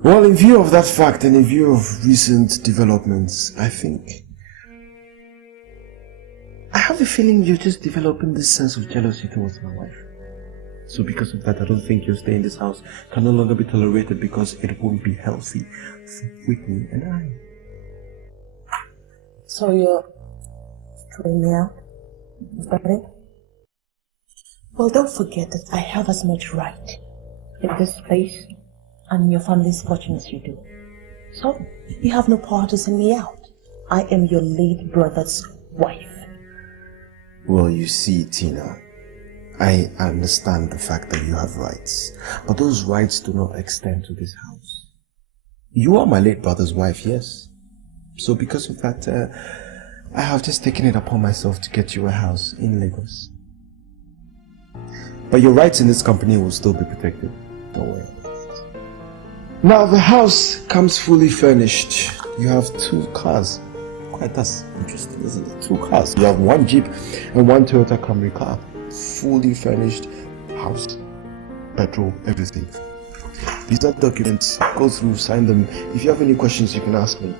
Well, in view of that fact and in view of recent developments, I have a feeling you're just developing this sense of jealousy towards my wife. So because of that, I don't think your stay in this house can no longer be tolerated because it won't be healthy for Whitney and I. So you're throwing me out? Is that it? Well, don't forget that I have as much right in this place and in your family's fortune as you do. So, you have no power to send me out. I am your late brother's wife. Well, you see, Tina, I understand the fact that you have rights, but those rights do not extend to this house. You are my late brother's wife, yes. So because of that, I have just taken it upon myself to get you a house in Lagos. But your rights in this company will still be protected. Don't worry about it. Now the house comes fully furnished. You have 2 cars. Quite that's interesting, isn't it? 2 cars. You have 1 Jeep and 1 Toyota Camry car. Fully furnished house, petrol, everything. These are documents. Go through, sign them. If you have any questions, you can ask me.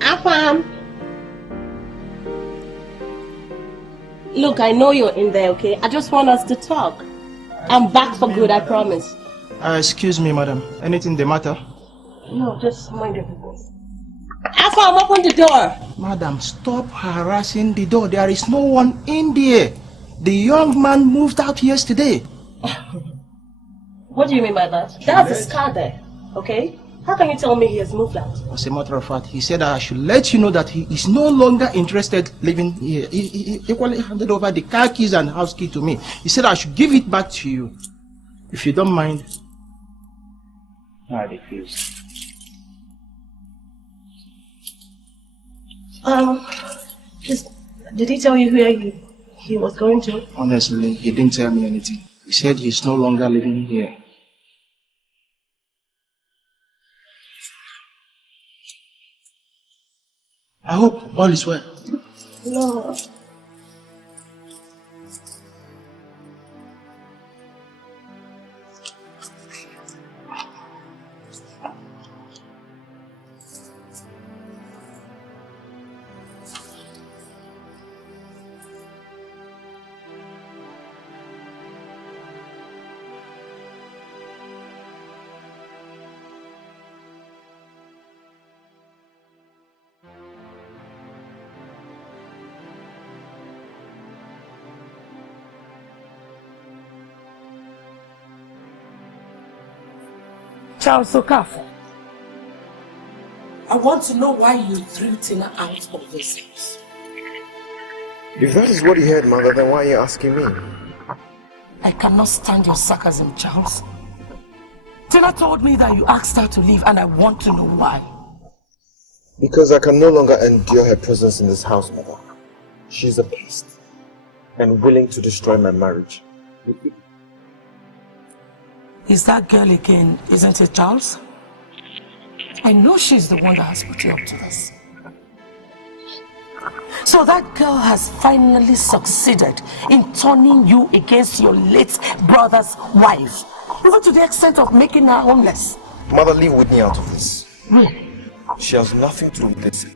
Afam! Look, I know you're in there, okay? I just want us to talk. I'm back for good, I promise. Excuse me, madam. Anything the matter? No, just mind your business. Afam, open the door! Madam, stop harassing the door. There is no one in there. The young man moved out yesterday. What do you mean by that? That's the scar there, okay? How can you tell me he has moved out? As a matter of fact, he said I should let you know that he is no longer interested living here. He equally handed over the car keys and house key to me. He said I should give it back to you. If you don't mind. I refuse. Did he tell you where he was going to? Honestly, he didn't tell me anything. He said he's no longer living here. I hope all is well. No. Charles Okafor, I want to know why you threw Tina out of this house. If that is what he heard, Mother, then why are you asking me? I cannot stand your sarcasm, Charles. Tina told me that you asked her to leave, and I want to know why. Because I can no longer endure her presence in this house, Mother. She's a beast and willing to destroy my marriage. Is that girl again, isn't it, Charles? I know she's the one that has put you up to this. So that girl has finally succeeded in turning you against your late brother's wife, even to the extent of making her homeless. Mother, leave Whitney out of this. Really? She has nothing to do with this.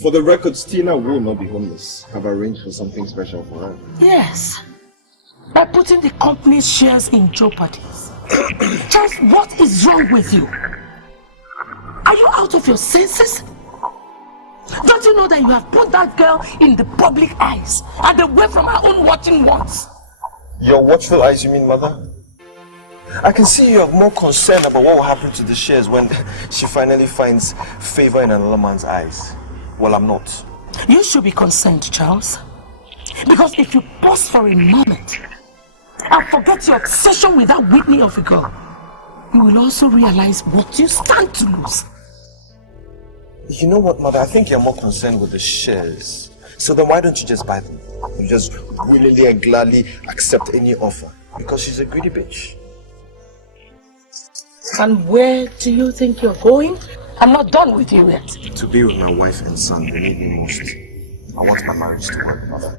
For the record, Tina will not be homeless. I've arranged for something special for her. Yes. By putting the company's shares in jeopardy. Charles, what is wrong with you? Are you out of your senses? Don't you know that you have put that girl in the public eyes and away from her own watching ones? Your watchful eyes, you mean, Mother? I can see you are more concerned about what will happen to the shares when she finally finds favor in another man's eyes. Well, I'm not. You should be concerned, Charles. Because if you pause for a moment and forget your obsession with that Whitney of a girl, you will also realize what you stand to lose. You know what, Mother? I think you're more concerned with the shares. So then why don't you just buy them? You just willingly and gladly accept any offer. Because she's a greedy bitch. And where do you think you're going? I'm not done with you yet. To be with my wife and son, they need me most. I want my marriage to work, Mother.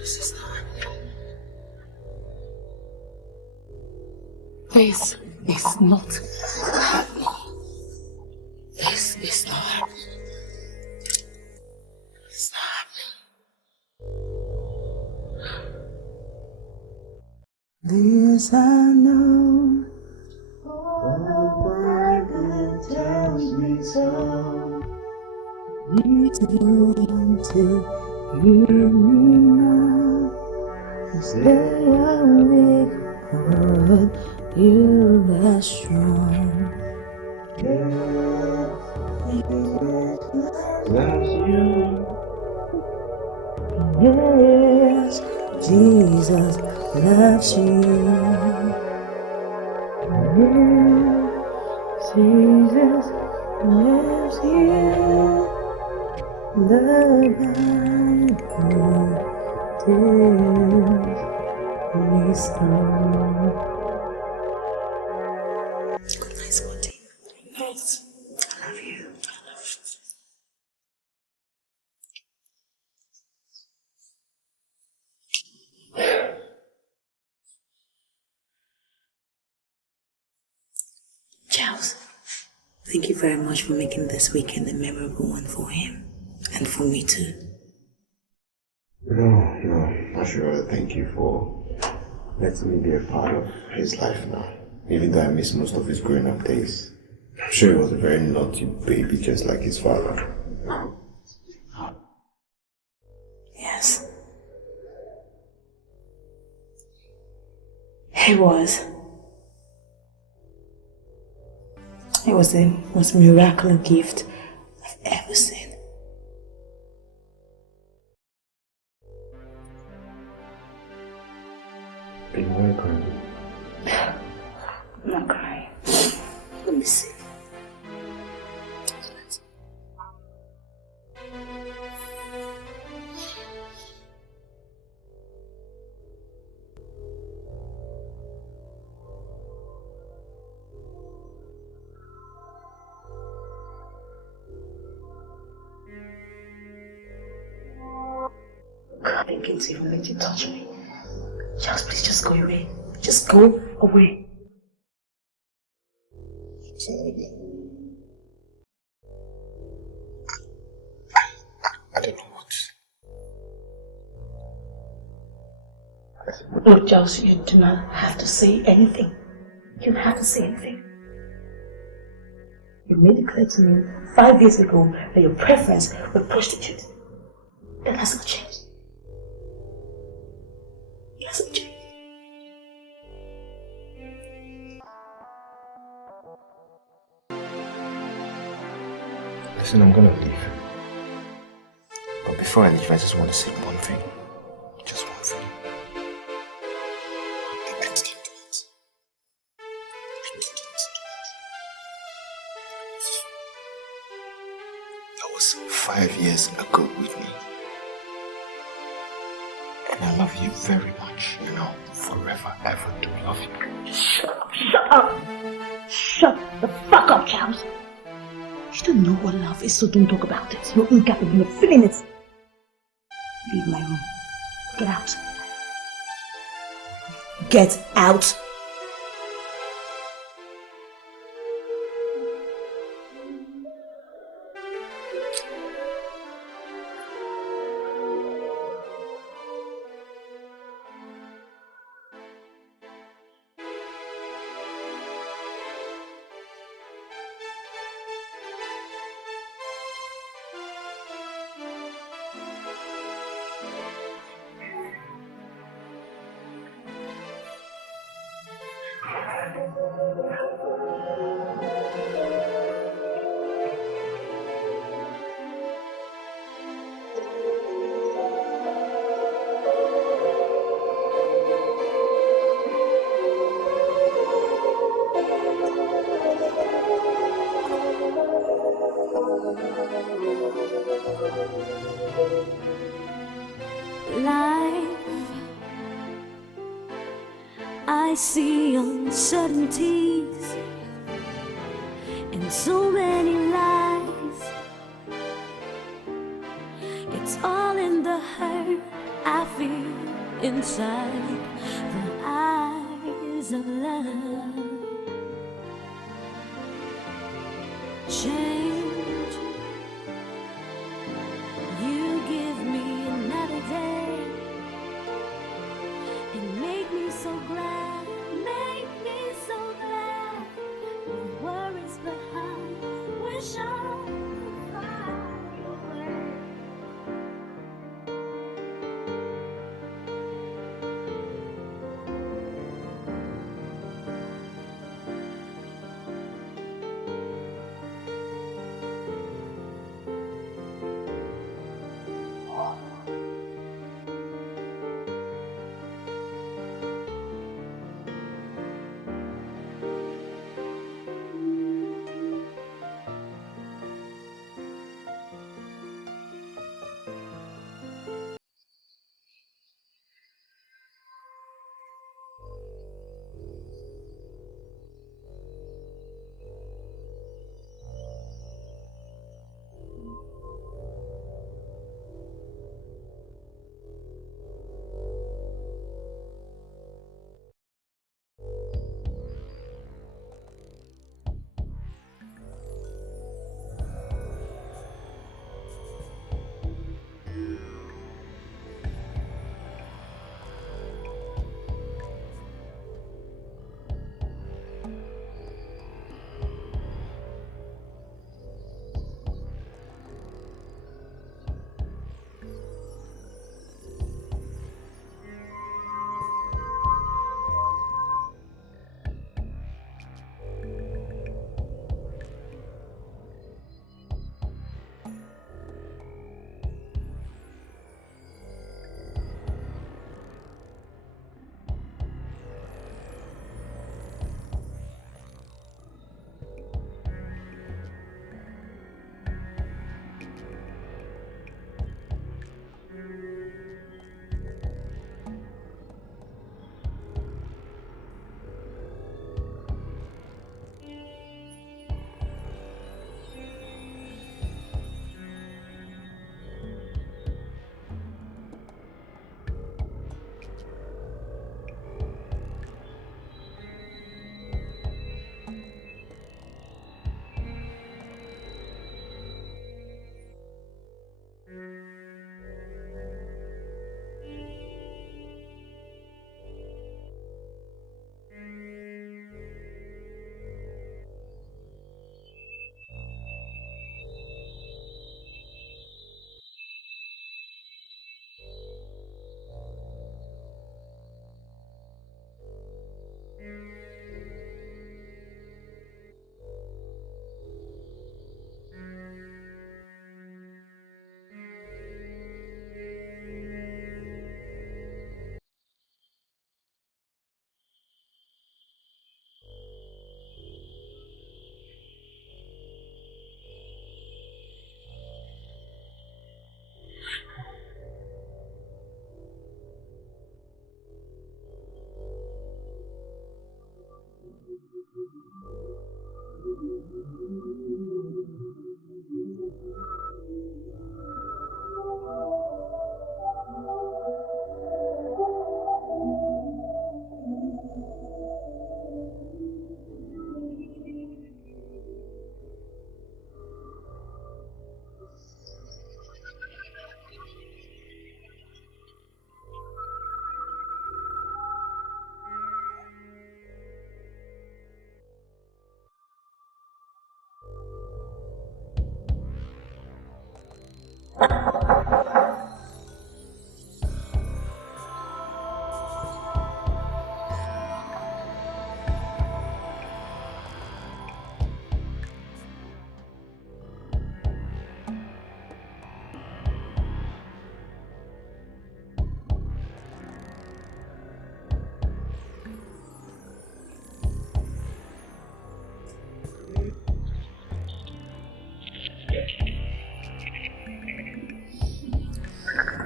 This is not happening. This is not happening. This is not happening. It's not happening. This I know, the Bible tells me so. You want to hear me now. Stay awake, but you are strong. Yes, Jesus loves you. Yes, Jesus loves you. The Bible tells me so. Good night, Scotty. Good night. I love you. Charles, thank you very much for making this weekend a memorable one for him. And for me too. No, I should rather thank you for letting me be a part of his life now. Even though I missed most of his growing up days. I'm sure he was a very naughty baby just like his father. Yes. He was. It was the most miraculous gift I've ever seen. Are you very crying? I'm not crying. Let me see. I can't even let you touch me. Charles, please just go away. Just go away. I don't know what. No, Charles, you do not have to say anything. You don't have to say anything. You made it clear to me 5 years ago that your preference was prostitute. That has not changed. hasn't changed. Listen, I'm gonna leave. But before I leave, I just want to say one thing. Just one thing. I didn't do it. That was 5 years ago, Whitney. And I love you very much. You know, forever, ever do love you. Shut up! Shut the fuck up, Charles! You don't know what love is, so don't talk about it. You're incapable of feeling it. Leave my room. Get out. Get out! I see uncertainties and so many lies. It's all in the hurt I feel inside the eyes of love. Change. You give me another day and make me so glad. Make me so glad. With worries behind, wish I could fly away.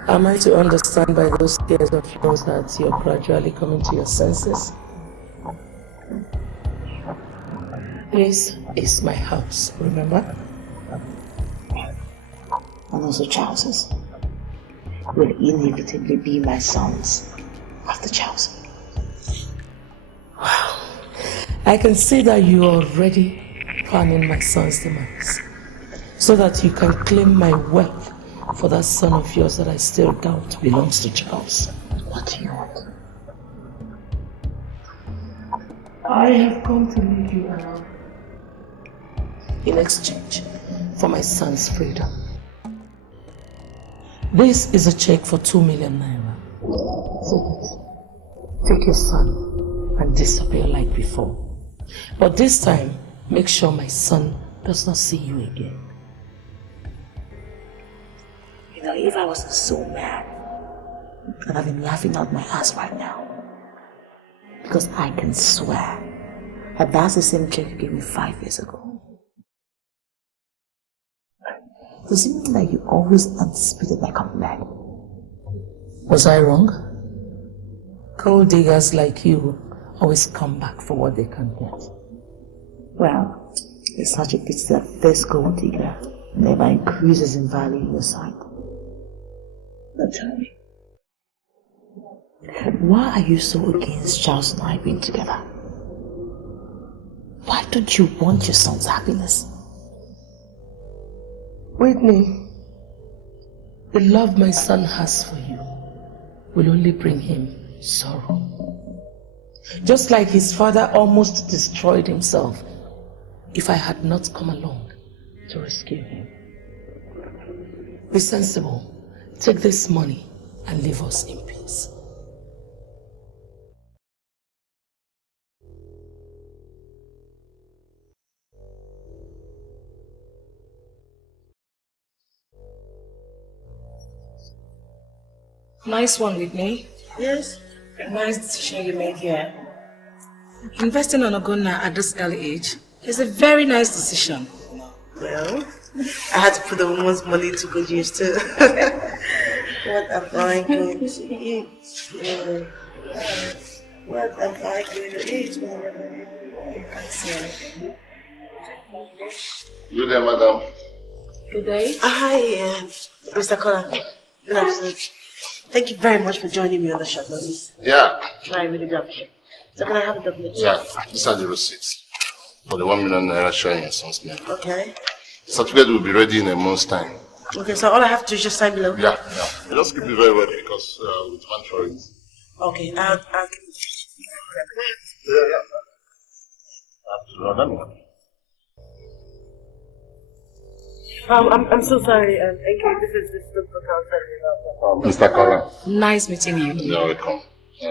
Am I to understand by those tears of yours that you're gradually coming to your senses? This is my house, remember? And also Charles's will inevitably be my sons after Charles. Wow. I can see that you are already planning my son's demise so that you can claim my wealth for that son of yours that I still doubt belongs to Charles. What do you want? I have come to leave you alone in exchange for my son's freedom. This is a check for 2 million naira. Take your son and disappear like before. But this time, make sure my son does not see you again. You know, if I wasn't so mad, I'd have been laughing out my ass right now. Because I can swear that that's the same check you gave me 5 years ago. Does it mean that you always anticipated my coming back? Was I wrong? Gold diggers like you always come back for what they can get. Well, it's such a pity that this gold digger never increases in value in your sight. Now tell me, why are you so against Charles and I being together? Why don't you want your son's happiness? Whitney, the love my son has for you will only bring him sorrow. Just like his father almost destroyed himself if I had not come along to rescue him. Be sensible. Take this money and leave us in peace. Nice one, Whitney. Yes. Nice decision you made here. Investing on Ogonna at this early age is a very nice decision. Well, I had to put the woman's money to good use too. What am I going to eat? What am I going to eat? Good day, madam. Good day. Hi, Mr. Collar. Good afternoon. Thank you very much for joining me on the short notice. Yeah. I really do appreciate it. So can I have a document? Yeah, these are the receipts for the 1 million naira share in your son's name. Okay. The certificate will be ready in a month's time. Okay, so all I have to do is just sign below? Yeah. You just keep it very well because we demand for it. Okay, I'll I'm so sorry. Thank you. This is the Mr. Collar. Nice meeting you. You're welcome.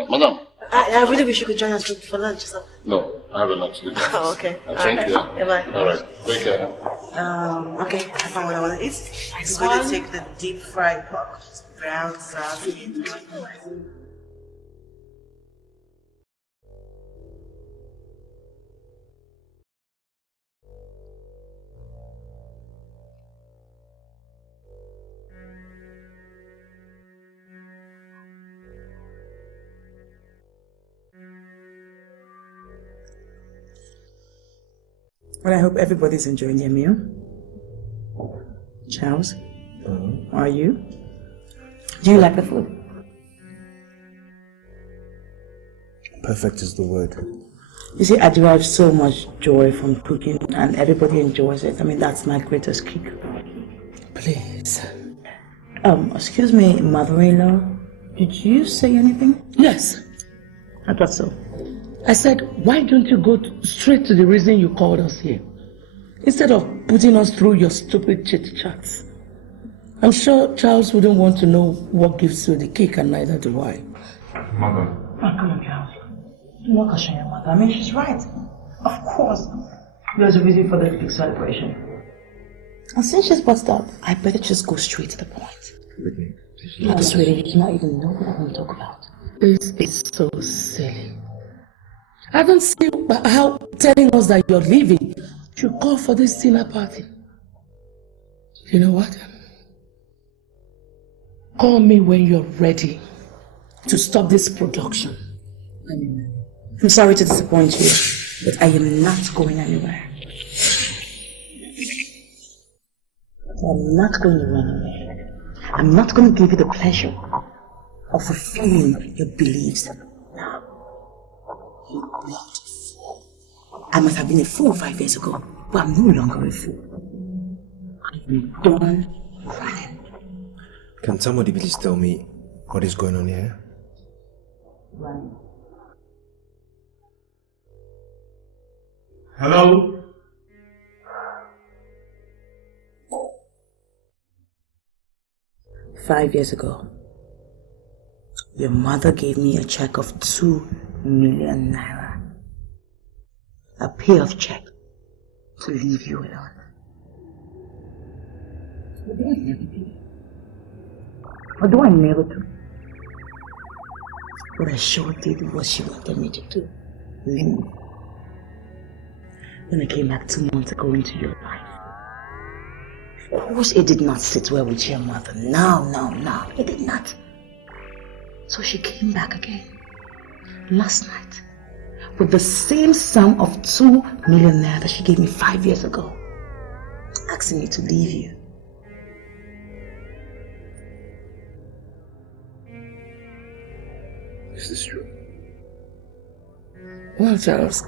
Madam. I really wish you could join us for lunch or something. No, I have a lot to do. Oh, okay. Thank you. Yeah, bye. All right. Take care. Okay, I found what I want to eat. I'm going to take the deep fried pork. Brown sauce. Well, I hope everybody's enjoying their meal. Charles, are you? Do you like the food? Perfect is the word. You see, I derive so much joy from cooking and everybody enjoys it. I mean, that's my greatest kick. Please. Excuse me, mother-in-law. Did you say anything? Yes. I thought so. I said, why don't you go straight to the reason you called us here? Instead of putting us through your stupid chit-chats. I'm sure Charles wouldn't want to know what gives you the cake, and neither do I. Mother. Oh, come on, Charles. Don't not question your mother. I mean, she's right. Of course. There's a reason for the big celebration. And since she's busted up, I better just go straight to the point. Whitney. Look, sweetie, you do not even know what I'm going to talk about. This is so silly. I haven't seen how telling us that you're leaving should call for this dinner party. You know what? Call me when you're ready to stop this production. I'm sorry to disappoint you, but I am not going anywhere. I'm not going to run away. I'm not going to give you the pleasure of fulfilling your beliefs. No. You blood fool. I must have been a fool 5 years ago, but I'm no longer a fool. I'm done running. Can somebody please tell me what is going on here? Right. Hello? Five years ago, your mother gave me a check of 2 million naira. A payoff check to leave you alone. What do I never do? What do I never do? What I sure did was she wanted me to do. Leave. When I came back 2 months ago into your life, of course it did not sit well with your mother. No, it did not. So she came back again, last night, with the same sum of 2 million naira that she gave me 5 years ago, asking me to leave you. Is this true? Well, Charles,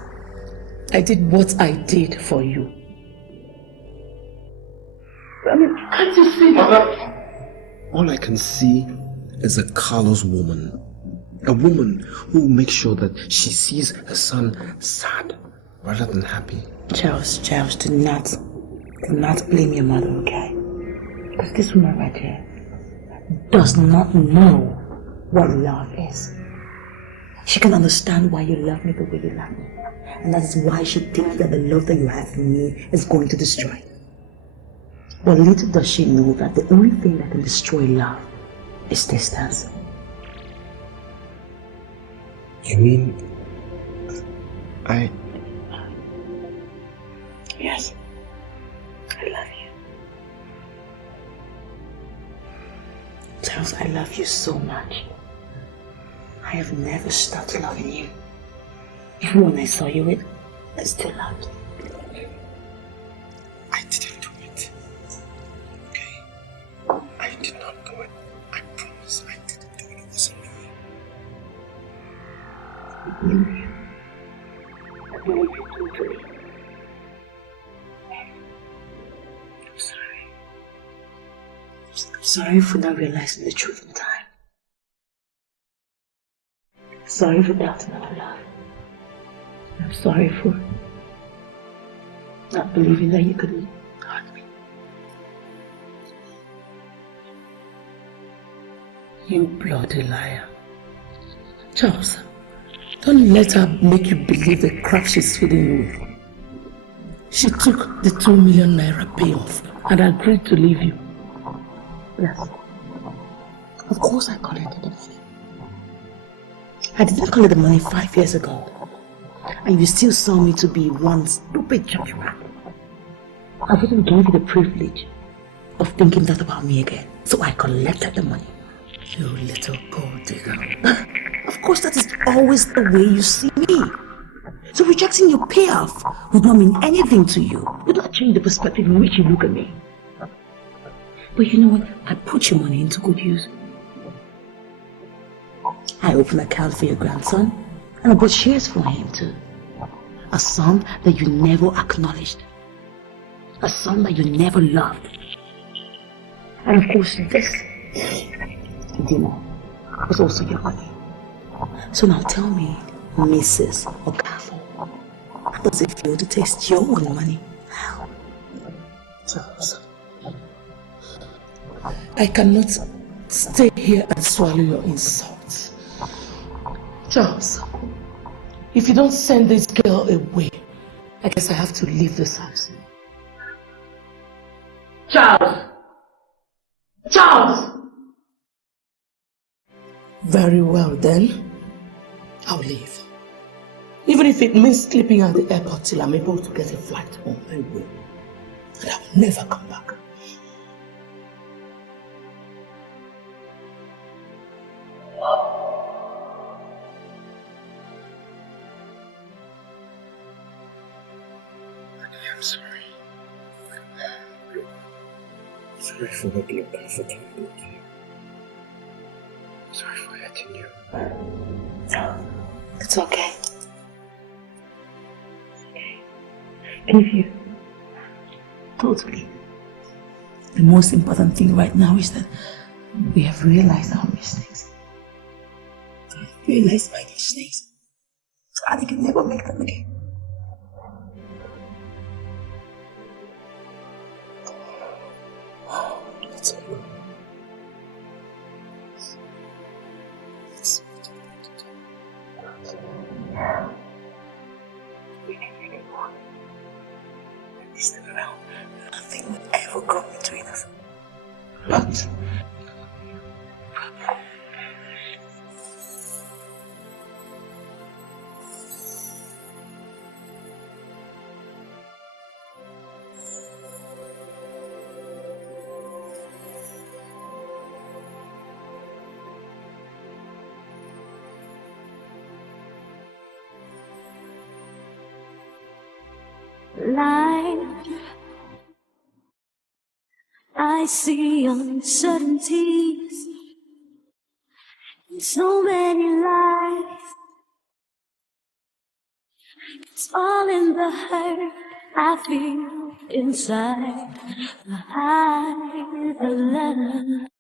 I did what I did for you. I mean, can't you see that? All I can see is a callous woman. A woman who will make sure that she sees her son sad rather than happy. Charles, do not blame your mother, okay? Because this woman right here does not know what love is. She can understand why you love me the way you love me. And that is why she thinks that the love that you have for me is going to destroy you. But little does she know that the only thing that can destroy love is distance. You mean... Yes. I love you. Charles, I love you so much. I have never stopped loving you. Even when I saw you with, I still loved you. I didn't do it. Okay? I did not do it. I promise I didn't do it. It wasn't me. I believe you. I believe you totally. I'm sorry. I'm sorry for not realizing the truth in time. Sorry for doubting our love. I'm sorry for not believing that you could hurt me. You bloody liar. Charles, don't let her make you believe the crap she's feeding you with. She took the 2 million naira payoff and agreed to leave you. Yes. Of course I collected the money. I didn't collect the money 5 years ago. And you still saw me to be one stupid church rat. I didn't give you the privilege of thinking that about me again. So I collected the money. You little gold digger. Of course that is always the way you see me. So rejecting your payoff would not mean anything to you. It would not change the perspective in which you look at me. But you know what? I put your money into good use. I opened an account for your grandson, and I bought shares for him too. A son that you never acknowledged. A son that you never loved. And of course this dinner was also your money. So now tell me, Mrs. Okafor, how does it feel to taste your own money? How? I cannot stay here and swallow your insults. Charles, if you don't send this girl away, I guess I have to leave this house. Charles! Charles! Very well then, I'll leave. Even if it means sleeping at the airport till I'm able to get a flight home, I will. And I will never come back. I'm sorry. Sorry for not being comfortable with you. Sorry for hurting you. No, it's okay. It's okay. And if you... Totally. The most important thing right now is that we have realized our mistakes. Realized my mistakes. So I can never make them again. It's okay. Still around. Nothing will ever come between us. But Life, I see uncertainties in so many lives. It's all in the hurt I feel inside. The high, the love.